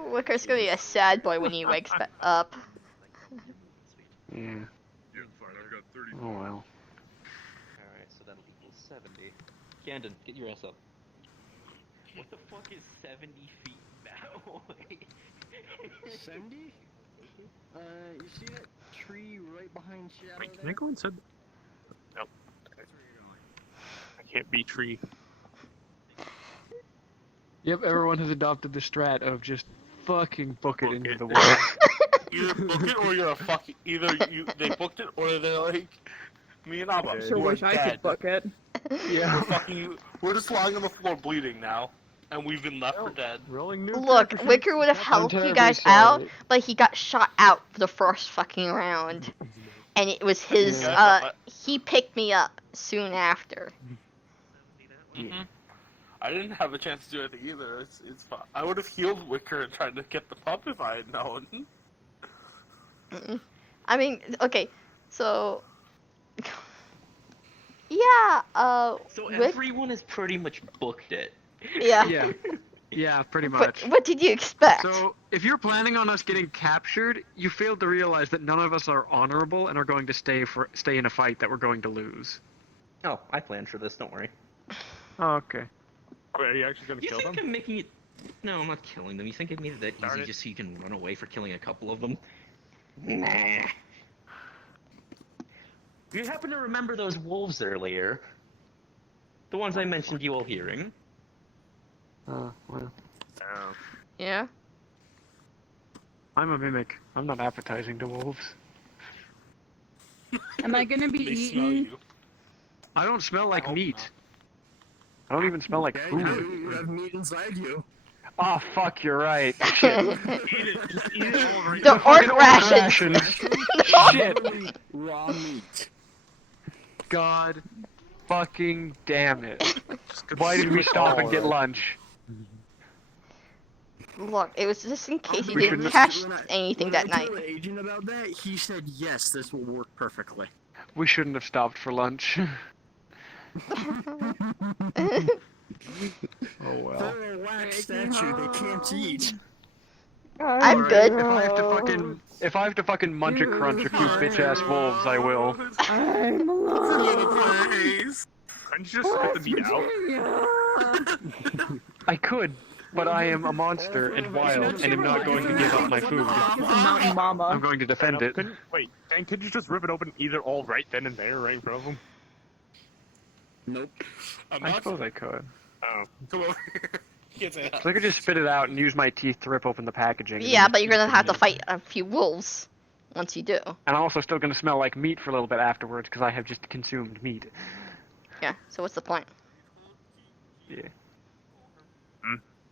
Wicker's gonna be a sad boy when he wakes up. Yeah. Oh well. Alright, so that'll equal 70. Gandon, get your ass up. What the fuck is 70 feet that way? 70? You see that tree right behind Shadow? Wait, can I go inside? No. I can't be tree. Yep, everyone has adopted the strat of just fucking book it into the wall. Either book it or you're a fucking. They booked it or they're like, me and Abba. Sure wish I could book it. Yeah. We're just lying on the floor bleeding now, and we've been left for dead. Look, Wicker would have helped you guys out, but he got shot out for the first fucking round. And it was his, he picked me up soon after. Mm-hmm. I didn't have a chance to do anything either. It's fine. I would have healed Wicker and tried to get the pup if I had known. I mean, okay, so... Yeah, So everyone has pretty much booked it. Yeah. Yeah, pretty much. What did you expect? So, if you're planning on us getting captured, you failed to realize that none of us are honorable and are going to stay in a fight that we're going to lose. Oh, I planned for this, don't worry. Oh, okay. Wait, are you actually gonna You kill think them? I'm making it... No, I'm not killing them. You think I made it that easy just so you can run away for killing a couple of them? Nah. You happen to remember those wolves earlier? The ones I mentioned you all hearing? Well. Yeah? I'm a mimic. I'm not appetizing to wolves. Am I gonna be eaten? I don't smell like meat. I don't even smell like food. You have meat inside you. Oh, fuck, you're right. Shit. The orc rations. Shit. Raw meat. God fucking damn it. Why did we stop and get lunch? Look, it was just in case you We didn't shouldn't- catch anything that night. When I told the agent about that, he said, yes, this will work perfectly. We shouldn't have stopped for lunch. Oh well. They're a wax statue, they can't eat. I'm good. If I have to fucking munch a crunch a few bitch ass wolves, I will. I'm alive. Couldn't you just spit the meat out? I could, but I am a monster and wild and am not going to give up my food. It's a mountain mama. I'm going to defend it. Wait, and could you just rip it open either all right then and there, right in front of them? Nope. I suppose I could. Oh. Come over here. Can't say that. So I could just spit it out and use my teeth to rip open the packaging. and Yeah, then but just you're gonna eat have to it. fight a few wolves once you do. And I'm also still going to smell like meat for a little bit afterwards because I have just consumed meat. Yeah, so what's the point? Yeah.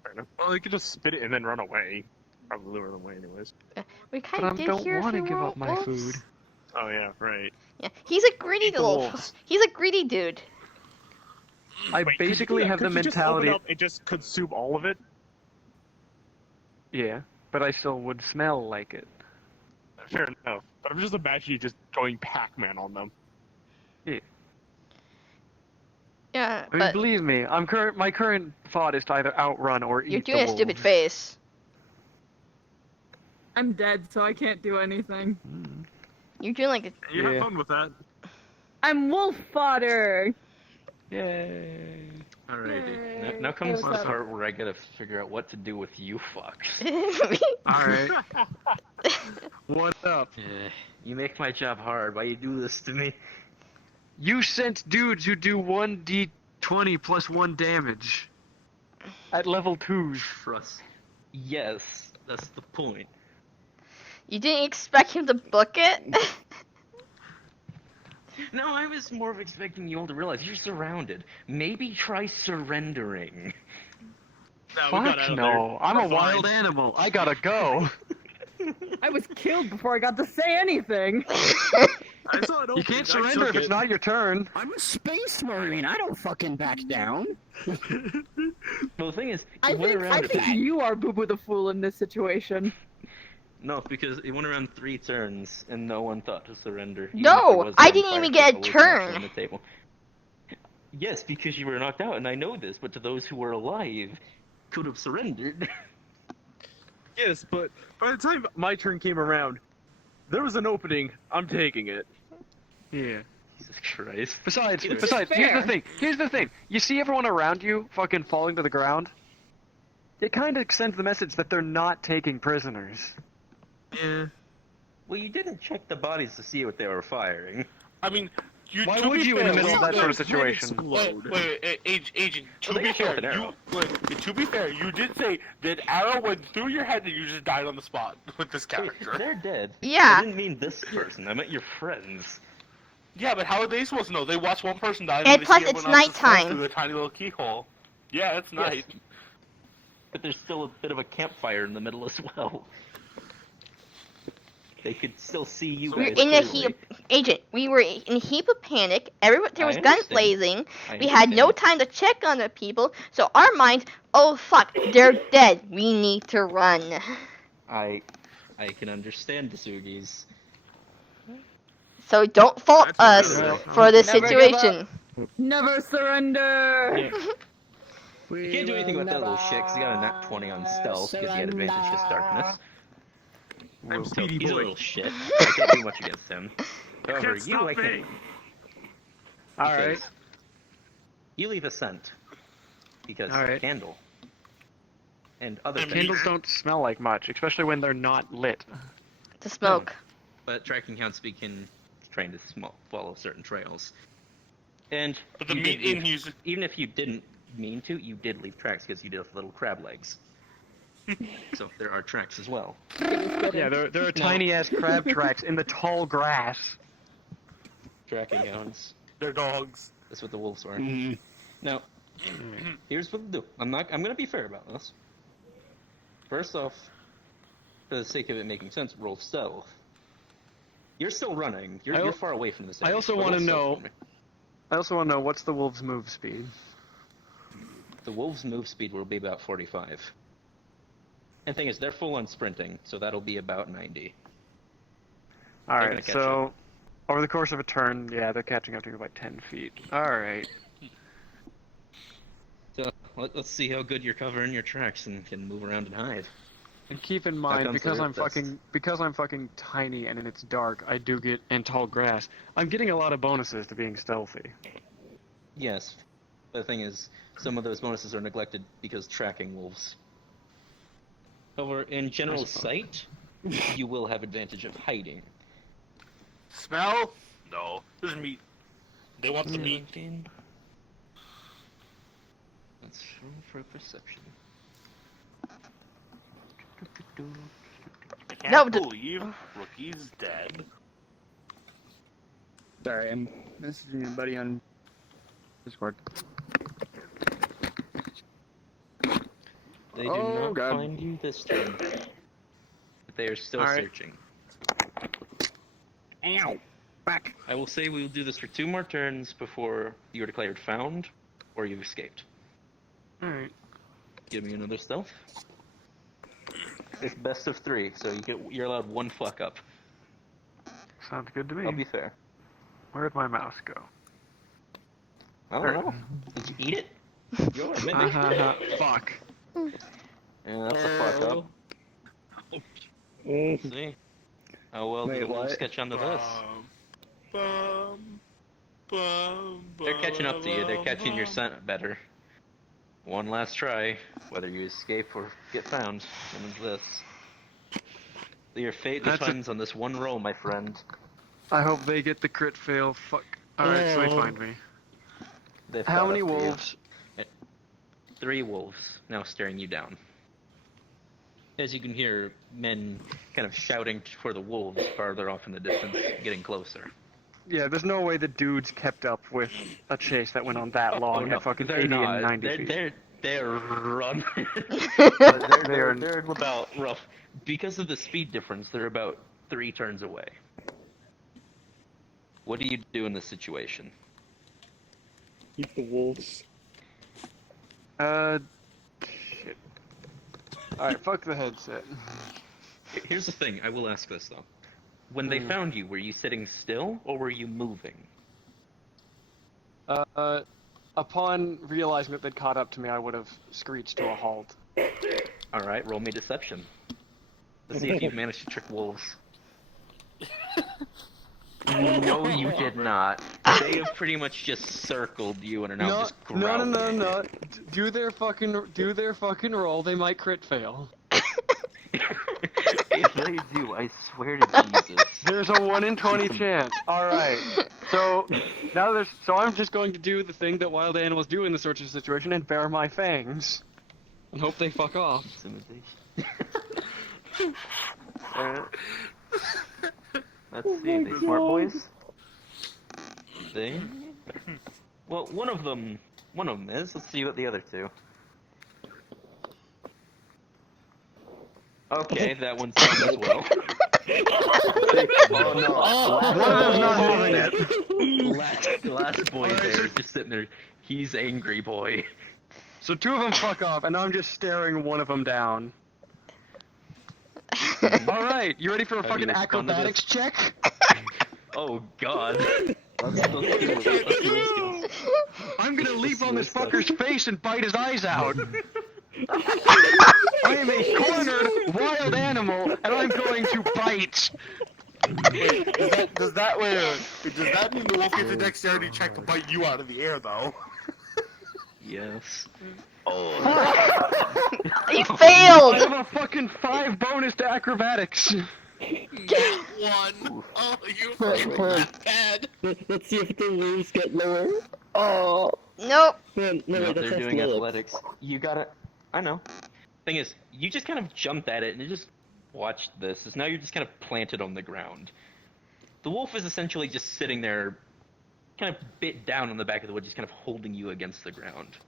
Fair enough. Well, they could just spit it and then run away. Probably lure them away anyways. We But kind I of did don't hear a want to few give up my wolves. food. Oh yeah, right. Yeah, he's a greedy Eat the little. wolves. He's a greedy dude. I Wait, basically have the could you just mentality. open up and just consume all of it? Yeah, but I still would smell like it. Fair enough. But I'm just imagining you just going Pac-Man on them. Yeah. Yeah, I mean, but believe me, my current thought is to either outrun or eat you're the doing a stupid wolves. face. I'm dead, so I can't do anything. You're doing like a. You have fun with that. I'm wolf fodder. Yay. Alrighty. Now comes the part where I gotta figure out what to do with you fucks. Alright. What up? You make my job hard. Why you do this to me? You sent dudes who do 1d20 plus 1 damage. at level 2s. Trust. Yes, that's the point. You didn't expect him to book it? No, I was more of expecting you all to realize you're surrounded. Maybe try surrendering. No, we got Fuck out of no. there. I'm a We're wild fine. animal. I gotta go. I was killed before I got to say anything. I saw it You open, can't I surrender took if it's it. not your turn. I'm a space marine. I don't fucking back down. Well, the thing is, I it went think around. you are Boo Boo the Fool in this situation. No, because it went around 3 turns and no one thought to surrender. even No, if there was I one didn't fire even stick get a always knocked turn. on the table. Yes, because you were knocked out, and I know this. But to those who were alive, could have surrendered. Yes, but by the time my turn came around, there was an opening. I'm taking it. Yeah. Jesus Christ. Besides, It's here's the fair. thing. Here's the thing. You see everyone around you fucking falling to the ground? It kind of sends the message that they're not taking prisoners. Yeah. Well, you didn't check the bodies to see what they were firing. I mean, Why to would be you in fair, the middle of that sort of Let it situation? explode. Wait, Agent. To they be got shot fair, with an arrow. to be fair, you did say that arrow went through your head and you just died on the spot with this Wait, character. they're dead. Yeah. I didn't mean this person. I meant your friends. Yeah, but how are they supposed to know? They watch one person die And and they plus see it's everyone else's head nighttime. through the tiny little keyhole. Yeah, it's Yes. night. But there's still a bit of a campfire in the middle as well. They could still see you We were guys in a clearly. heap, Agent. We were in a heap of panic. There I was guns understand. blazing. I We had no understand. time to check on the people. So our minds, oh fuck, they're dead. We need to run. I can understand the Sugis. So don't fault That's us really for this Never give up. situation. Never surrender. You can't do anything about that little shit because he got a nat 20 on stealth because he had advantage against darkness. I'm So Speedy he's a Boy. little shit. I can't do much against him. However, Can't you, stop I me. can. Alright. Because You leave a scent. Because Alright. candle. And other things. Candles don't smell like much, especially when they're not lit. To smoke. But tracking hound speed can train to follow certain trails. And But the you meat did in leave- use even if you didn't mean to, you did leave tracks because you did have little crab legs. So there are tracks as well. Yeah, there are tiny ass crab tracks in the tall grass. Tracking hounds. their dogs. That's what the wolves were. Now, here's what we'll do. I'm gonna be fair about this. First off, for the sake of it making sense, roll stealth. You're still running. You're far away from this. I also want to know. I also want to know what's the wolves' move speed. The wolves' move speed will be about 45. And the thing is, they're full on sprinting, so that'll be about 90. All They're right, gonna catch so over the course of a turn, yeah, they're catching up to me by 10 feet. All right. So let's see how good you're covering your tracks and can move around and hide. And keep in mind, comes the because real I'm fucking tiny and it's dark, I do get and tall grass. I'm getting a lot of bonuses to being stealthy. Yes. The thing is, some of those bonuses are neglected because tracking wolves. However, in general sight, you will have advantage of hiding. Smell? No. There's meat. They want the meat. Let's roll for perception. I can't No, believe Rookie's dead. Sorry, I'm messaging a buddy on Discord. They do Oh, not God. find you this turn. But they are still All right. searching. Ow! Back! I will say we will do this for 2 more turns before you are declared found or you've escaped. All right. Give me another stealth. It's best of 3, so you're allowed 1 fuck up. Sounds good to me. I'll be fair. Where'd my mouse go? I don't know. Did you eat it? You're a mimic. Fuck. Yeah, that's a fuck up. See? How well Wait, did the wolves what? catch on to this? Bum, bum, They're catching up to you. They're catching your scent better. One last try, whether you escape or get found. And this. Your fate That's depends on this one roll, my friend. I hope they get the crit fail. Fuck. All right, so they Oh. find me. They've How caught many up to you. wolves? 3 wolves now staring you down. As you can hear men kind of shouting for the wolves farther off in the distance, getting closer. Yeah, there's no way the dudes kept up with a chase that went on that long no, at fucking they're 80 not. and 90 feet. They're running. They're they're about rough. Because of the speed difference, they're about 3 turns away. What do you do in this situation? Eat the wolves. Shit. Alright, fuck the headset. Here's the thing, I will ask this though. When they found you, were you sitting still or were you moving? Upon realizing that they'd caught up to me, I would have screeched to a halt. Alright, roll me deception. Let's see if you've managed to trick wolves. No, you did not. They have pretty much just circled you and are now just growling. No. Do their fucking roll. They might crit fail. If they do, I swear to Jesus. There's a 1 in 20 chance. Alright. So, I'm just going to do the thing that wild animals do in this sort of situation and bare my fangs. And hope they fuck off. Let's see, they smart boys? See? Well, one of them is. Let's see what the other 2. Okay, that one's done as well. Oh no! One of them's not having it. Last boy there, just sitting there. He's angry boy. So 2 of them fuck off, and I'm just staring one of them down. Alright, you ready for a fucking acrobatics check? Oh god. Let's do it. I'm gonna leap on this fucker's face and bite his eyes out. I am a cornered wild animal, and I'm going to bite. Wait, does that mean the wolf gets a dexterity check to bite you out of the air, though? Yes. Oh. I You failed! have a fucking 5 bonus to acrobatics. Get 1. Oh, you fucking bad. Let's see if the wolves get lower. Oh. Nope. No, They're doing athletics. You gotta. I know. Thing is, you just kind of jumped at it and you just watched this. Is now you're just kind of planted on the ground. The wolf is essentially just sitting there, kind of bit down on the back of the wood, just kind of holding you against the ground.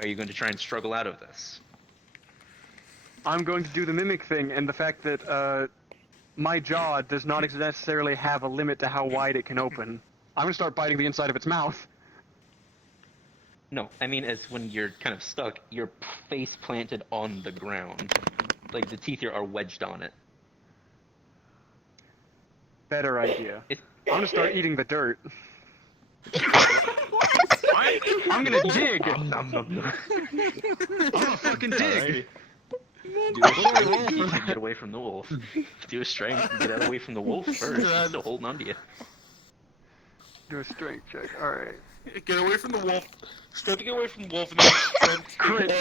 Are you going to try and struggle out of this? I'm going to do the mimic thing, and the fact that my jaw does not necessarily have a limit to how wide it can open. I'm gonna start biting the inside of its mouth. No, I mean as when you're kind of stuck, you're face planted on the ground. Like the teeth here are wedged on it. Better idea. I'm gonna start eating the dirt. I'm gonna dig! I'm gonna fucking dig! Do a strength and get away from the wolf. Do a strength and get away from the wolf first. He's still holding on to you. Do a strength check, alright. Get away from the wolf. Start to get away from the wolf and then strength. Crit!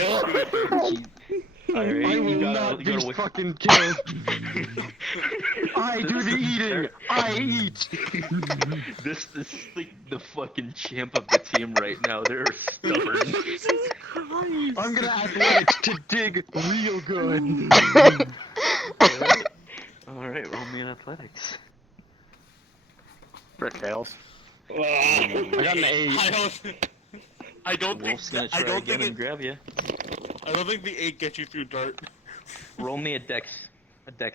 Alright, I will not be fucking killed. I do the eating. I eat. This is like the fucking champ of the team right now. They're stubborn. I'm gonna athletics to dig real good. Alright, roll me in athletics. Brick fails. I got an 8. I don't think. Wolf's gonna try again and grab you. I don't think the 8 gets you through dirt. Roll me a dex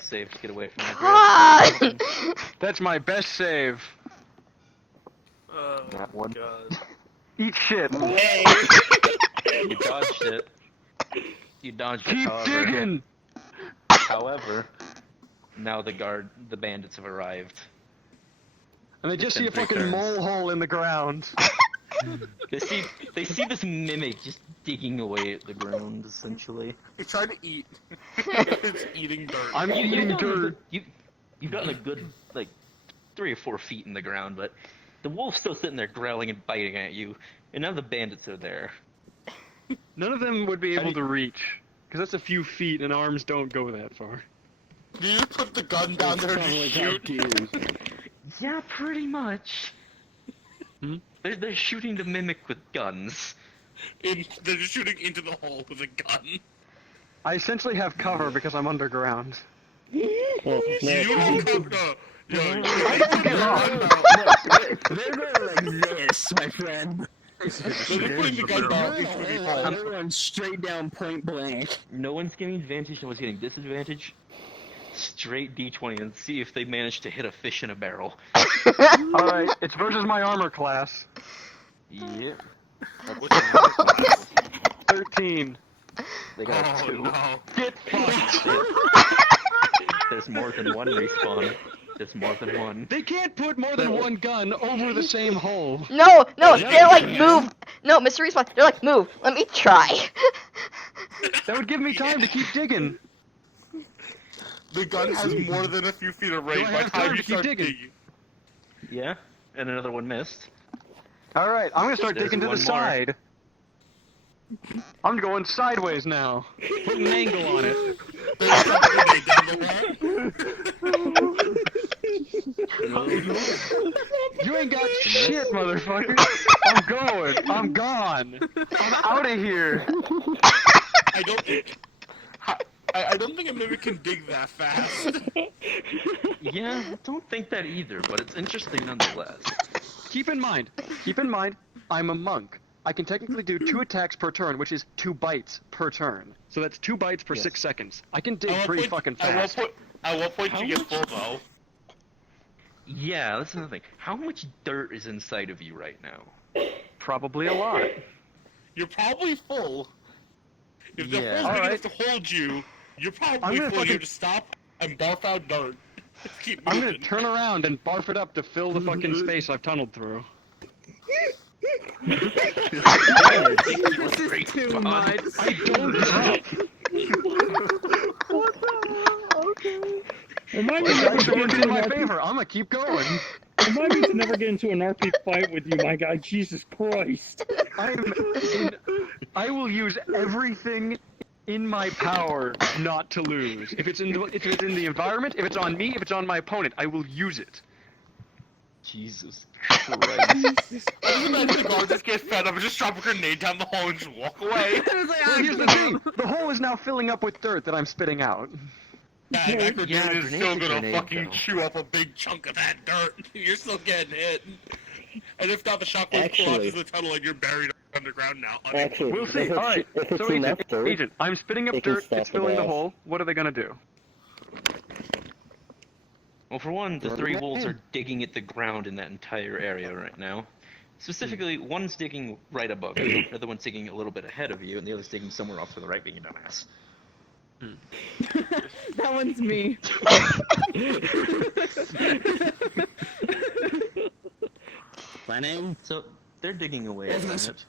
save to get away from Ah! that. That's my best save. That one. God. Eat shit. Hey. You dodged it. You dodged it. Keep however. digging. However, now the bandits have arrived. And they just see a Three fucking turns. mole hole in the ground. They see this mimic just digging away at the ground, essentially. It's trying to eat. It's eating dirt. I'm eating dirt. You've gotten a good, like, 3 or 4 feet in the ground, but the wolf's still sitting there growling and biting at you, and now the bandits are there. None of them would be able to reach, because that's a few feet and arms don't go that far. Do you put the gun down there and just shoot? Yeah, pretty much. They're shooting the mimic with guns. They're just shooting into the hole with a gun. I essentially have cover because I'm underground. Well, You don't cover. They're going like this, my friend. They're putting the gun down before they fall. They're going straight down point blank. No one's getting advantage, no one's getting disadvantage. Straight D20 and see if they manage to hit a fish in a barrel. Alright, it's versus my armor class. Yeah. 13. They got a 2. No. Get fucked! There's more than one respawn. There's more than one. They can't put more than one gun over the same hole. No, they're like, move. No, Mr. Respawn, they're like, move. Let me try. That would give me time to keep digging. The gun has more than a few feet of range I by have the time time to you keep start digging? digging. Yeah, and another one missed. Alright, I'm gonna start There's digging to the one more. side. I'm going sideways now. Put an angle on it. There's something down the You ain't got shit, motherfucker. I'm gone. I'm out of here. I don't think a mimic can dig that fast. Yeah, I don't think that either, but it's interesting nonetheless. Keep in mind, I'm a monk. I can technically do 2 attacks per turn, which is 2 bites per turn. So that's 2 bites per 6 seconds. I can dig pretty fucking fast. At what point do you get full though? Yeah, that's another thing. How much dirt is inside of you right now? Probably a lot. You're probably full. If the Yeah. hole's big Alright. enough to hold you, you're I'm probably gonna full. You fucking- just stop and barf out dirt. Keep I'm moving. gonna turn around and barf it up to fill the fucking space I've tunneled through. This is too much. I don't drop. Okay. Remind me It's never to actually get working into in an my RP. favor. I'm gonna keep going. Remind me to never get into an RP fight with you, my guy. Jesus Christ. I will use everything in my power not to lose. If it's in the environment, if it's on me, if it's on my opponent, I will use it. Jesus Christ. I just imagine the guard just get fed up and just drop a grenade down the hole and just walk away. Well, here's the thing: the hole is now filling up with dirt that I'm spitting out. Yeah, that grenade Yeah, is grenade's still a gonna grenade, fucking though. chew up a big chunk of that dirt. You're still getting hit. And if not, the shockwave Actually- collapses the tunnel and you're buried underground now. Actually, We'll see. if it's, All right. if it's So enough dirt, agent, I'm spitting up it can dirt. stop It's filling the the blast. hole. What are they gonna do? Well, for one, the Throw 3 it wolves in. are digging at the ground in that entire area right now. Specifically, one's digging right above you, the other one's digging a little bit ahead of you, and the other's digging somewhere off to the right, being a dumbass. That one's me. Planning. So, they're digging away at it.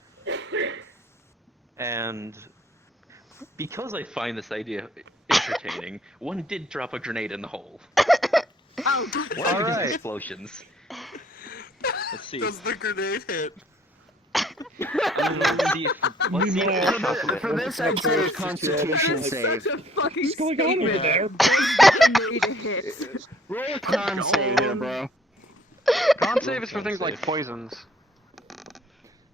And because I find this idea entertaining, one did drop a grenade in the hole. Oh, What All are these right. explosions? Let's see. Does the grenade hit? Let's see For this, I'd say a Constitution that is save. such a fucking What's going on over statement. there? Made a hit. Roll a con save here, bro. Con save is for things like poisons.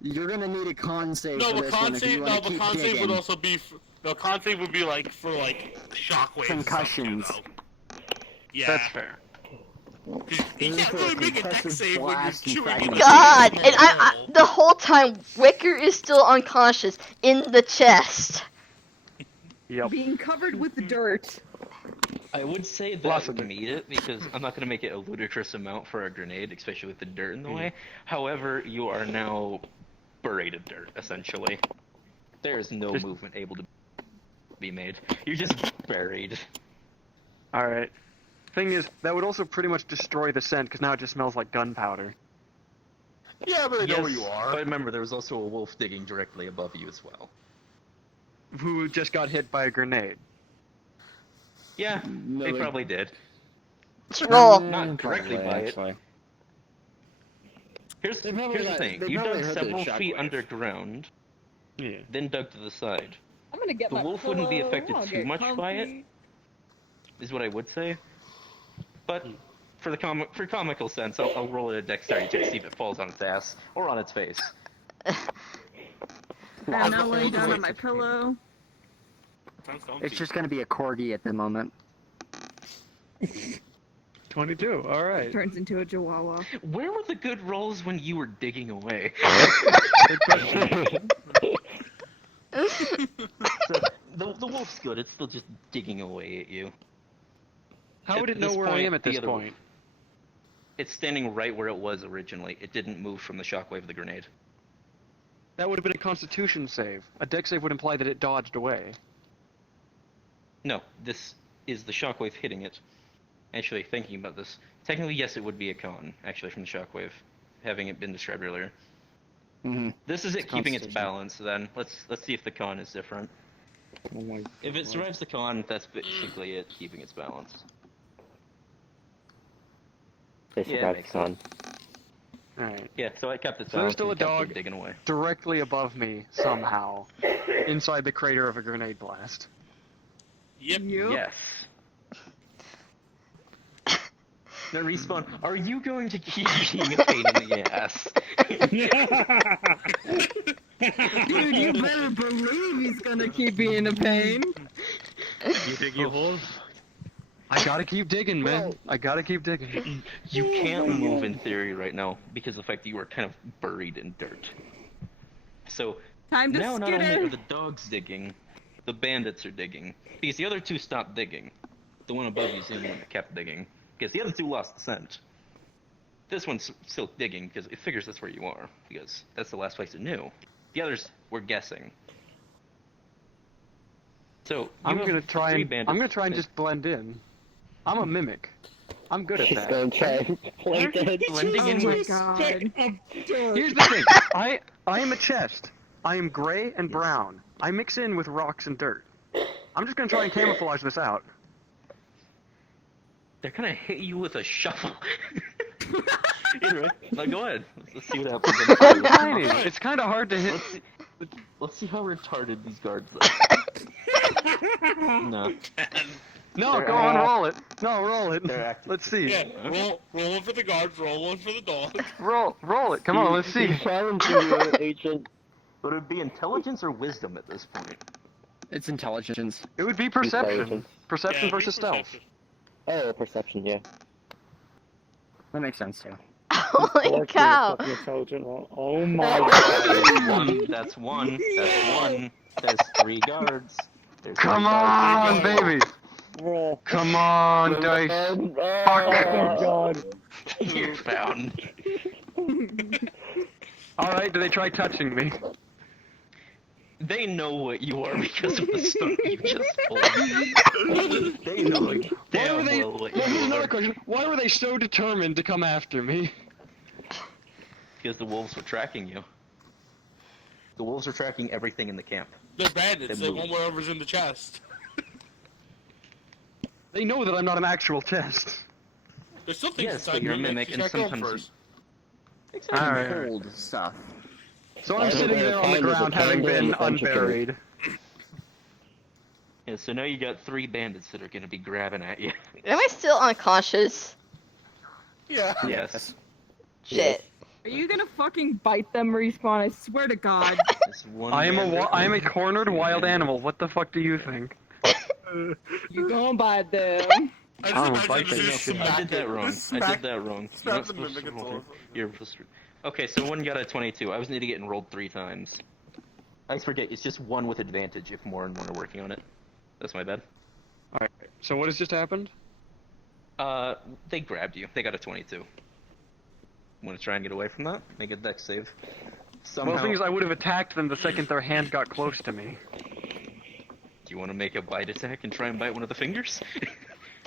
You're gonna need a con save No, for but this con one if you save. want No, to but keep con save would digging. also be. No, con save would be like for like shockwaves. Concussions. Yeah. That's fair. You can't really make a deck save when you're chewing in the God, hole. and I the whole time Wicker is still unconscious in the chest. Yep. Being covered with dirt. I would say that we need it because I'm not going to make it a ludicrous amount for a grenade, especially with the dirt in the way. However, you are now buried in dirt, essentially. There is no movement able to be made. You're just buried. Alright. Thing is, that would also pretty much destroy the scent, because now it just smells like gunpowder. Yeah, but they know where you Yes, are. But remember, there was also a wolf digging directly above you as well. Who just got hit by a grenade. Yeah, No, they they- probably did. Let's roll. Not directly Probably, by it. actually. Here's They probably the got- thing. they You probably dug heard the several feet shockwave. underground, Yeah. then dug to the side. I'm gonna get The my wolf wouldn't be pillow, affected I'll too get much by it. comfy. Is what I would say. But for the comical sense, I'll roll it a dexterity check to see if it falls on its ass or on its face. I'm now laying down on my pillow. Sounds comfy. It's just gonna be a corgi at the moment. 22. All right. Turns into a chihuahua. Where were the good rolls when you were digging away? Good question. So, the wolf's good. It's still just digging away at you. How would it know this where I point, am at the this other point? It's standing right where it was originally. It didn't move from the shockwave of the grenade. That would have been a Constitution save. A Dex save would imply that it dodged away. No, this is the shockwave hitting it. Actually, thinking about this, technically yes, it would be a con. Actually, from the shockwave, having it been described earlier. Mm-hmm. This is it It's keeping its Constitution. balance. Then let's see if the con is different. Oh my If it God. survives the con, that's basically it keeping its balance. They Yeah, it survived makes the con. Alright. Yeah, so it kept its So there's balance. still a and kept it dog digging away. directly above me, somehow, inside the crater of a grenade blast. Yep. Yes. The respawn. Are you going to keep being a pain in the ass? Dude, you better believe he's gonna keep being a pain. You dig your holes? I gotta keep digging, man. I gotta keep digging. You can't move in theory right now because of the fact that you are kind of buried in dirt. So Time to now not only skitter. are the dogs digging, the bandits are digging. Because the other two stopped digging. The one above you is the only one that kept digging. Because the other two lost the scent. This one's still digging because it figures that's where you are. Because that's the last place it knew. The others were guessing. So I'm you gonna have try three and bandits. just blend in. I'm a mimic. I'm good at She's that. gonna try and play dead. Blending in Oh my with god. Here's the thing. I am a chest. I am gray and brown. I mix in with rocks and dirt. I'm just gonna try and camouflage this out. They're gonna hit you with a shovel. Anyway, now go ahead. Let's see what happens. I'm tiny. It's kind of hard to hit. Let's see how retarded these guards are. No. No, They're go on, act- roll it. No, roll it. They're acting. Let's see. Yeah, roll one for the guards, roll one for the dog. Roll it. Come on, let's see. He's challenging you, Agent. Would it be intelligence or wisdom at this point? It's intelligence. It would be perception. Intelligence. Perception Yeah, versus be stealth. perception. Oh, perception, yeah. That makes sense too. Holy Fucking cow. intelligent roll. Oh my God. That's one. There's 3 guards. There's Come 3 guards. on, baby. Roll. Come on, dice. Oh Oh God. You're found. Alright, do they try touching me? They know what you are because of the stuff you just pulled. They know Why were damn they? well what Well, here's you another are. question. Why were they so determined to come after me? Because the wolves were tracking you. The wolves are tracking everything in the camp. They're bandits, They they move. want whatever's in the chest. They know that I'm not an actual chest. There's still things Yes, inside but you're a the mimic, You and gotta kill 'em sometimes first. Alright. Hold stuff. So I'm Why sitting would they there on the find us a ground having candle in been the bunch of unburied. Yeah, so now you got 3 bandits that are gonna be grabbing at you. Am I still unconscious? Yeah. Yes. Shit. Are you gonna fucking bite them, Respawn? I swear to God. There's one I bandit. am a cornered wild animal. What the fuck do you think? You gonna bite them. I Oh, just bite imagine them. just I smack did that it. wrong. Just I smack- did that wrong. You're smack not the supposed to mimic roll and it. You're supposed to... Okay, so one got a 22. I was an idiot and rolled 3 times. I always forget, it's just 1 with advantage if more and one are working on it. That's my bad. Alright, so what has just happened? They grabbed you. They got a 22. Want to try and get away from that? Make a dex save. Somehow... Well, the thing is, I would have attacked them the second their hand got close to me. Do you want to make a bite attack and try and bite one of the fingers?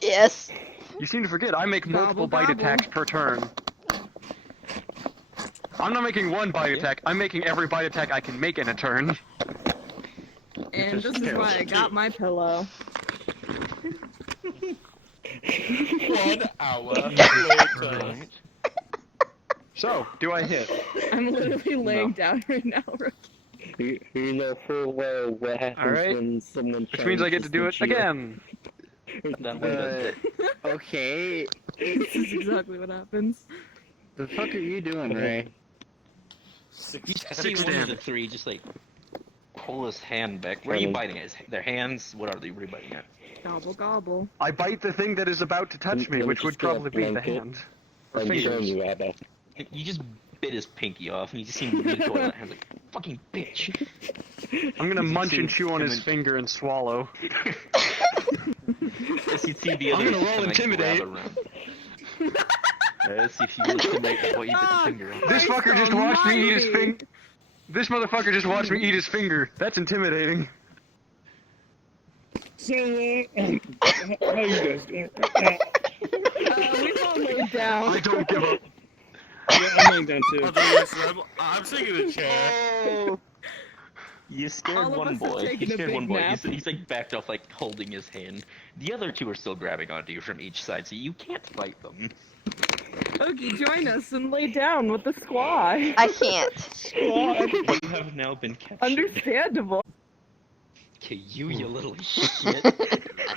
Yes. You seem to forget, I make multiple Gobble, bite gobble. attacks per turn. I'm not making one bite attack, I'm making every bite attack I can make in a turn. And this is why I got my pillow. 1 hour later. So, do I hit? I'm literally laying down right now, Rookie. You know full well what happens Alright. when someone Which means I get to do it challenges again. That way does it. Okay. This is exactly what happens. The fuck are you doing, Ray? I think 1 of the 3 just like pull his hand back. What are you biting at? Their hands? What are they? What are you biting at? Gobble gobble. I bite the thing that is about to touch me, Let me which just would get a probably be the blanket. hand. Or I'm showing fingers. you, Abba. You just bit his pinky off, and you just see him recoil that hand like, fucking bitch. I'm gonna munch and chew on him his finger and swallow. Let's see the I'm other gonna roll kinda intimidate. grab around. Let's see if you intimidate what you bit the finger off. This fucker just watched me eat his finger. This motherfucker just watched me eat his finger. That's intimidating. So, how you guys doing? We've all laid down. I don't give up. Yeah, I'm laying down too. I'm sitting in a chair. You scared All of one us have boy. taken You a scared big one boy. nap. He's like backed off, like holding his hand. The other two are still grabbing onto you from each side, so you can't fight them. Okie, join us and lay down with the squad. I can't. Squad, you have now been captured. Understandable. Okay, you little shit.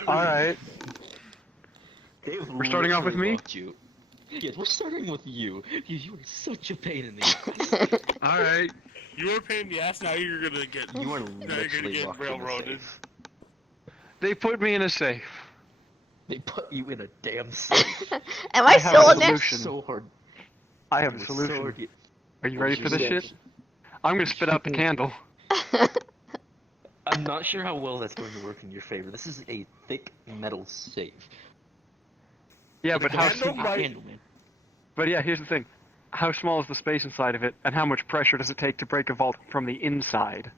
Alright. We're starting off with me? You. Yes, we're starting with you. You are such a pain in the ass. Alright. You were a pain in the ass, now you're gonna get You are now you're gonna literally get locked in the railroaded. safe. They put me in a safe. They put you in a damn safe. Am I still in there? solution. So hard. I have a It's solution. so hard. Are you ready for this shit? I'm gonna spit out the candle. I'm not sure how well that's going to work in your favor. This is a thick metal safe. Yeah, but how? Man. But yeah, here's the thing. How small is the space inside of it, and how much pressure does it take to break a vault from the inside?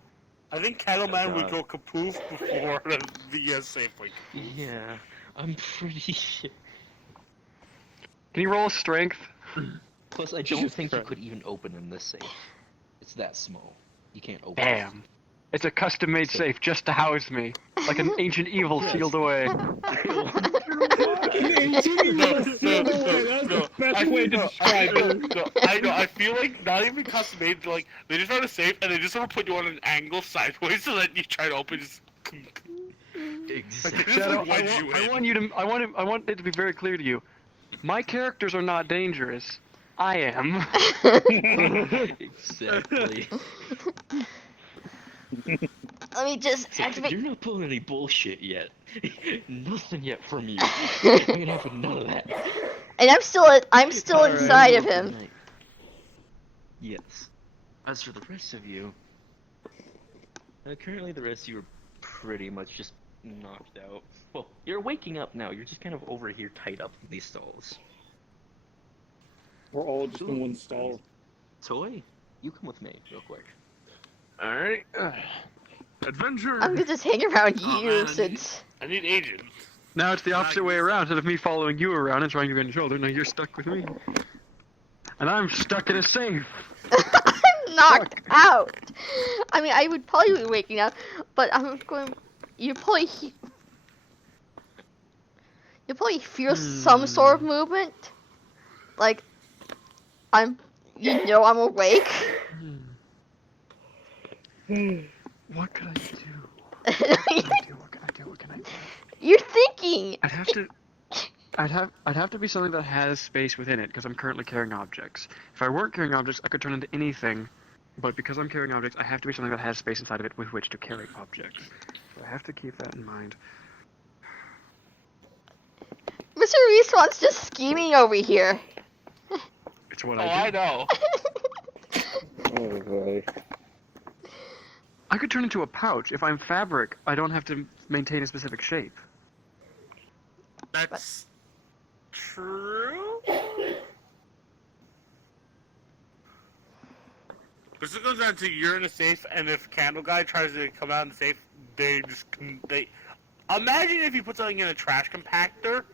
I think Cattleman would go kapoof before the safe went kapoof. Yeah, I'm pretty sure. Can you roll strength? Plus, I don't think you could even open in this safe. It's that small. You can't open it. Damn. It's a custom-made safe just to house me, like an ancient evil sealed away. Best way to describe it. I know. I feel like not even custom made. Like they just found a safe and they just want to put you on an angle sideways so that you try to open. Just Exactly. Shadow, I want it to be very clear to you. My characters are not dangerous. I am. Exactly. Let me just So activate. you're not pulling any bullshit yet. Nothing yet from you. I'm gonna have none of that. And I'm still inside of him. Yes. As for the rest of you, currently the rest of you are pretty much just knocked out. Well, you're waking up now. You're just kind of over here tied up in these stalls. We're all just in one stall. Toy, you come with me real quick. Alright. Adventure! I'm gonna just hang around you man, since. I need agent. Now it's the opposite way around. Instead of me following you around and trying to get on your shoulder, now you're stuck with me. And I'm stuck in a safe. I'm knocked out. I mean, I would probably be waking up, but I'm going. You probably feel some sort of movement. Like, I'm awake. What could I do? What can I do? You're thinking. I'd have to be something that has space within it, because I'm currently carrying objects. If I weren't carrying objects, I could turn into anything, but because I'm carrying objects, I have to be something that has space inside of it with which to carry objects. So I have to keep that in mind. Mr. Respawn's just scheming over here. It's what I know. Oh boy. I could turn into a pouch. If I'm fabric, I don't have to maintain a specific shape. That's true. This goes down to you're in a safe, and if Candle Guy tries to come out in the safe, they just they. Imagine if you put something in a trash compactor.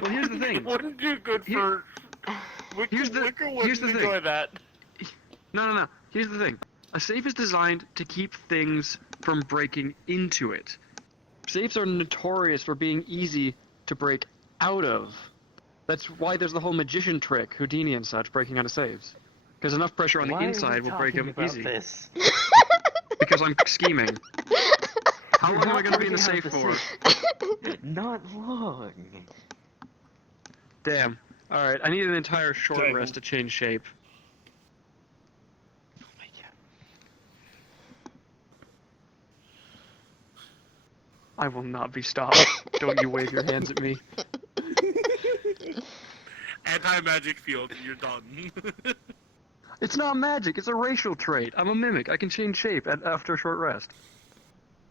Well, here's the thing. It wouldn't do good for. Here's the thing. Enjoy that. No. Here's the thing. A safe is designed to keep things from breaking into it. Safes are notorious for being easy to break out of. That's why there's the whole magician trick, Houdini and such, breaking out of safes. Because enough pressure on the inside will break them easy. Because I'm scheming. How long am I going to be in the safe for? Not long. Damn. Alright, I need an entire short Damn. rest to change shape. Oh my god. I will not be stopped. Don't you wave your hands at me. Anti-magic field, and you're done. It's not magic, it's a racial trait. I'm a mimic. I can change shape after a short rest.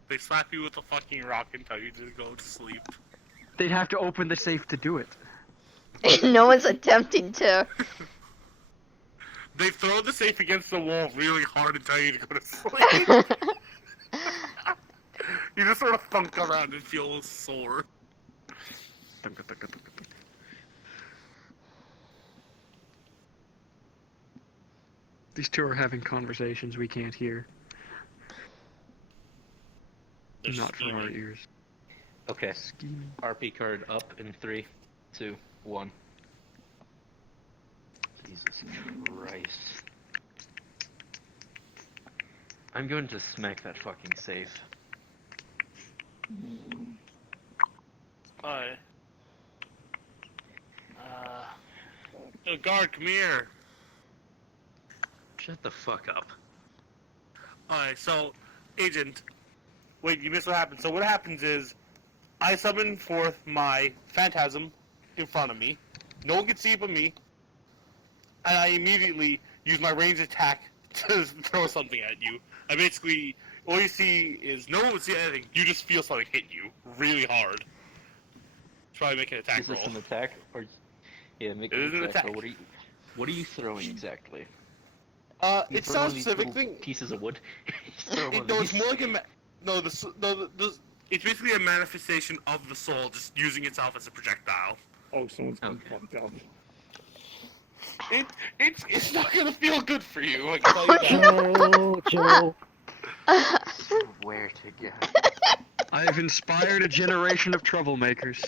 They slap you with a fucking rock and tell you to go to sleep. They'd have to open the safe to do it. No one's attempting to. They throw the safe against the wall really hard and tell you to go to sleep. You just sort of thunk around and feel sore. These two are having conversations we can't hear. They're Not for our scheming. ears. Okay. Scheming. RP card up in 3, 2, 1. Jesus Christ. I'm going to smack that fucking safe. Oh, guard, come here. Shut the fuck up. Alright, so, Agent, wait, you missed what happened. So what happens is, I summon forth my phantasm in front of me. No one can see it but me. And I immediately use my ranged attack to throw something at you. I basically, all you see is, no one would see anything, you just feel something hit you really hard. Try to make an attack Is roll. this an attack? Or... Yeah, make It is an attack. roll. What are you throwing exactly? It's throw not one a of these specific little thing. Pieces of wood. Throw one of No, it's these. more like a it's basically a manifestation of the soul, just using itself as a projectile. Oh, someone's been fucked up. It's not gonna feel good for you, I can tell you that. Joe. Where to go? I have inspired a generation of troublemakers.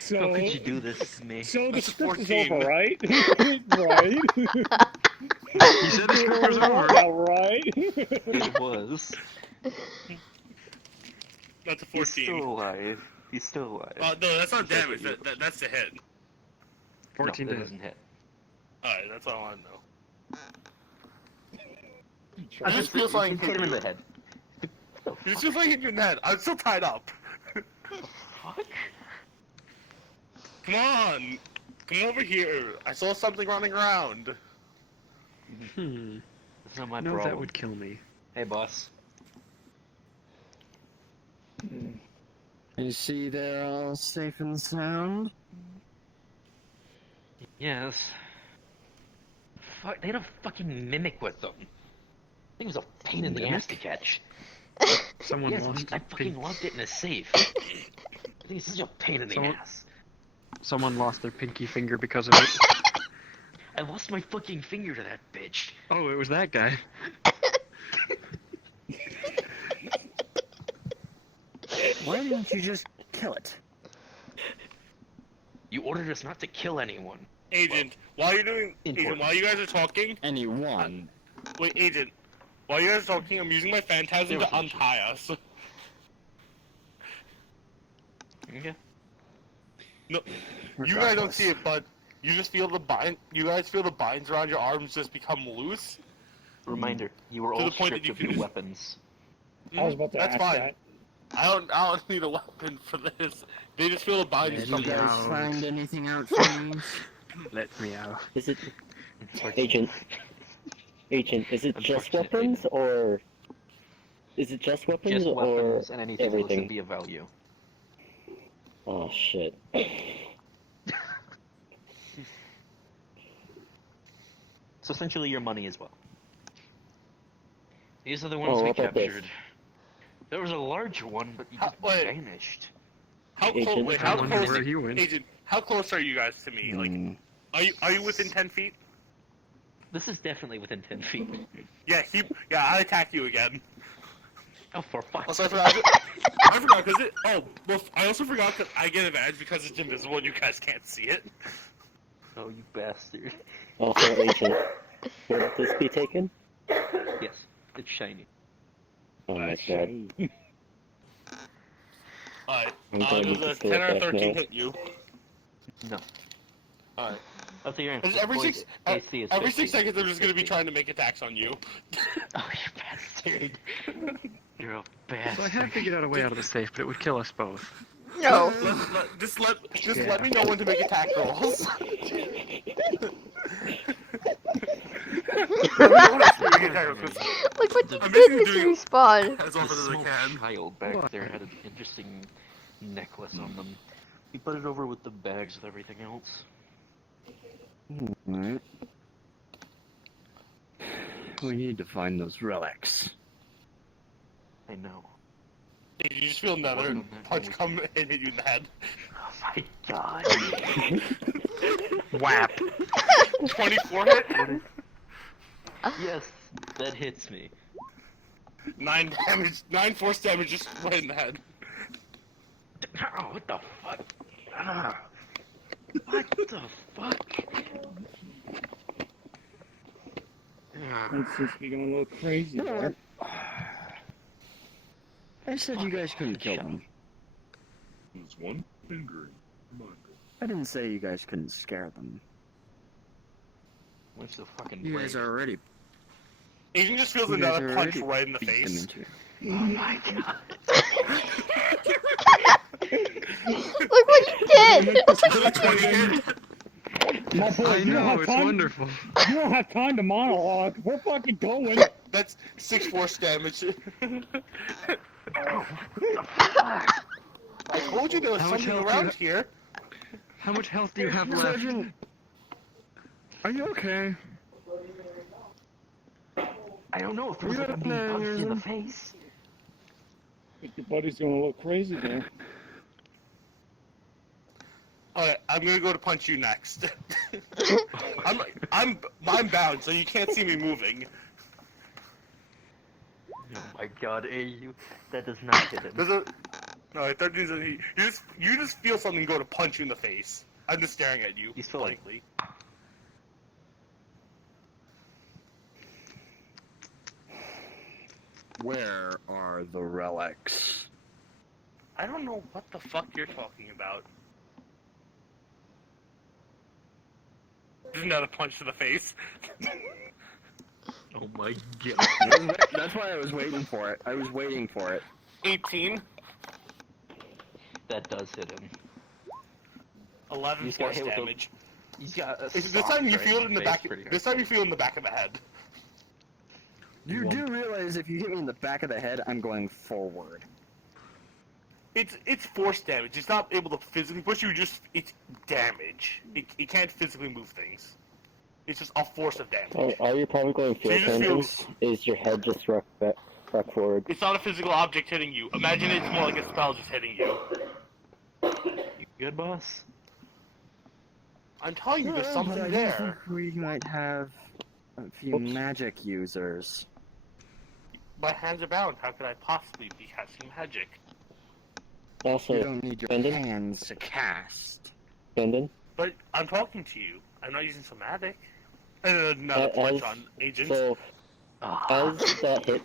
So, How could you do this to me? So the That's script is 14. over, right? Right? You said the script was over. Yeah, right? It was. That's a He's 14. still alive. He's still alive. No, that's not He's damage. dead. That's the hit. 14 no, that to hit. doesn't hit. Alright, that's all I want to know. I just feel something hit him in the head. You just feel like hitting you in the head. I'm still tied up. Fuck? Come on! Come over here. I saw something running around. That's not my No, problem. that would kill me. Hey, boss. You see they're all safe and sound? Yes. Fuck, they had a fucking mimic with them. I think it was a pain in the ass to catch. Someone Yes, lost I their fucking pink. locked it in a safe. I think it's such a pain in the ass. Someone lost their pinky finger because of it. I lost my fucking finger to that bitch. Oh, it was that guy. Why didn't you just kill it? You ordered us not to kill anyone. Agent, while you're doing... Agent, important. while you guys are talking... Anyone. Wait, Agent. While you guys are talking, I'm using my phantasm There to was untie us. Okay. No, you guys don't see it, but you just feel the bind. You guys feel the binds around your arms just become loose. Reminder, you were To all the point that stripped you of can your just- weapons. I was about to That's ask fine. that. I don't need a weapon for this. They just feel the binds Did you come guys loose. find anything out for me? Let me out. Is it Agent? Agent, is it just Unfortunately, weapons or is it just weapons Just or weapons and anything everything? listed via value. Oh shit. It's essentially your money as well. These are the ones Oh, we what about this? captured. There was a large one, but you just wait. vanished. How Agent, close? Wait, I how wonder close? where he went. Agent, how close are you guys to me? Like, are you within 10 feet? This is definitely within 10 feet. Yeah, I attack you again. Oh, for fuck's Also, I sake. forgot because it. Oh, well, I also forgot that I get advantage because it's invisible and you guys can't see it. Oh, you bastard. Also, Agent, would this be taken? Yes, it's shiny. Oh my god. Alright, I'm going to does a just go 10 or back 13 now. hit you? No. Alright. Up to your Every boys, six, AC is 6 50. seconds, they're just gonna be trying to make attacks on you. Oh, you bastard. You're a bastard. So I have figured out a way out of the safe, but it would kill us both. No. Just let me know when to make attack rolls. Look what you I'm did, basically Mr. doing Respawn. as often as I Small can. child back there had an interesting necklace on them. We put it over with the bags with everything else. Alright. We need to find those relics. I know. You just feel another punch come and hit you in the head. Oh my god. Whap. 24 hit? Yes, that hits me. 9 damage, 9 force damage just right in the head. Oh, what the fuck? Ah. What the fuck? That seems to be going a little crazy there. I said you guys couldn't kill them. There's one finger. I didn't say you guys couldn't scare them. What's the fucking You guys are already. Agent just feels You guys another are punch already right in the beat them face. into it. Oh my god. Look what you did. My boy, I you don't know, have it's time. wonderful. You don't have time to monologue. We're fucking going. That's 6 force damage. I told you there was How much something health do you around here. How much health do you have left? Sergeant, are you okay? I don't know if there's gonna be punched in the face. I think your buddy's going a little crazy there. Alright, I'm gonna go to punch you next. I'm bound, so you can't see me moving. Oh my god, that does not hit him. There's a no, 13 you just feel something go to punch you in the face. I'm just staring at you. He's still like, blankly. Where are the relics? I don't know what the fuck you're talking about. Just another punch to the face. oh my god. That's why I was waiting for it. I was waiting for it. 18. That does hit him. 11 He's got force hit with damage. He's got a This time you sock feel right it in the face back. pretty hard. This time you feel it in the back of the head. You do realize if you hit me in the back of the head, I'm going forward. It's force damage. It's not able to physically push you. It's damage. It can't physically move things. It's just a force of damage. Are you probably going So you field just feel- tangents? Is your head just rock forward? It's not a physical object hitting you. Imagine it's more like a spell just hitting you. You good, boss? I'm telling you, there's But I something do there. think we might have a few magic users. My hands are bound. How could I possibly be casting magic? Also, You don't need your Bandit? hands to cast. Bandit? But I'm talking to you. I'm not using somatic. Another punch on agents. So, as that hit,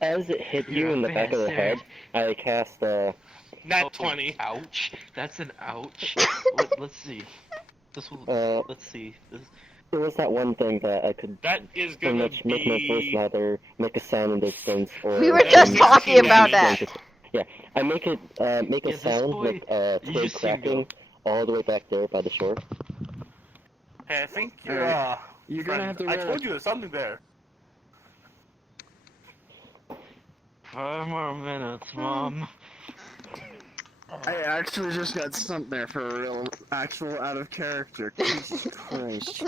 as it hit you in the back of the head, I cast Nat 20. Ouch. That's an ouch. Let's see. This will. Let's see. There was that one thing that I could That is pretty gonna much make my voice be. louder, make a sound in distance, or We were just talking about that. Yeah, I make it make a Yeah, this sound boy- with you twig just see him cracking all the way back there by the shore. Hey, I think you're. Alright. You're gonna have to. I told you there's something there. 5 more minutes, Mom. I actually just got stumped there for a real, actual out of character. Jesus Christ.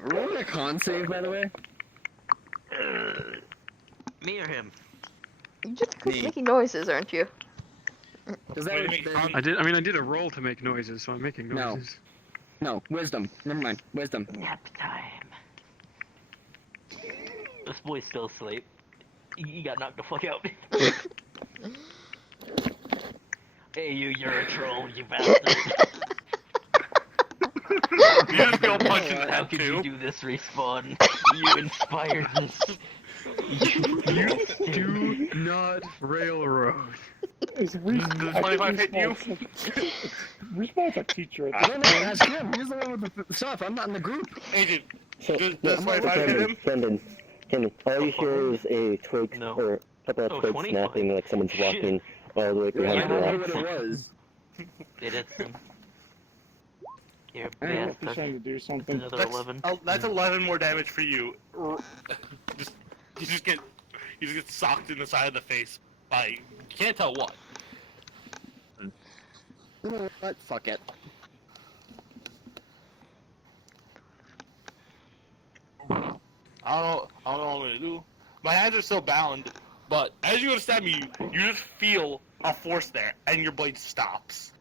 Roll a con save, by the way. Me or him? You just keep making noises, aren't you? Does that Wait, I did a roll to make noises, so I'm making No. noises. No, wisdom. Never mind. Wisdom. Nap time. This boy's still asleep. He got knocked the fuck out. Hey, you're a troll, you bastard. You just go punch in the How head could too. you do this, Respawn? You inspired this. You do not railroad. Is Does 25 hit you? Respawn's a teacher. I don't know, ask him. He's the one with the stuff. I'm not in the group. Agent, So, Does 25 hit him? Brendan, all you hear is a twig No. or a couple of twigs 25. snapping like someone's walking all the way Yeah, I behind don't know your what rocks. it was. It hits him. You're a I don't know if he's bastard. trying to do something. Another 11. That's 11 more damage for you. You just get socked in the side of the face by you can't tell what. You know what? Fuck it. I don't know what I'm gonna do. My hands are still bound, but as you go to stab me, you just feel a force there, and your blade stops.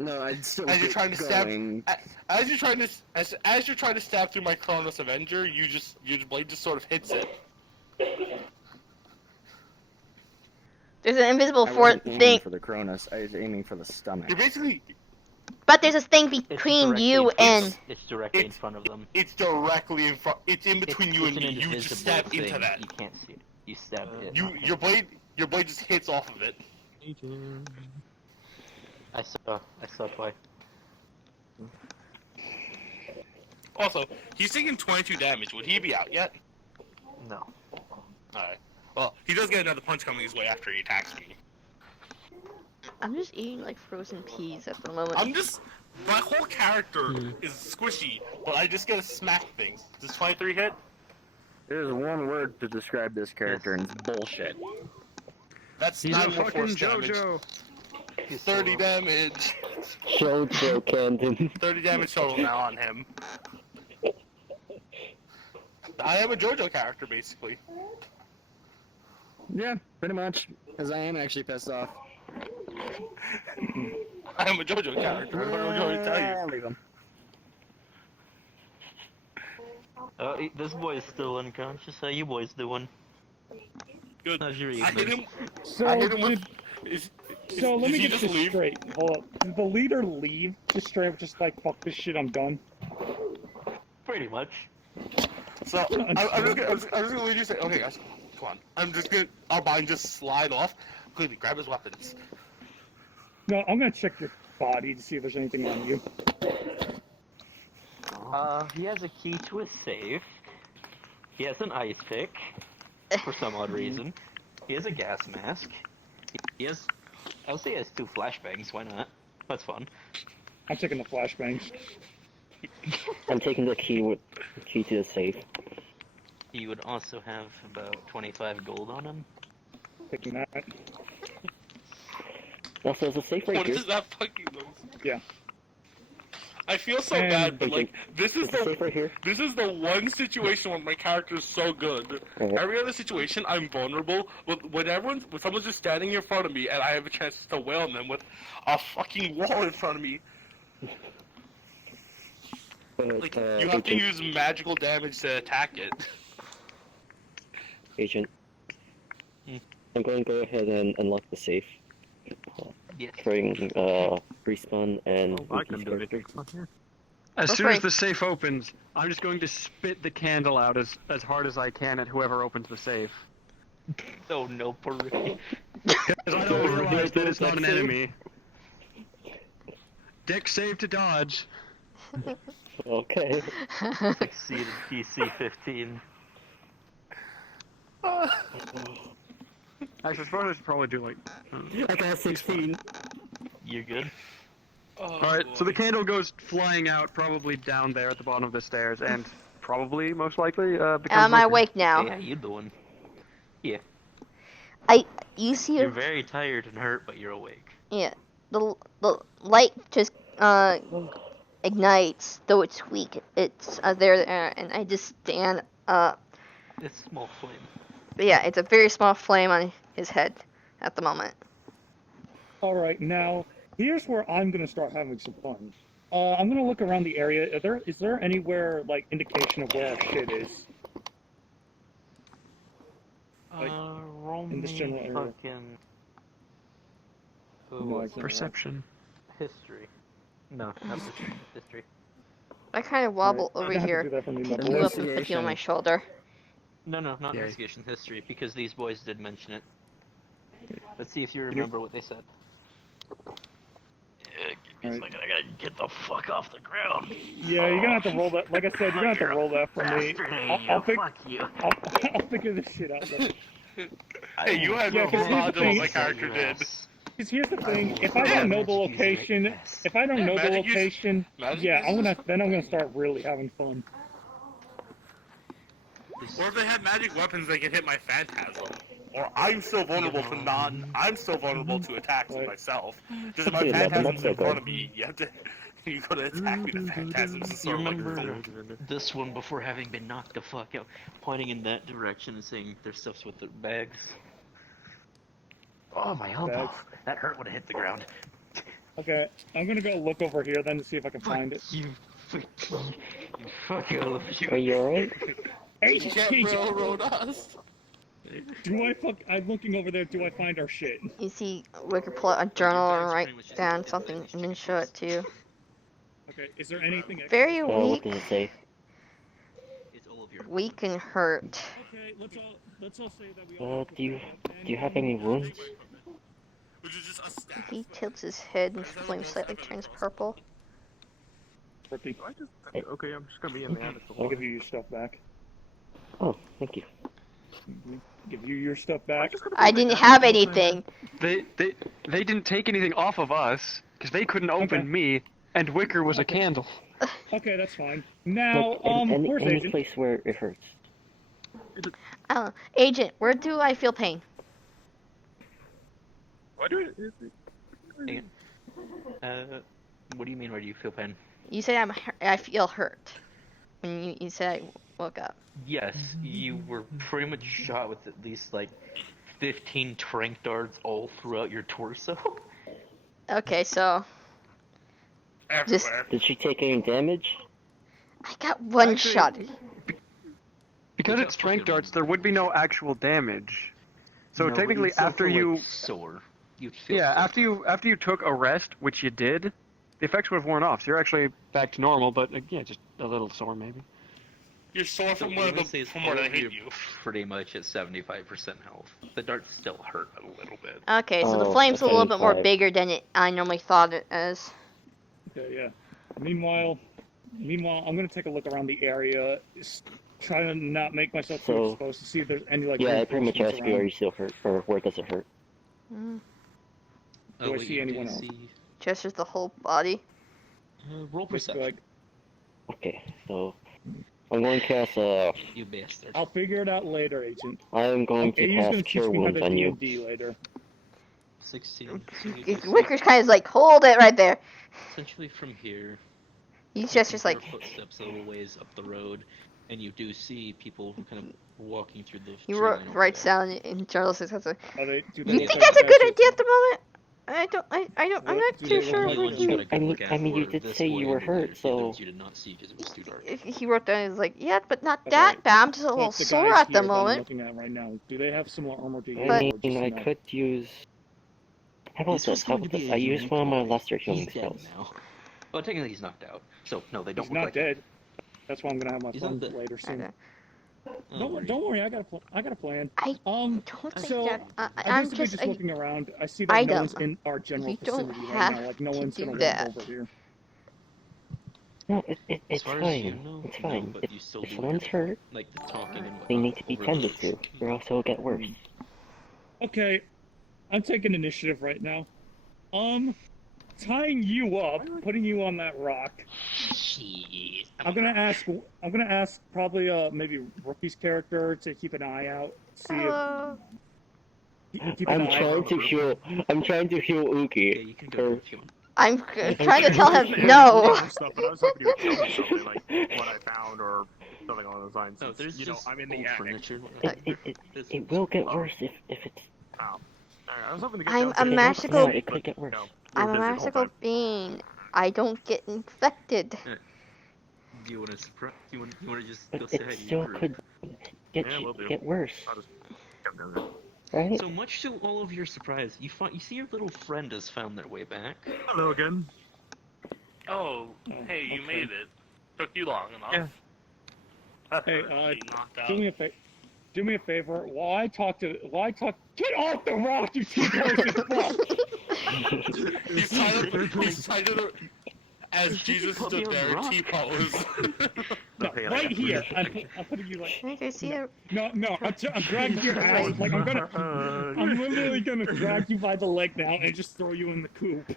No, I'd still As you're get trying to going. stab, as you're trying to stab through my Kronos Avenger, your blade just sort of hits it. There's an invisible I force wasn't aiming thing, for the Cronus. I was aiming for the stomach. You're basically but there's this thing It's between directly you in front- and. It's directly in front of them. it's directly in front. It's in between you It's and an me. You invisible just stab thing. into that. You can't see it. You stab it. Your blade just hits off of it. I saw why. Also, he's taking 22 damage. Would he be out yet? No. Alright. Well, he does get another punch coming his way after he attacks me. I'm just eating like frozen peas at the moment. My whole character is squishy, but I just get to smack things. Does 23 hit? There's one word to describe this character, and it's bullshit. That's He's a 9 more fucking force damage. JoJo. 30 damage. JoJo Camden. 30 damage total now on him. I am a JoJo character, basically. Yeah, pretty much. Because I am actually pissed off. I am a JoJo character. I don't know what to tell you. I'll leave him. This boy is still unconscious. How you boys doing? Good. How's your I evening? hit him. So, I hit him with. so let did me he get just this leave? straight. Hold up. Did the leader leave? Just straight up, just like, fuck this shit, I'm done. Pretty much. So I'm just gonna leave you say, okay guys, come on. I'm just gonna our bind just slide off. Quickly grab his weapons. No, I'm gonna check your body to see if there's anything on you. He has a key to a safe. He has an ice pick, for some odd reason. He has a gas mask. He has, I would say he has 2 flashbangs, why not? That's fun. I'm taking the flashbangs. I'm taking the key to the safe. He would also have about 25 gold on him. Taking that. Also, is the safe right What here? is that fucking noise? Yeah. I feel so And- bad, but like this is the safe right here? this is the one situation where my character is so good. Every other situation I'm vulnerable. When someone's just standing in front of me and I have a chance to wail on them with a fucking wall in front of me. Like you have to use magical damage to attack it. Agent. I'm going to go ahead and unlock the safe. Yes. Throwing respawn and I can do it. As Go soon for as it. the safe opens, I'm just going to spit the candle out as hard as I can at whoever opens the safe. Oh no, Parade. Because I don't realize that it's not an Safe. enemy. Dick save to dodge. Okay. Succeeded PC 15. Actually, I suppose I should probably do like. I got 16. You're good? Alright, so the candle goes flying out, probably down there at the bottom of the stairs, and probably, most likely, becomes. Am I liquid. awake now? Hey, how you doing? Yeah. You see You're a, very tired and hurt, but you're awake. yeah, the light just ignites, though it's weak. It's there, and I just stand up. It's a small flame. But yeah, it's a very small flame on his head at the moment. Alright, now, here's where I'm gonna start having some fun. I'm gonna look around the area. Is there anywhere, like, indication of where our shit is? Like, roll in this me general area. fucking... No, I can't. Perception. History. No, not history. History. I kind of wobble Alright, over I have to here, do that for me, picking my you boy. up and putting you on my shoulder. No, not Yeah. investigation. History, because these boys did mention it. Let's see if you remember what they said. Alright. like, I gotta get the fuck off the ground. Yeah, you're gonna have to roll that. Like I said, you're gonna have to roll that for me. I'll figure this shit out later. Hey, you had Yeah, more 'cause here's the module thing. than my character did. Because here's the thing, if I don't know the location, yeah, I'm gonna start really having fun. Or if they had magic weapons, they could hit my phantasm. Or I'm still vulnerable to attacks with myself. Just if my Dude, phantasm's in that's front of me, you gotta attack me. The phantasm's You sort of like remember this one before having been knocked the fuck out, pointing in that direction and saying their stuff's with the bags. Oh, my elbow. Bags. That hurt when it hit the ground. Okay, I'm gonna go look over here then to see if I can find it. You fuck all of you. Are you alright? Hey, You can't railroad us. I'm looking over there, do I find our shit? You see, we could pull out a journal and write down something and then show it to you. Okay, is there anything extra? Very What weak, does it say? weak and hurt. Okay, let's all say that we all Do you have any wounds? He tilts his head and the flame slightly turns purple. Ricky. Okay, I'm just gonna be in the attic. I'll give you your stuff back. Oh, thank you. Give you your stuff back. I didn't have anything. They didn't take anything off of us because they couldn't open me, and Wicker was a candle. Okay, that's fine. Now, Look, where's any Agent? place where it hurts. Agent, where do I feel pain? What do What do you mean, where do you feel pain? You said I feel hurt when you said I woke up. Yes, you were pretty much shot with at least like 15 trank darts all throughout your torso. Okay, so just Did she take any damage? I got one shot. Because it's trank darts, there would be no actual damage. So No, but technically, you'd still after feel, you, like, sore. You'd feel yeah, sore. after you took a rest, which you did, the effects would have worn off. So you're actually back to normal, but yeah, just a little sore maybe. You're sore So from what where I'm gonna say is from where all they of hit you you. pretty much at 75% health. The darts still hurt a little bit. Okay, so the Oh, flame's a little bit more 75. bigger than I normally thought it as. Okay, yeah. Meanwhile, I'm gonna take a look around the area, try to not make myself too So- exposed to see if there's any like. Yeah, I pretty much reinforcements asked you, are around. you still hurt, or where does it hurt? Do I see anyone else? Just as the whole body. Roll Basically, perception. like, Okay, so I'm going to cast You bastard. I'll figure it out later, Agent. I'm going Okay, to he's gonna cast teach Cure me how Wounds to on you. D&D later. 16. So you do see- Wicker's kind of like, hold it right there. essentially from here. He's you just can like, hear footsteps a little ways up the road, and you do see people kind of walking through the. he tree wrote, line writes down in journal says, Do they you look think like that's a good guys idea at the moment? I'm not Do too they sure. look like One you gotta go look at I mean, you for did this say boy you were over there. hurt, The so- others you did not see because it was too dark. He wrote down, he's like, yeah, but not Okay. that bad. I'm just a little Like the sore guys at the here that I'm moment. looking at right now. Do they have similar armor to you? I or just mean, I no? could use... How about This was this? How going about to be this? a I use unique one of my boy. lesser He's healing dead spells. now. Well, technically he's knocked out. So no, they don't He's look not like dead. That's why I'm gonna have my He's fun not dead. later soon. Okay. Don't worry, I got a plan. I don't think So that. I'm I'm basically just looking around. I see that item. no one's in our general You don't vicinity have right now. Like no to one's do gonna that. walk over here. No, As it's far as you fine. know, It's no, fine. but you still If do someone's hear, hurt, like the talking and they whatnot need to be over tended the- to, or else it'll get worse. Okay, I'm taking initiative right now. Tying you up, putting you on that rock. Shit. I'm gonna ask probably maybe Rookie's character to keep an eye out. See if keep an I'm eye trying out. to heal Uki. Yeah, you can go if you want. I'm trying to tell him no. Stuff, but I was hoping you would tell me something like what I found or something along those lines. No, since, there's you know, just I'm in the old attic. furniture. and whatnot. It will get worse if it's... Oh. I was hoping to get I'm down a to magical. No, it could get worse. no, we I'm were a busy the whole magical time. being. I don't get infected. Do you want to surprise? You want to just go But say it hi to still your could get Yeah, we'll do. get worse, I'll just get down there. right? So much to all of your surprise, you see your little friend has found their way back. Hello again. Oh, hey, you okay. made it. Took you long enough. Yeah. That Hey, hurt, being knocked out. do me a favor. While I talk, get off the rock, you two guys. He's tied up as Jesus stood there in T-pose. No, right here. I'm putting you like. Can I see it? No, I'm dragging your ass. Like I'm literally gonna drag you by the leg now and just throw you in the coop.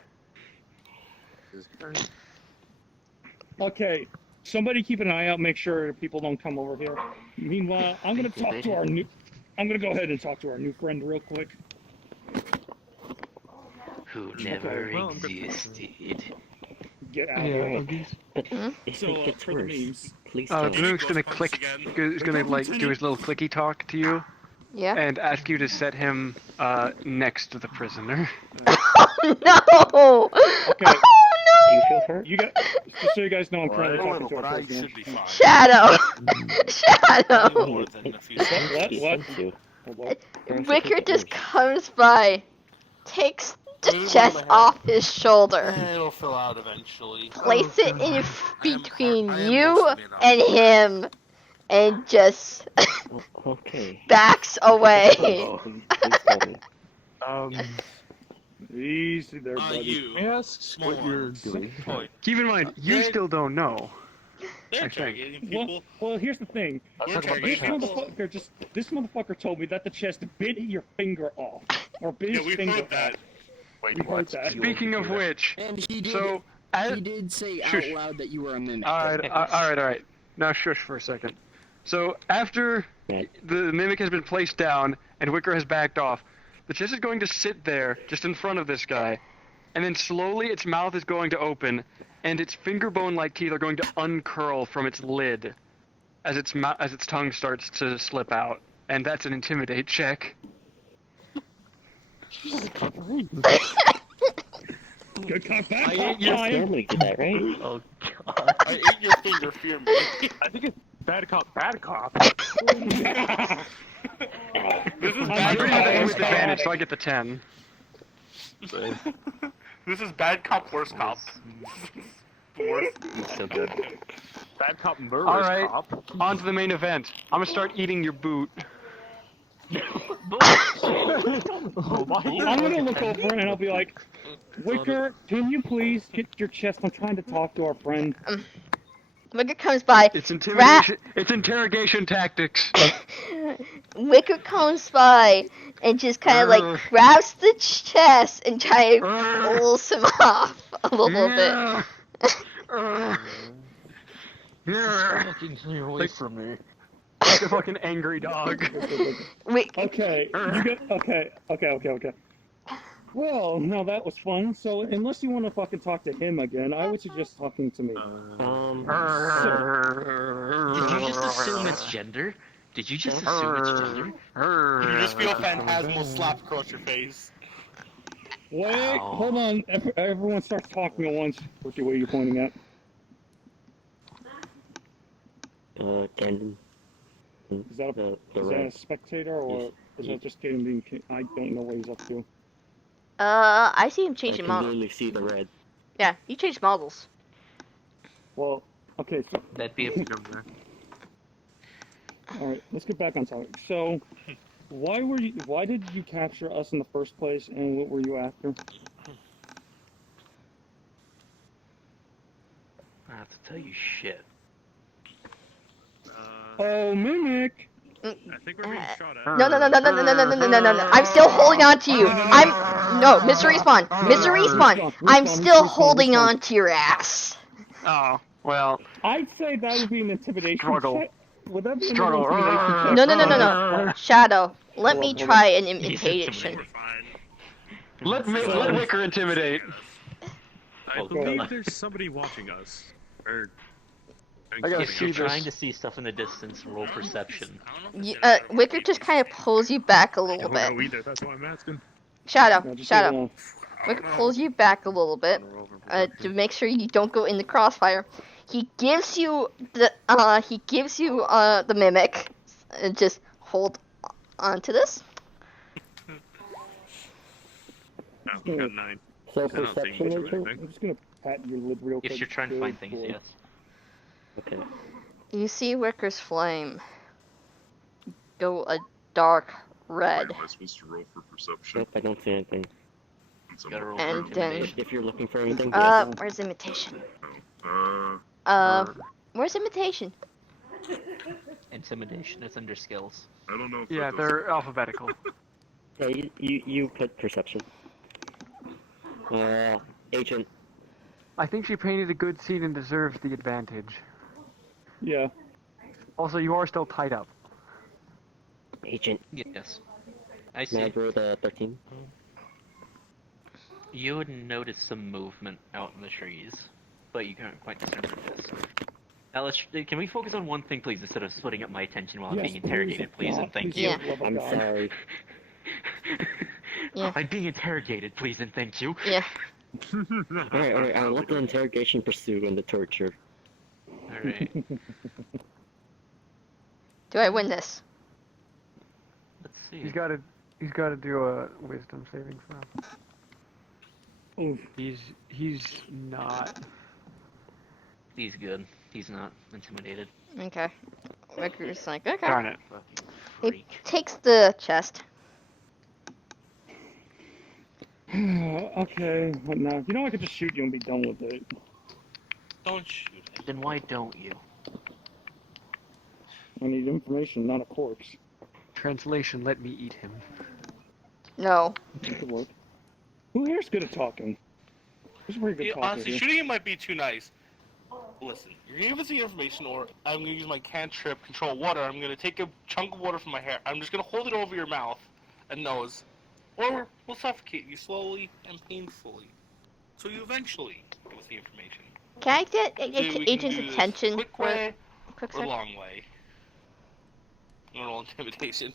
Okay, somebody keep an eye out. Make sure people don't come over here. Meanwhile, I'm gonna go ahead and talk to our new friend real quick. Who never existed. Get out of here. But if it gets for the worse, memes. please The don't. Moon's gonna click. Is gonna like do his little clicky talk to you. Yeah. And ask you to set him next to the prisoner. No! Okay. Do you feel hurt? You got. Just so you guys know, I'm currently talking to our prisoner. Shadow! Shadow! What? Wicker just comes by, takes the chest off his shoulder, It'll fill out eventually. place it in between you and him, and just Okay. backs away. Please tell me. Easy there, buddy. You. Asks what you're doing. Keep in mind, you still don't know. They're I think. interrogating people. Well, here's the thing. We're interrogating people. This motherfucker told me that the chest bit your finger off, or bit Yeah, his we finger heard that. off. We heard that. Speaking of which, And he did. so He did say Shush. out loud that you were a mimic. all right. Now shush for a second. So after the mimic has been placed down and Wicker has backed off, the chest is going to sit there just in front of this guy, and then slowly its mouth is going to open, and its finger bone-like teeth are going to uncurl from its lid as its tongue starts to slip out, and that's an intimidate check. Good cop, bad I cop, ate your time. family did that, right? Oh god. I ate your finger, fear me. I think it's bad cop, bad cop. This is I'm bad reading the cop, with advantage, so I get the 10. This is bad cop, worst cop. Worst. So good. Bad cop, murderous All right, cop. on to the main event. I'm gonna start eating your boot. I'm gonna look over and I'll be like, Wicker, can you please get your chest? I'm trying to talk to our friend. Wicker comes by. It's intimidation. It's interrogation tactics. Wicker comes by and just kind of like grabs the chest and try to pulls him off a little bit. Fucking clear away from me. Like a fucking angry dog. Okay, okay. Well, now that was fun. So, unless you want to fucking talk to him again, I would suggest talking to me. Did you just assume it's gender? Did you just assume it's gender? You just feel phantasmal slap across your face. Wait, hold on. Everyone starts talking at once. What are you pointing at? Gandon. Is that a spectator, or is that just Gaten being... I don't know what he's up to. I see him changing I can models. literally see the red. Yeah, he changed models. Well, okay, so... That'd be a number. Alright, let's get back on topic. So, why did you capture us in the first place, and what were you after? I have to tell you shit. Oh, Mimic! I think we're being shot at. No. I'm still holding on to you. Mr. Respawn. Mr. Respawn. I'm still holding on to your ass. Oh, well. I'd say that would be an intimidation Struggle. check. Would that be an Struggle. intimidation check? No. Shadow, let me try an imitation. Let Wicker intimidate. I believe there's somebody watching us. Or I gotta If see you're this. trying to see stuff in the distance, roll perception. Wicker just kind of pulls you back a little I don't know bit. either, that's why I'm asking. Shadow. Wicker pulls you back a little bit to make sure you don't go in the crossfire. He gives you the mimic. Just hold on to this. Oh, we got 9. So I don't think perception we do is it? anything. I'm just gonna pat your lid real quick. If you're trying to find things, yes. Okay. You see Wicker's flame go a dark red. Am I supposed to roll for perception? Nope, I don't see anything. Gotta roll And then- intimidation. If you're looking for anything, Where's imitation? Uh, Where's imitation? Intimidation is under skills. I don't know if Yeah, that does they're alphabetical. yeah, you put perception. Agent. I think she painted a good scene and deserves the advantage. Yeah. Also, you are still tied up. Agent. Yes. I see. Mad rolled a 13. You would notice some movement out in the trees, but you can't quite discern what it is. Alice, can we focus on one thing, please, instead of splitting up my attention while I'm Yes, being interrogated, please, and thank you. Yeah. I'm sorry. Yeah. I'm being interrogated, please, and thank you. Yeah. Alright, I'll let the interrogation pursue and the torture. Alright. Do I win this? Let's see. He's got to do a wisdom saving throw. Oof. He's not. He's good. He's not intimidated. Okay. Ricker's like, okay. Darn it. Fucking He freak. takes the chest. Okay, what now? You know I could just shoot you and be done with it. Don't shoot it. Then why don't you? I need information, not a corpse. Translation, let me eat him. No. That could work. Who here's good at talking? Who's a pretty good Yeah, talker honestly, here? shooting it might be too nice. Listen, you're gonna give us the information, or I'm gonna use my cantrip control water. I'm gonna take a chunk of water from my hair. I'm just gonna hold it over your mouth and nose, or we'll suffocate you slowly and painfully. So you eventually give us the information. Can I get So we can agent's do this attention quick for way a quick or sec? long way. Normal intimidation.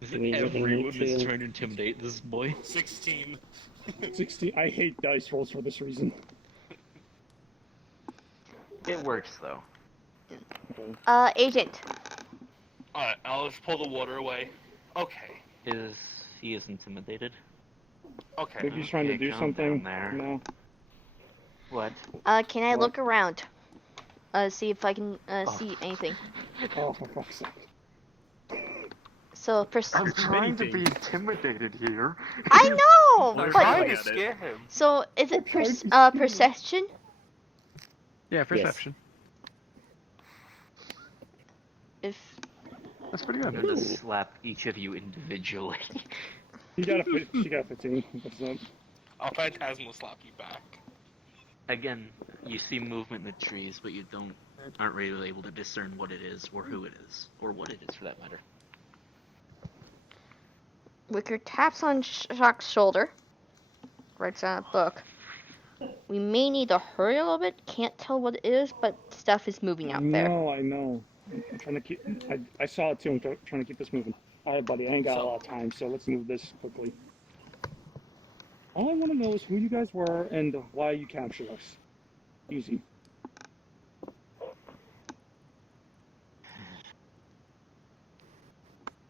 Is Do we it really everyone need is to- trying to intimidate this boy? 16. 16. I hate dice rolls for this reason. It works, though. Agent. Alright, I'll just pull the water away. Okay. He is intimidated? Okay. Maybe he's trying to Okay, do calm something. down there. No. What? Can I What? look around? See if I can see anything. Oh, for fuck's sake. So, I'm trying to be intimidated here. I know, We're but trying to scare him. so is it perception? Yeah, perception. If That's pretty I'm good. gonna slap each of you individually. She got a 15. What's up? I'll phantasm will slap you back. Again, you see movement in the trees, but you aren't really able to discern what it is, or who it is, or what it is for that matter. Wicker taps on Shock's shoulder, writes down a book. We may need to hurry a little bit. Can't tell what it is, but stuff is moving out there. No, I know. I'm trying to keep. I saw it too. I'm trying to keep this moving. All right, buddy. I ain't got a lot of time, so let's move this quickly. All I want to know is who you guys were and why you captured us. Easy.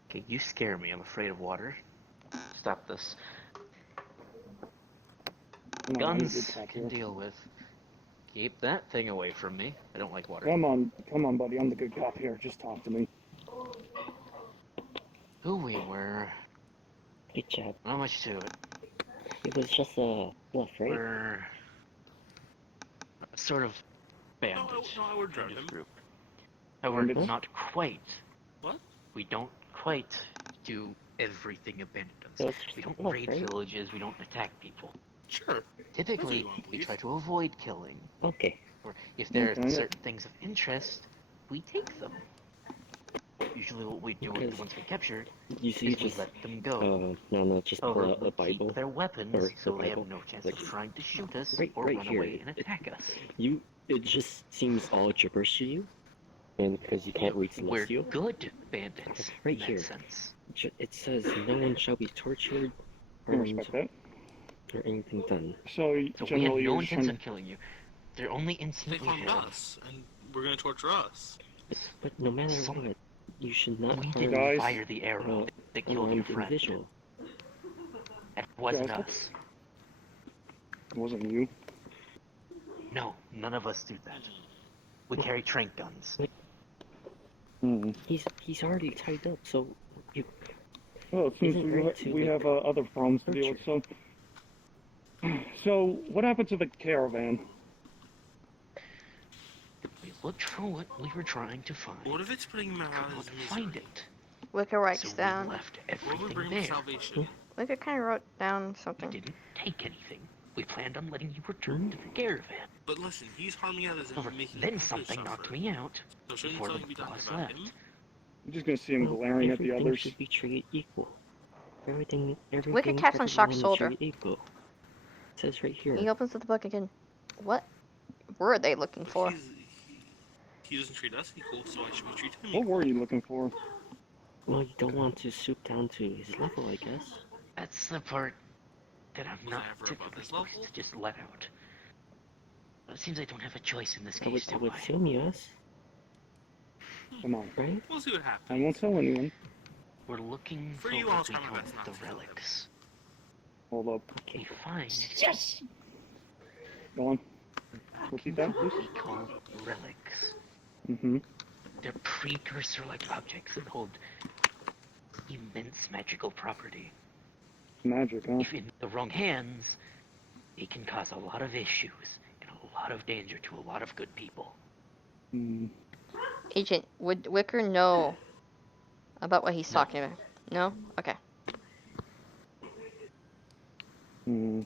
Okay, you scare me. I'm afraid of water. Stop this. Come on, I'm a good Guns cop can here. deal with. Keep that thing away from me. I don't like water. Come on, buddy. I'm the good cop here. Just talk to me. Who we were. Good job. Not much to it. It was just a bluff, right? We're sort of bandit No, we're German. group. However, Bandits? not quite. What? We don't quite do everything a bandit So does. it's just We a don't bluff, raid right? villages, we don't attack people. Sure. Typically, you want, we please. try to avoid killing. Okay. Or if there are Okay. certain things of interest, we take them. Usually what we do Because once we capture You see, is we just let them go. no, just pull Although out we a Bible. keep their weapons or so the they have Bible, no chance like, of trying to shoot us right or run here. away and attack us. It just seems all gibberish to you, and because you can't read We're Celestial. good bandits Right in that here. sense. It says no one shall be tortured I respect that. or anything done. So, So we have generally, no you're just trying intention to... of killing you. The only They incident we found had, us, and we're gonna torture us. But no matter So- what, you should not we harm didn't Guys. fire the arrow that an killed your armed friend. individual. It wasn't Guys. us. It wasn't you. No, none of us do that. We carry trank guns. Hmm. He's already tied up, so Well, it seems Isn't great too, we have other problems to deal with. So what happened to the caravan? We looked for what we were trying to find. What if it's putting him out of his misery? Find it. Wicker writes So down. we left What would everything bring him there. salvation? Wicker kind of wrote down something. We didn't take anything. We planned on letting you return to the caravan. But listen, he's harming others and making Then others something suffer. knocked me out So shouldn't before something the be done boss about left. him? I'm just gonna see him glaring at the Everything others. should be treated equal. Everything. Wicker taps on Shock's everyone is shoulder. treated equal. It says right here. He opens up the book again. What were they looking for? He doesn't treat us equal, so I should be treating him What equal. were you looking for? Well, you don't want to stoop down to his level, I guess. That's the part that I'm Was not I ever above typically his supposed level? to just let out. But it seems I don't have a choice in this I case, would do I? assume yes, Come on. right? We'll see what happens. I won't tell anyone. We're looking For for you, I'll what we try my call best not the to kill them. relics. Hold up. We find Yes! Go on. Repeat that, what please. we call relics. Mm-hmm. They're precursor-like objects that hold immense magical property. Magic, huh? If in the wrong hands, it can cause a lot of issues and a lot of danger to a lot of good people. Hmm. Agent, would Wicker know about what he's talking about? No? Okay. Hmm.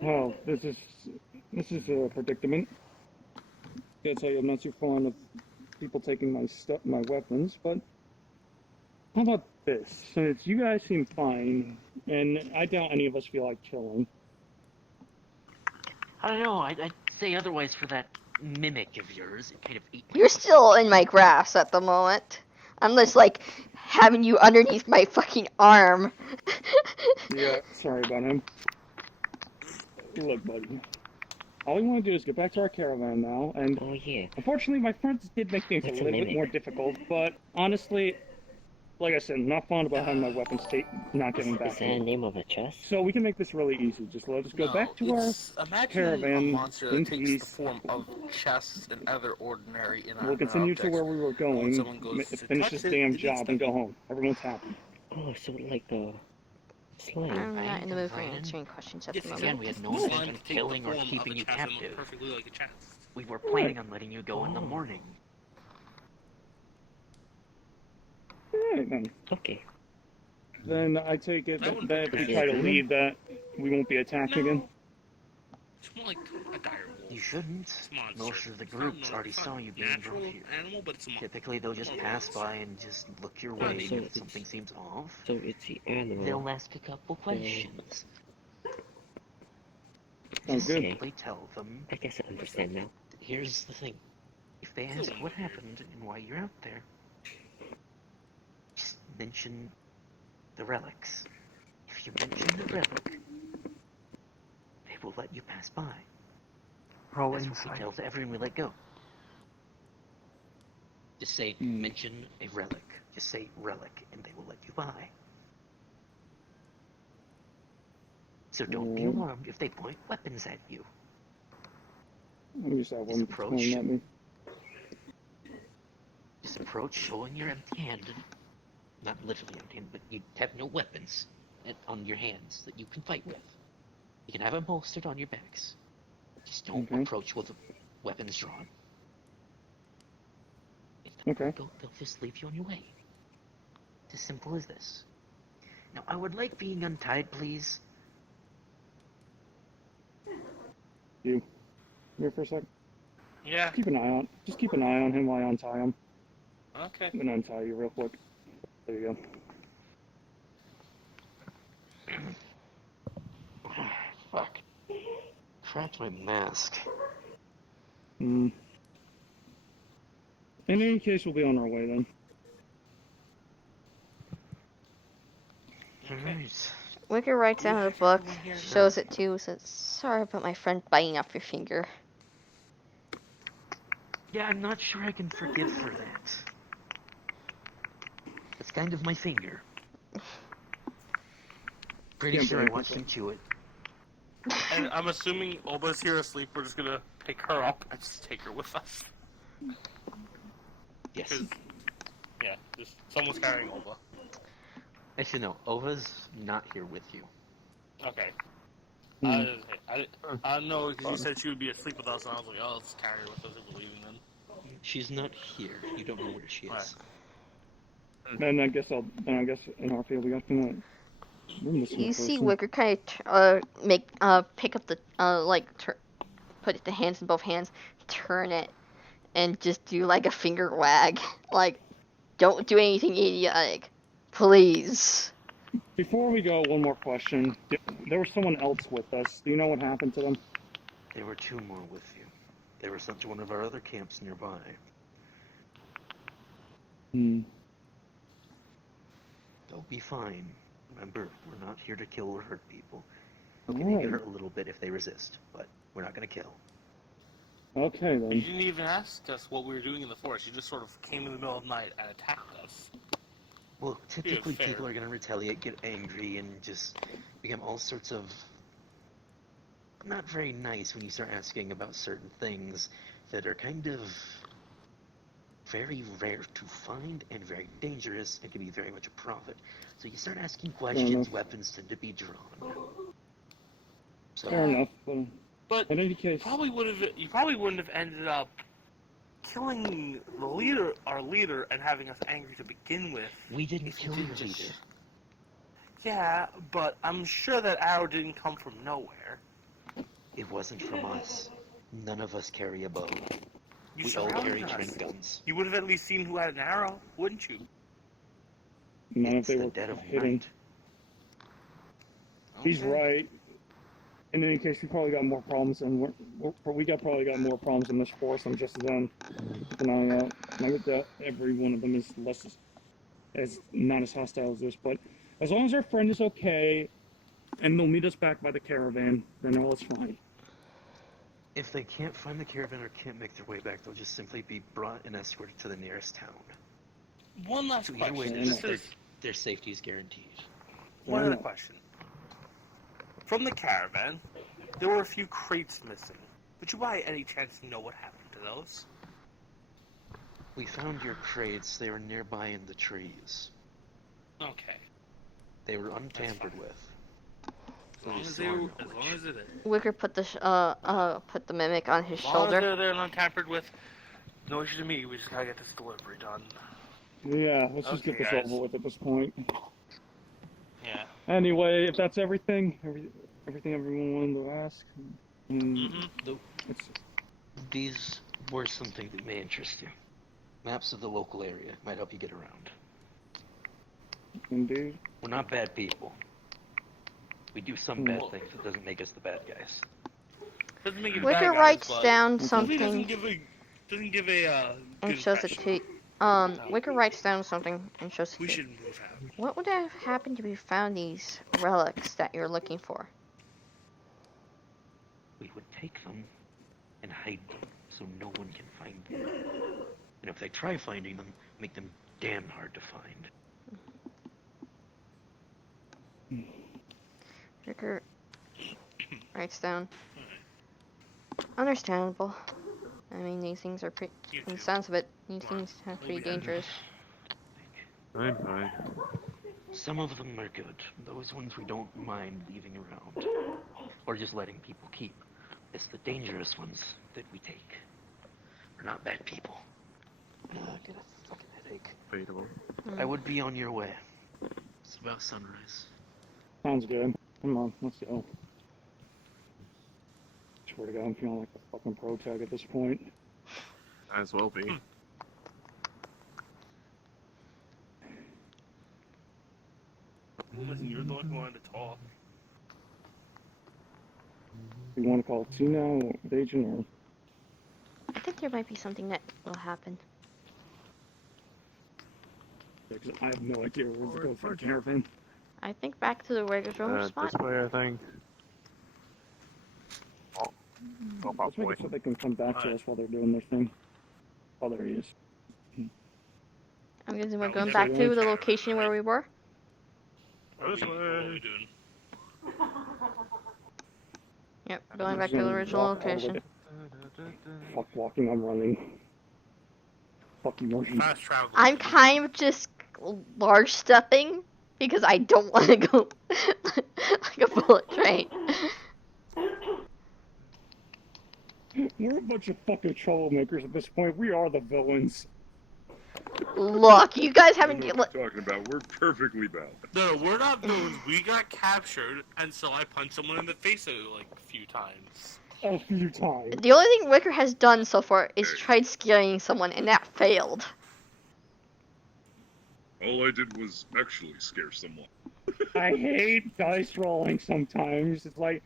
Well, this is a predicament. Gotta tell you, I'm not too fond of people taking my weapons, but how about this? Since you guys seem fine, and I doubt any of us feel like killing. I don't know, I'd say otherwise for that mimic of yours. It kind of ate You're still in my grasp at the moment. I'm just like having you underneath my fucking arm. Yeah, sorry about him. Look, buddy. All we want to do is get back to our caravan now, and Oh yeah. unfortunately, my friends did make things That's a a little bit mimic. more difficult. But honestly, like I said, I'm not fond about having my weapons not getting Is back. that a name of a chest? So we can make this really easy. Just let us go back to our Imagine caravan a monster that in takes peace. the form of chests and other ordinary inanimate We'll continue to objects. where we were When going, someone goes to finish touch this it, damn it eats job, and them. go home. Everyone's happy. Oh, so like the slime. I'm I not in the mood for ain't answering questions at Yes, the exactly. Again, moment. we had no The intention slime of take the killing or form of keeping a you chest and look captive. perfectly like a chest. We were planning on letting you go in the Oh. morning. Alright then. Okay. Then I take it That wouldn't that if be we bad. try to Yeah. leave, that we won't be attacked again. No. It's more like a dire wolf. You shouldn't. It's a monster. Most of the It's not groups a- already it's not saw a you being natural brought here. animal, but it's a monster. Typically, they'll just Well, pass it's- by and just look your Oh, way, so and if it's- something seems off, So it's the animal. they'll ask a couple questions. Sounds Just good. simply tell them, I guess I understand now. here's the thing. If they ask what happened and why you're out there, just mention the relics. If you mention the relic, they will let you pass by. Roll That's what we insight. tell to everyone we let go. Just say, mention a relic. Just say relic, and they will let you by. So don't be alarmed if they point weapons at you. Let me just have one approach. pointing at me. Just approach showing your empty-handed. Not literally empty-handed, but you have no weapons on your hands that you can fight with. You can have them holstered on your backs. Just don't approach with weapons drawn. Okay. They'll just leave you on your way. It's as simple as this. Now, I would like being untied, please. You. Here for a second. Yeah. Just keep an eye on him while I untie him. Okay. I'm gonna untie you real quick. There you go. Fuck. Cracked my mask. In any case, we'll be on our way then. Alright. Wicker writes down in the book, shows it to you, says, sorry about my friend biting off your finger. Yeah, I'm not sure I can forgive for that. It's kind of my finger. Pretty Can't sure I blame watched him myself. chew it. And I'm assuming Oba's here asleep. We're just gonna pick her up and just take her with us. Yes. 'Cause, yeah, just someone's carrying Oba. Actually, no. Ova's not here with you. Okay. Hmm. I don't know, because you said she would be asleep with us, and I was like, oh, let's carry her with us if we're leaving then. She's not here. You don't know where she is. Then I guess in our field we got to You see Wicker kind of pick up the put the hands in both hands, turn it, and just do like a finger wag, like, don't do anything idiotic, please. Before we go, one more question. There was someone else with us. Do you know what happened to them? There were 2 more with you. They were sent to one of our other camps nearby. They'll be fine. Remember, we're not here to kill or hurt people. Okay, maybe hurt a little bit if they resist, but we're not gonna kill. Okay, then. You didn't even ask us what we were doing in the forest. You just sort of came in the middle of the night and attacked us. Well, typically people are gonna retaliate, get angry, and just become all sorts of not very nice when you start asking about certain things that are kind of very rare to find and very dangerous and can be very much a profit. So you start asking questions, weapons tend to be drawn. So, Fair enough. But in any case, you probably wouldn't have ended up killing our leader, and having us angry to begin with. We didn't kill your leader. Yeah, but I'm sure that arrow didn't come from nowhere. It wasn't from us. None of us carry a bow. You We all surrounded carry us. twin guns. You would have at least seen who had an arrow, wouldn't you? none It's of they the were dead of hitting. night. He's right. In any case, we probably got more problems, and we probably got more problems in this force than just them. And I get that every one of them is not as hostile as this, but as long as our friend is okay, and they'll meet us back by the caravan, then all is fine. If they can't find the caravan or can't make their way back, they'll just simply be brought and escorted to the nearest town. One last So either way, question. their safety is guaranteed. One other question. From the caravan, there were a few crates missing. Would you by any chance know what happened to those? We found your crates. They were nearby in the trees. Okay. They were untampered with. As long as they're there. Wicker put the mimic on his As long shoulder. as they're there and untampered with, no issue to me. We just gotta get this delivery done. Yeah, let's just get Okay, this guys. over with at this point. Yeah. Anyway, if that's everything everyone wanted to ask. These were something that may interest you. Maps of the local area might help you get around. Indeed. We're not bad people. We do some bad things. It doesn't make us the bad guys. Doesn't make it Wicker bad guys, writes but down Doesn't something give a and good shows it impression. to Wicker writes down something and shows it We to you. should move out. What would have happened if we found these relics that you're looking for? We would take them and hide them so no one can find them. And if they try finding them, make them damn hard to find. Wicker writes down. Understandable. I mean, these things are pretty. From the sounds of it, these things are pretty dangerous. Fine. Some of them are good. Those ones we don't mind leaving around. Or just letting people keep. It's the dangerous ones that we take. We're not bad people. I get a fucking headache. Debatable. I would be on your way. It's about sunrise. Sounds good. Come on, let's go. Swear to God, I'm feeling like a fucking pro tag at this point. As well be. Listen, you're the one who wanted to talk. You want to call it two now, or agent, or? I think there might be something that will happen. Because I have no idea where to go for a caravan. I think back to the regular spot. This way, I think. Let's make it so they can come back to us while they're doing their thing. Oh, there he is. I'm guessing we're going back to the location where we were. This way. What are we doing? Yep, going back to the original location. Fuck walking, I'm running. Fuck immersion. Fast travel. I'm kind of just large stepping because I don't want to go like a bullet train. We're a bunch of fucking troublemakers at this point. We are the villains. Look, you guys I don't haven't. know what you're talking about. We're perfectly balanced. No, we're not villains. We got captured, and so I punched someone in the face like a few times. A few times. The only thing Wicker has done so far is tried scaring someone, and that failed. All I did was actually scare someone. I hate dice rolling sometimes. It's like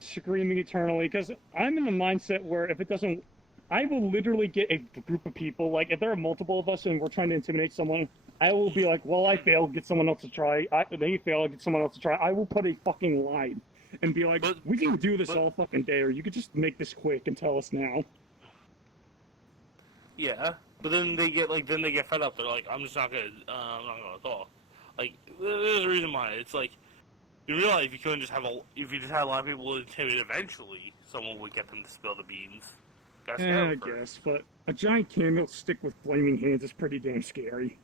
screaming eternally, because I'm in the mindset where if it doesn't... I will literally get a group of people, like, if there are multiple of us and we're trying to intimidate someone, I will be like, well, I failed, get someone else to try. They fail, get someone else to try. I will put a fucking line and be like, we can do this all fucking day, or you could just make this quick and tell us now. Yeah, but then they get fed up. They're like, I'm not gonna talk. Like, there's a reason why. It's like, in real life, if you just had a lot of people intimidate, eventually someone would get them to spill the beans. Yeah, I guess, but a giant candlestick with flaming hands is pretty damn scary.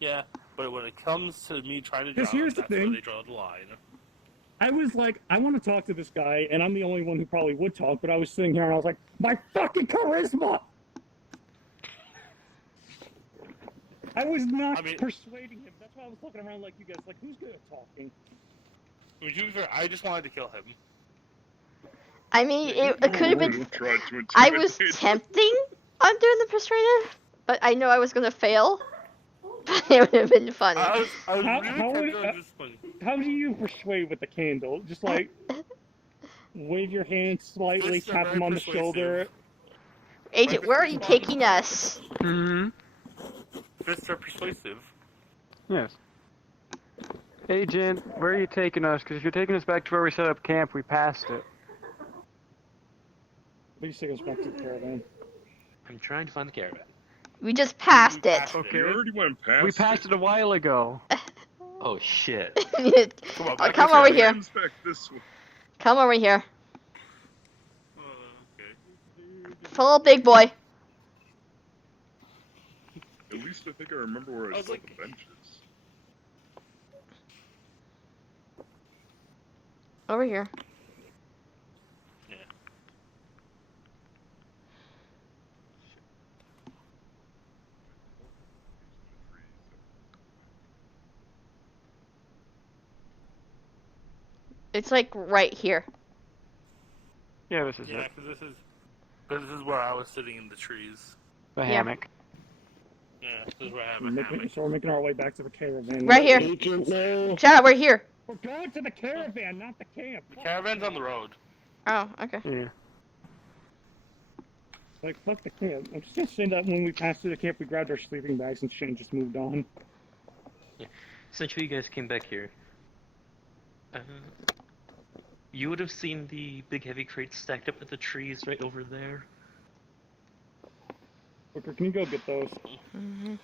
Yeah, but when it comes to me trying to Because drown, here's the that's where thing. they draw the line. I was like, I want to talk to this guy, and I'm the only one who probably would talk, but I was sitting here and I was like, my fucking charisma! I was not persuading him. That's why I was looking around like you guys, like, who's good at talking? To be fair, I just wanted to kill him. I mean, it could have been. Tried to I was intimidate. tempting on doing the persuasive, but I know I was gonna fail. But it would have been funny. I was really How do you persuade with the candle? Just like wave your hand slightly, Fists are tap very him on the persuasive. shoulder. Agent, where are you taking us? Mm-hmm. Fists are persuasive. Yes. Agent, where are you taking us? Because if you're taking us back to where we set up camp, we passed it. Please take us back to the caravan. I'm trying to find the caravan. We just passed it. Okay. You already went past. We passed it a while ago. Oh shit. Come over here. Back this way. Come over here. Full big boy. At least I think I remember where I saw the benches. Over here. It's like right here. Yeah, this is Yeah, it. because this is where I was sitting in the trees. The hammock. Yeah, this is where I have a hammock. So we're making our way back to the caravan. Right here. Shut up, we're here. We're going to the caravan, not the camp. The caravan's on the road. Oh, okay. Yeah. Like, fuck the camp. I'm just gonna say that when we passed through the camp, we grabbed our sleeping bags and shit and just moved on. Yeah. Essentially, you guys came back here. You would have seen the big heavy crates stacked up at the trees right over there. Booker, can you go get those? Mm-hmm.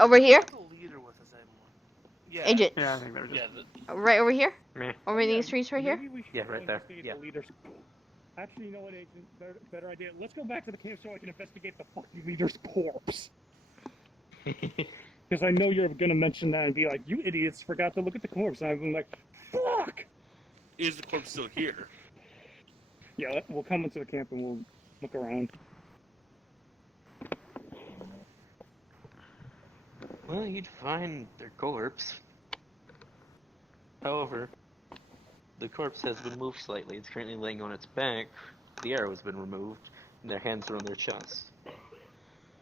Over here? Yeah. Agent. Yeah, I think they're just... Right over here? Meh. Over these trees right here? Yeah, right there. Yeah. Actually, you know what, Agent? Better idea. Let's go back to the camp so I can investigate the fucking leader's corpse. Because I know you're gonna mention that and be like, you idiots forgot to look at the corpse. And I'm like, fuck! Is the corpse still here? Yeah, we'll come into the camp and we'll look around. Well, you'd find their corpse. However, the corpse has been moved slightly. It's currently laying on its back. The arrow has been removed, and their hands are on their chest.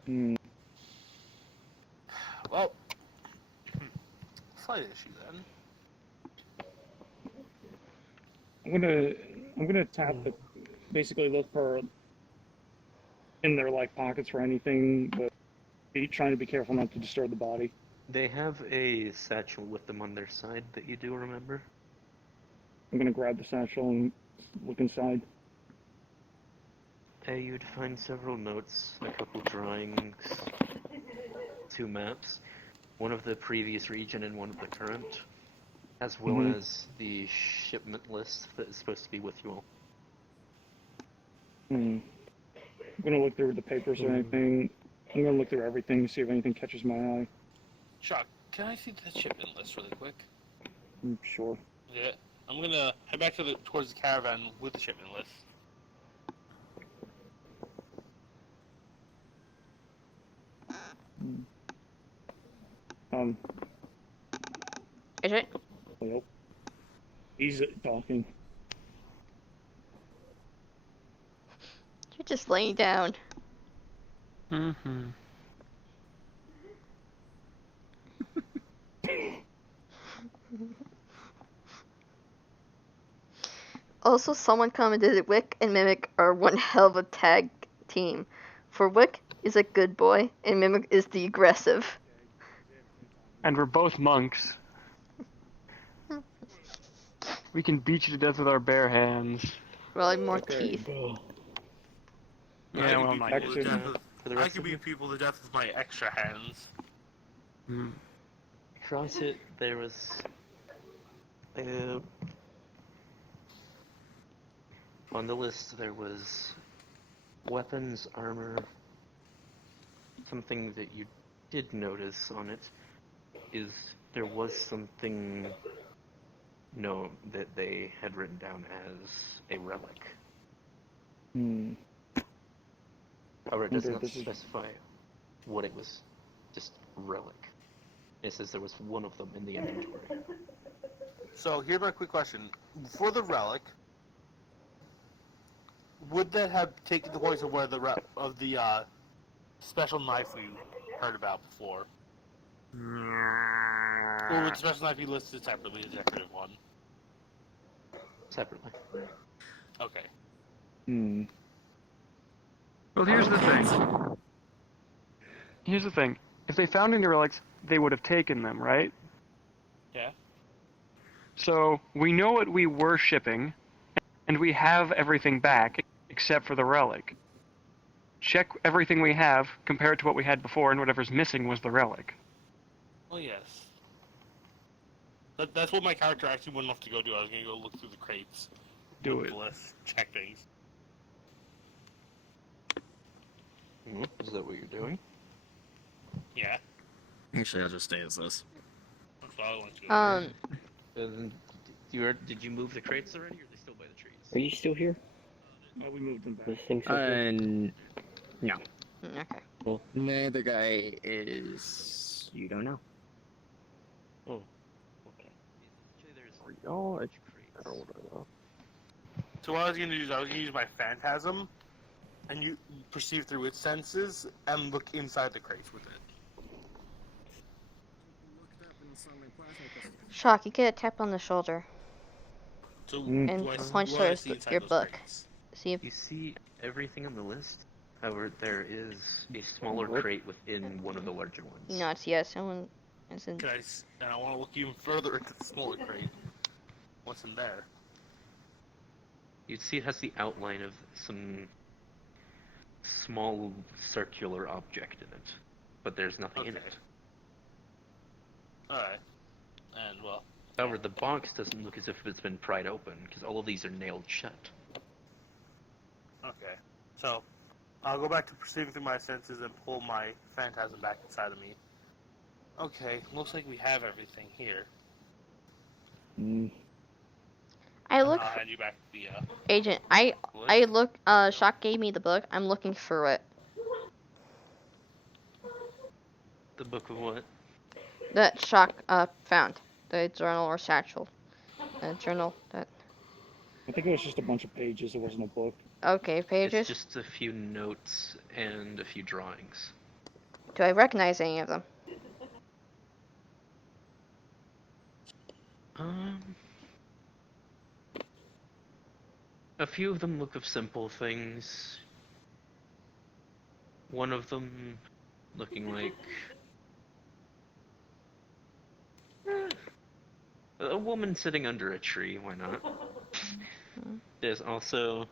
Hmm. Well, slight issue then. I'm gonna tap the, basically look for in their like pockets for anything, but trying to be careful not to disturb the body. They have a satchel with them on their side that you do remember. I'm gonna grab the satchel and look inside. You'd find several notes, a couple drawings, 2 maps, one of the previous region and one of the current, as well as the shipment list that is supposed to be with you all. I'm gonna look through the papers or anything. I'm gonna look through everything, see if anything catches my eye. Shock, can I see the shipment list really quick? Sure. Yeah. I'm gonna head back towards the caravan with the shipment list. Is it? Well, he's talking. You're just laying down. Mm-hmm. Also, someone commented that Wick and Mimic are one hell of a tag team. For Wick is a good boy, and Mimic is the aggressive. And we're both monks. We can beat you to death with our bare hands. Well, I have more teeth. Yeah, well, not I you. can beat people to death with my extra hands. Across it, there was on the list there was weapons, armor. Something that you did notice on it is there was something that they had written down as a relic. However, it does not specify what it was. Just relic. It says there was one of them in the inventory. So here's my quick question: for the relic, would that have taken the place of where the special knife we heard about before? Or would the special knife be listed separately, a decorative one? Separately. Okay. Well, here's the thing. Here's the thing. If they found any relics, they would have taken them, right? Yeah. So, we know what we were shipping, and we have everything back, except for the relic. Check everything we have, compare it to what we had before, and whatever's missing was the relic. Oh yes. That's what my character actually went off to go do. I was gonna go look through the crates. Do look it. at the list, check things. Is that what you're doing? Yeah. Actually, I'll just stay as this. That's what I want to do. Did you move the crates already, or are they still by the trees? Are you still here? Oh, we moved them back. This thing's okay? No. Okay. Cool. The other guy is... You don't know. Oh, okay. There's Oh, I crates. don't know. So what I was gonna do is I was gonna use my phantasm, and you perceive through its senses and look inside the crates with it. Shock, you get a tap on the shoulder. So And punch what do I towards see inside your those book. crates? See if You see everything on the list. However, there is a smaller crate within one of the larger ones. you not see someone is in. And I want to look even further into the smaller crate. What's in there? You'd see it has the outline of some small circular object in it, but there's nothing in it. Alright. And, well... However, the box doesn't look as if it's been pried open, because all of these are nailed shut. Okay. So, I'll go back to perceiving through my senses and pull my phantasm back inside of me. Okay, looks like we have everything here. I look. I'll hand you back the, Agent, I look. Shock gave me the book. I'm looking through it. The book of what? That Shock found. The journal or satchel. The journal that. I think it was just a bunch of pages. It wasn't a book. Okay, pages. It's just a few notes and a few drawings. Do I recognize any of them? A few of them look of simple things. One of them looking like a woman sitting under a tree, why not? There's also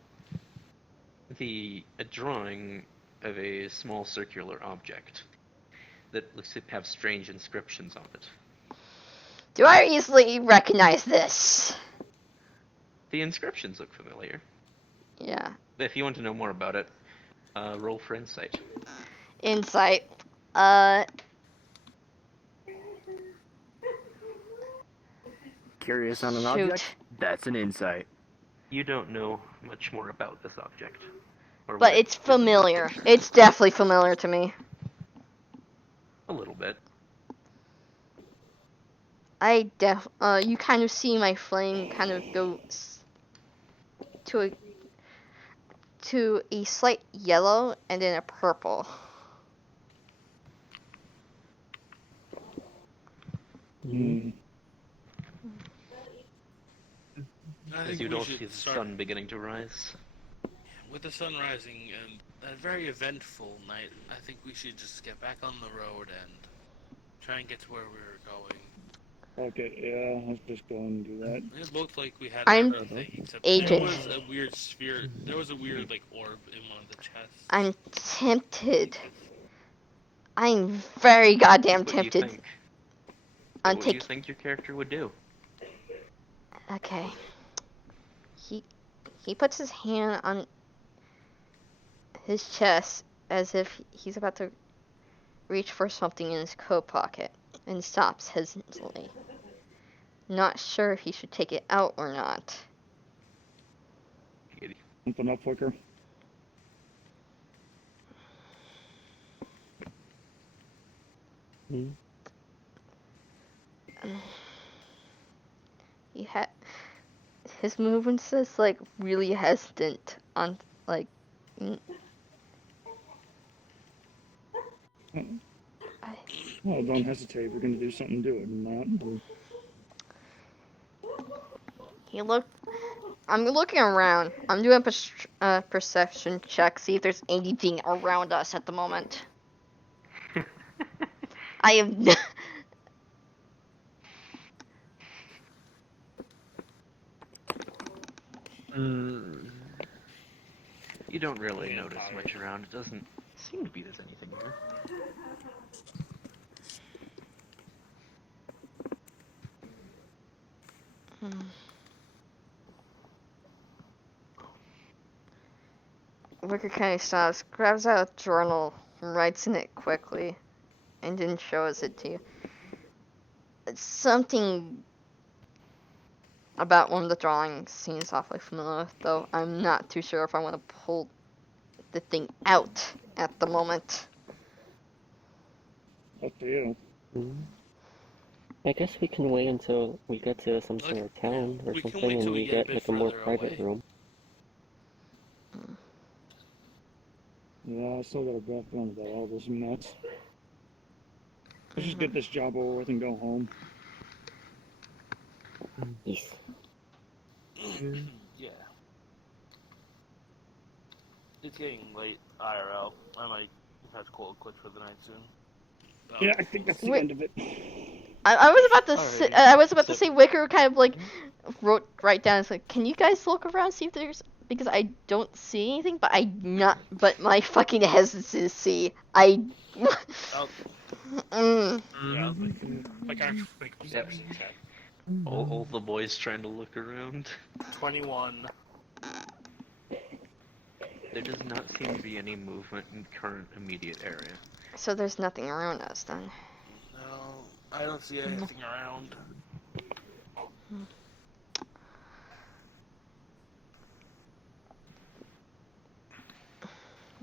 a drawing of a small circular object that looks to have strange inscriptions on it. Do I easily recognize this? The inscriptions look familiar. Yeah. If you want to know more about it, roll for insight. Insight. Curious on an Shoot. object? That's an insight. You don't know much more about this object. Or But what it's is an familiar. object. It's definitely familiar to me. A little bit. You kind of see my flame kind of go to a slight yellow and then a purple. Hmm. I As think you we don't should see the start sun beginning to rise. with the sun rising and that very eventful night. I think we should just get back on the road and try and get to where we were going. Okay, yeah, let's just go and do that. It looked like we had I'm everything, except AJ. there was a weird sphere. There was a weird like orb in one of the chests. I'm tempted. I'm very goddamn What do you tempted. think? On What do you take. think your character would do? Okay. He puts his hand on his chest as if he's about to reach for something in his coat pocket and stops hesitantly. Not sure if he should take it out or not. Something up quicker. His movements is like really hesitant on like. Well, don't hesitate. If you're gonna do something, do it. Not. I'm looking around. I'm doing a perception check, see if there's anything around us at the moment. I have. You don't really notice much around. It doesn't seem to be there's anything here. Wicker kind of stops, grabs out a journal, writes in it quickly, and then shows it to you. It's something about one of the drawings seems awfully familiar, though I'm not too sure if I want to pull the thing out at the moment. Up to you. I guess we can wait until we get to some sort of town or something and we get like a more private room. Yeah, I still got a background about all this mess. Let's just get this job over with and go home. Yes. Yeah. It's getting late, IRL. I might have to call it quits for the night soon. Yeah, I think that's the end of it. I was about to I was about to say Wicker kind of like write down. It's like, can you guys look around see if there's, because I don't see anything, but my fucking hesitancy. Yeah, my character make a perception check. All the boys trying to look around. 21. There does not seem to be any movement in current immediate area. So there's nothing around us then. No, I don't see anything around.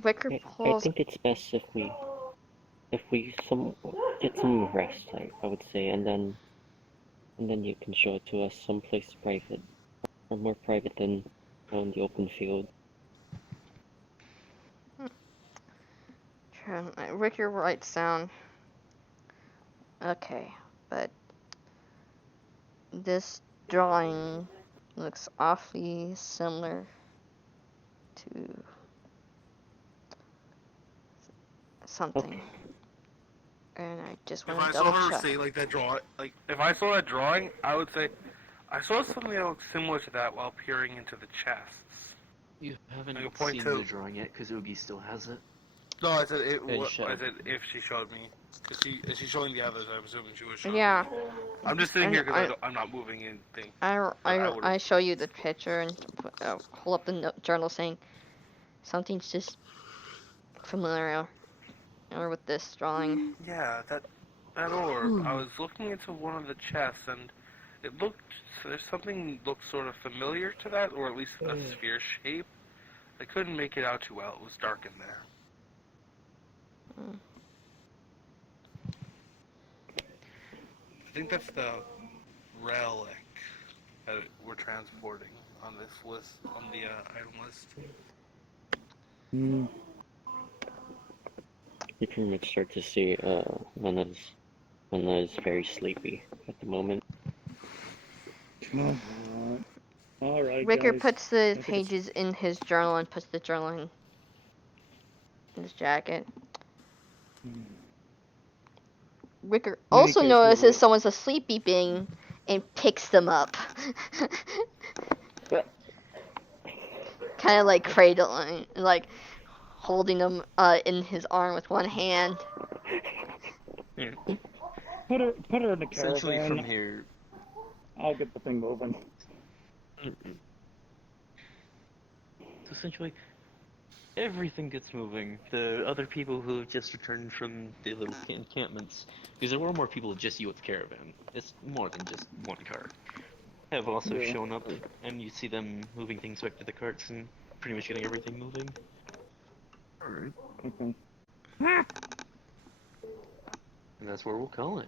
Wicker I pulls. think it's best if we get some rest, I would say, and then you can show it to us someplace private, or more private than out in the open field. Wicker writes down. Okay, but this drawing looks awfully similar to something. Okay. And I just If want I to saw double her check. say like that drawing, like if I saw that drawing, I would say I saw something that looked similar to that while peering into the chests. You haven't Like a point seen to- the drawing yet, because Oogie still has it. No, I said showed. I said if she showed me. Is she showing the others? I'm assuming she was showing. Yeah. Me. I'm just sitting And here because I'm not moving anything. I show you the picture and hold up the journal saying something's just familiar Or with this drawing. Yeah, that orb. I was looking into one of the chests, and it looked. There's something looked sort of familiar to that, or at least a sphere shape. I couldn't make it out too well. It was dark in there. I think that's the relic that we're transporting on this list, on the item list. You pretty much start to see Lana is very sleepy at the moment. Alright, Ricker guys. puts the I think it's- pages in his journal and puts the journal in his jacket. Ricker also case, notices someone's a sleepy being and picks them up. Kind of like cradling, like holding them in his arm with one hand. Yeah. Put her in the Essentially, caravan. from here. I'll get the thing moving. Essentially, everything gets moving. The other people who have just returned from the little encampments, because there were more people than just you at the caravan. It's more than just one cart. Have also shown up, and you see them moving things back to the carts and pretty much getting everything moving. Okay. And that's where we'll call it.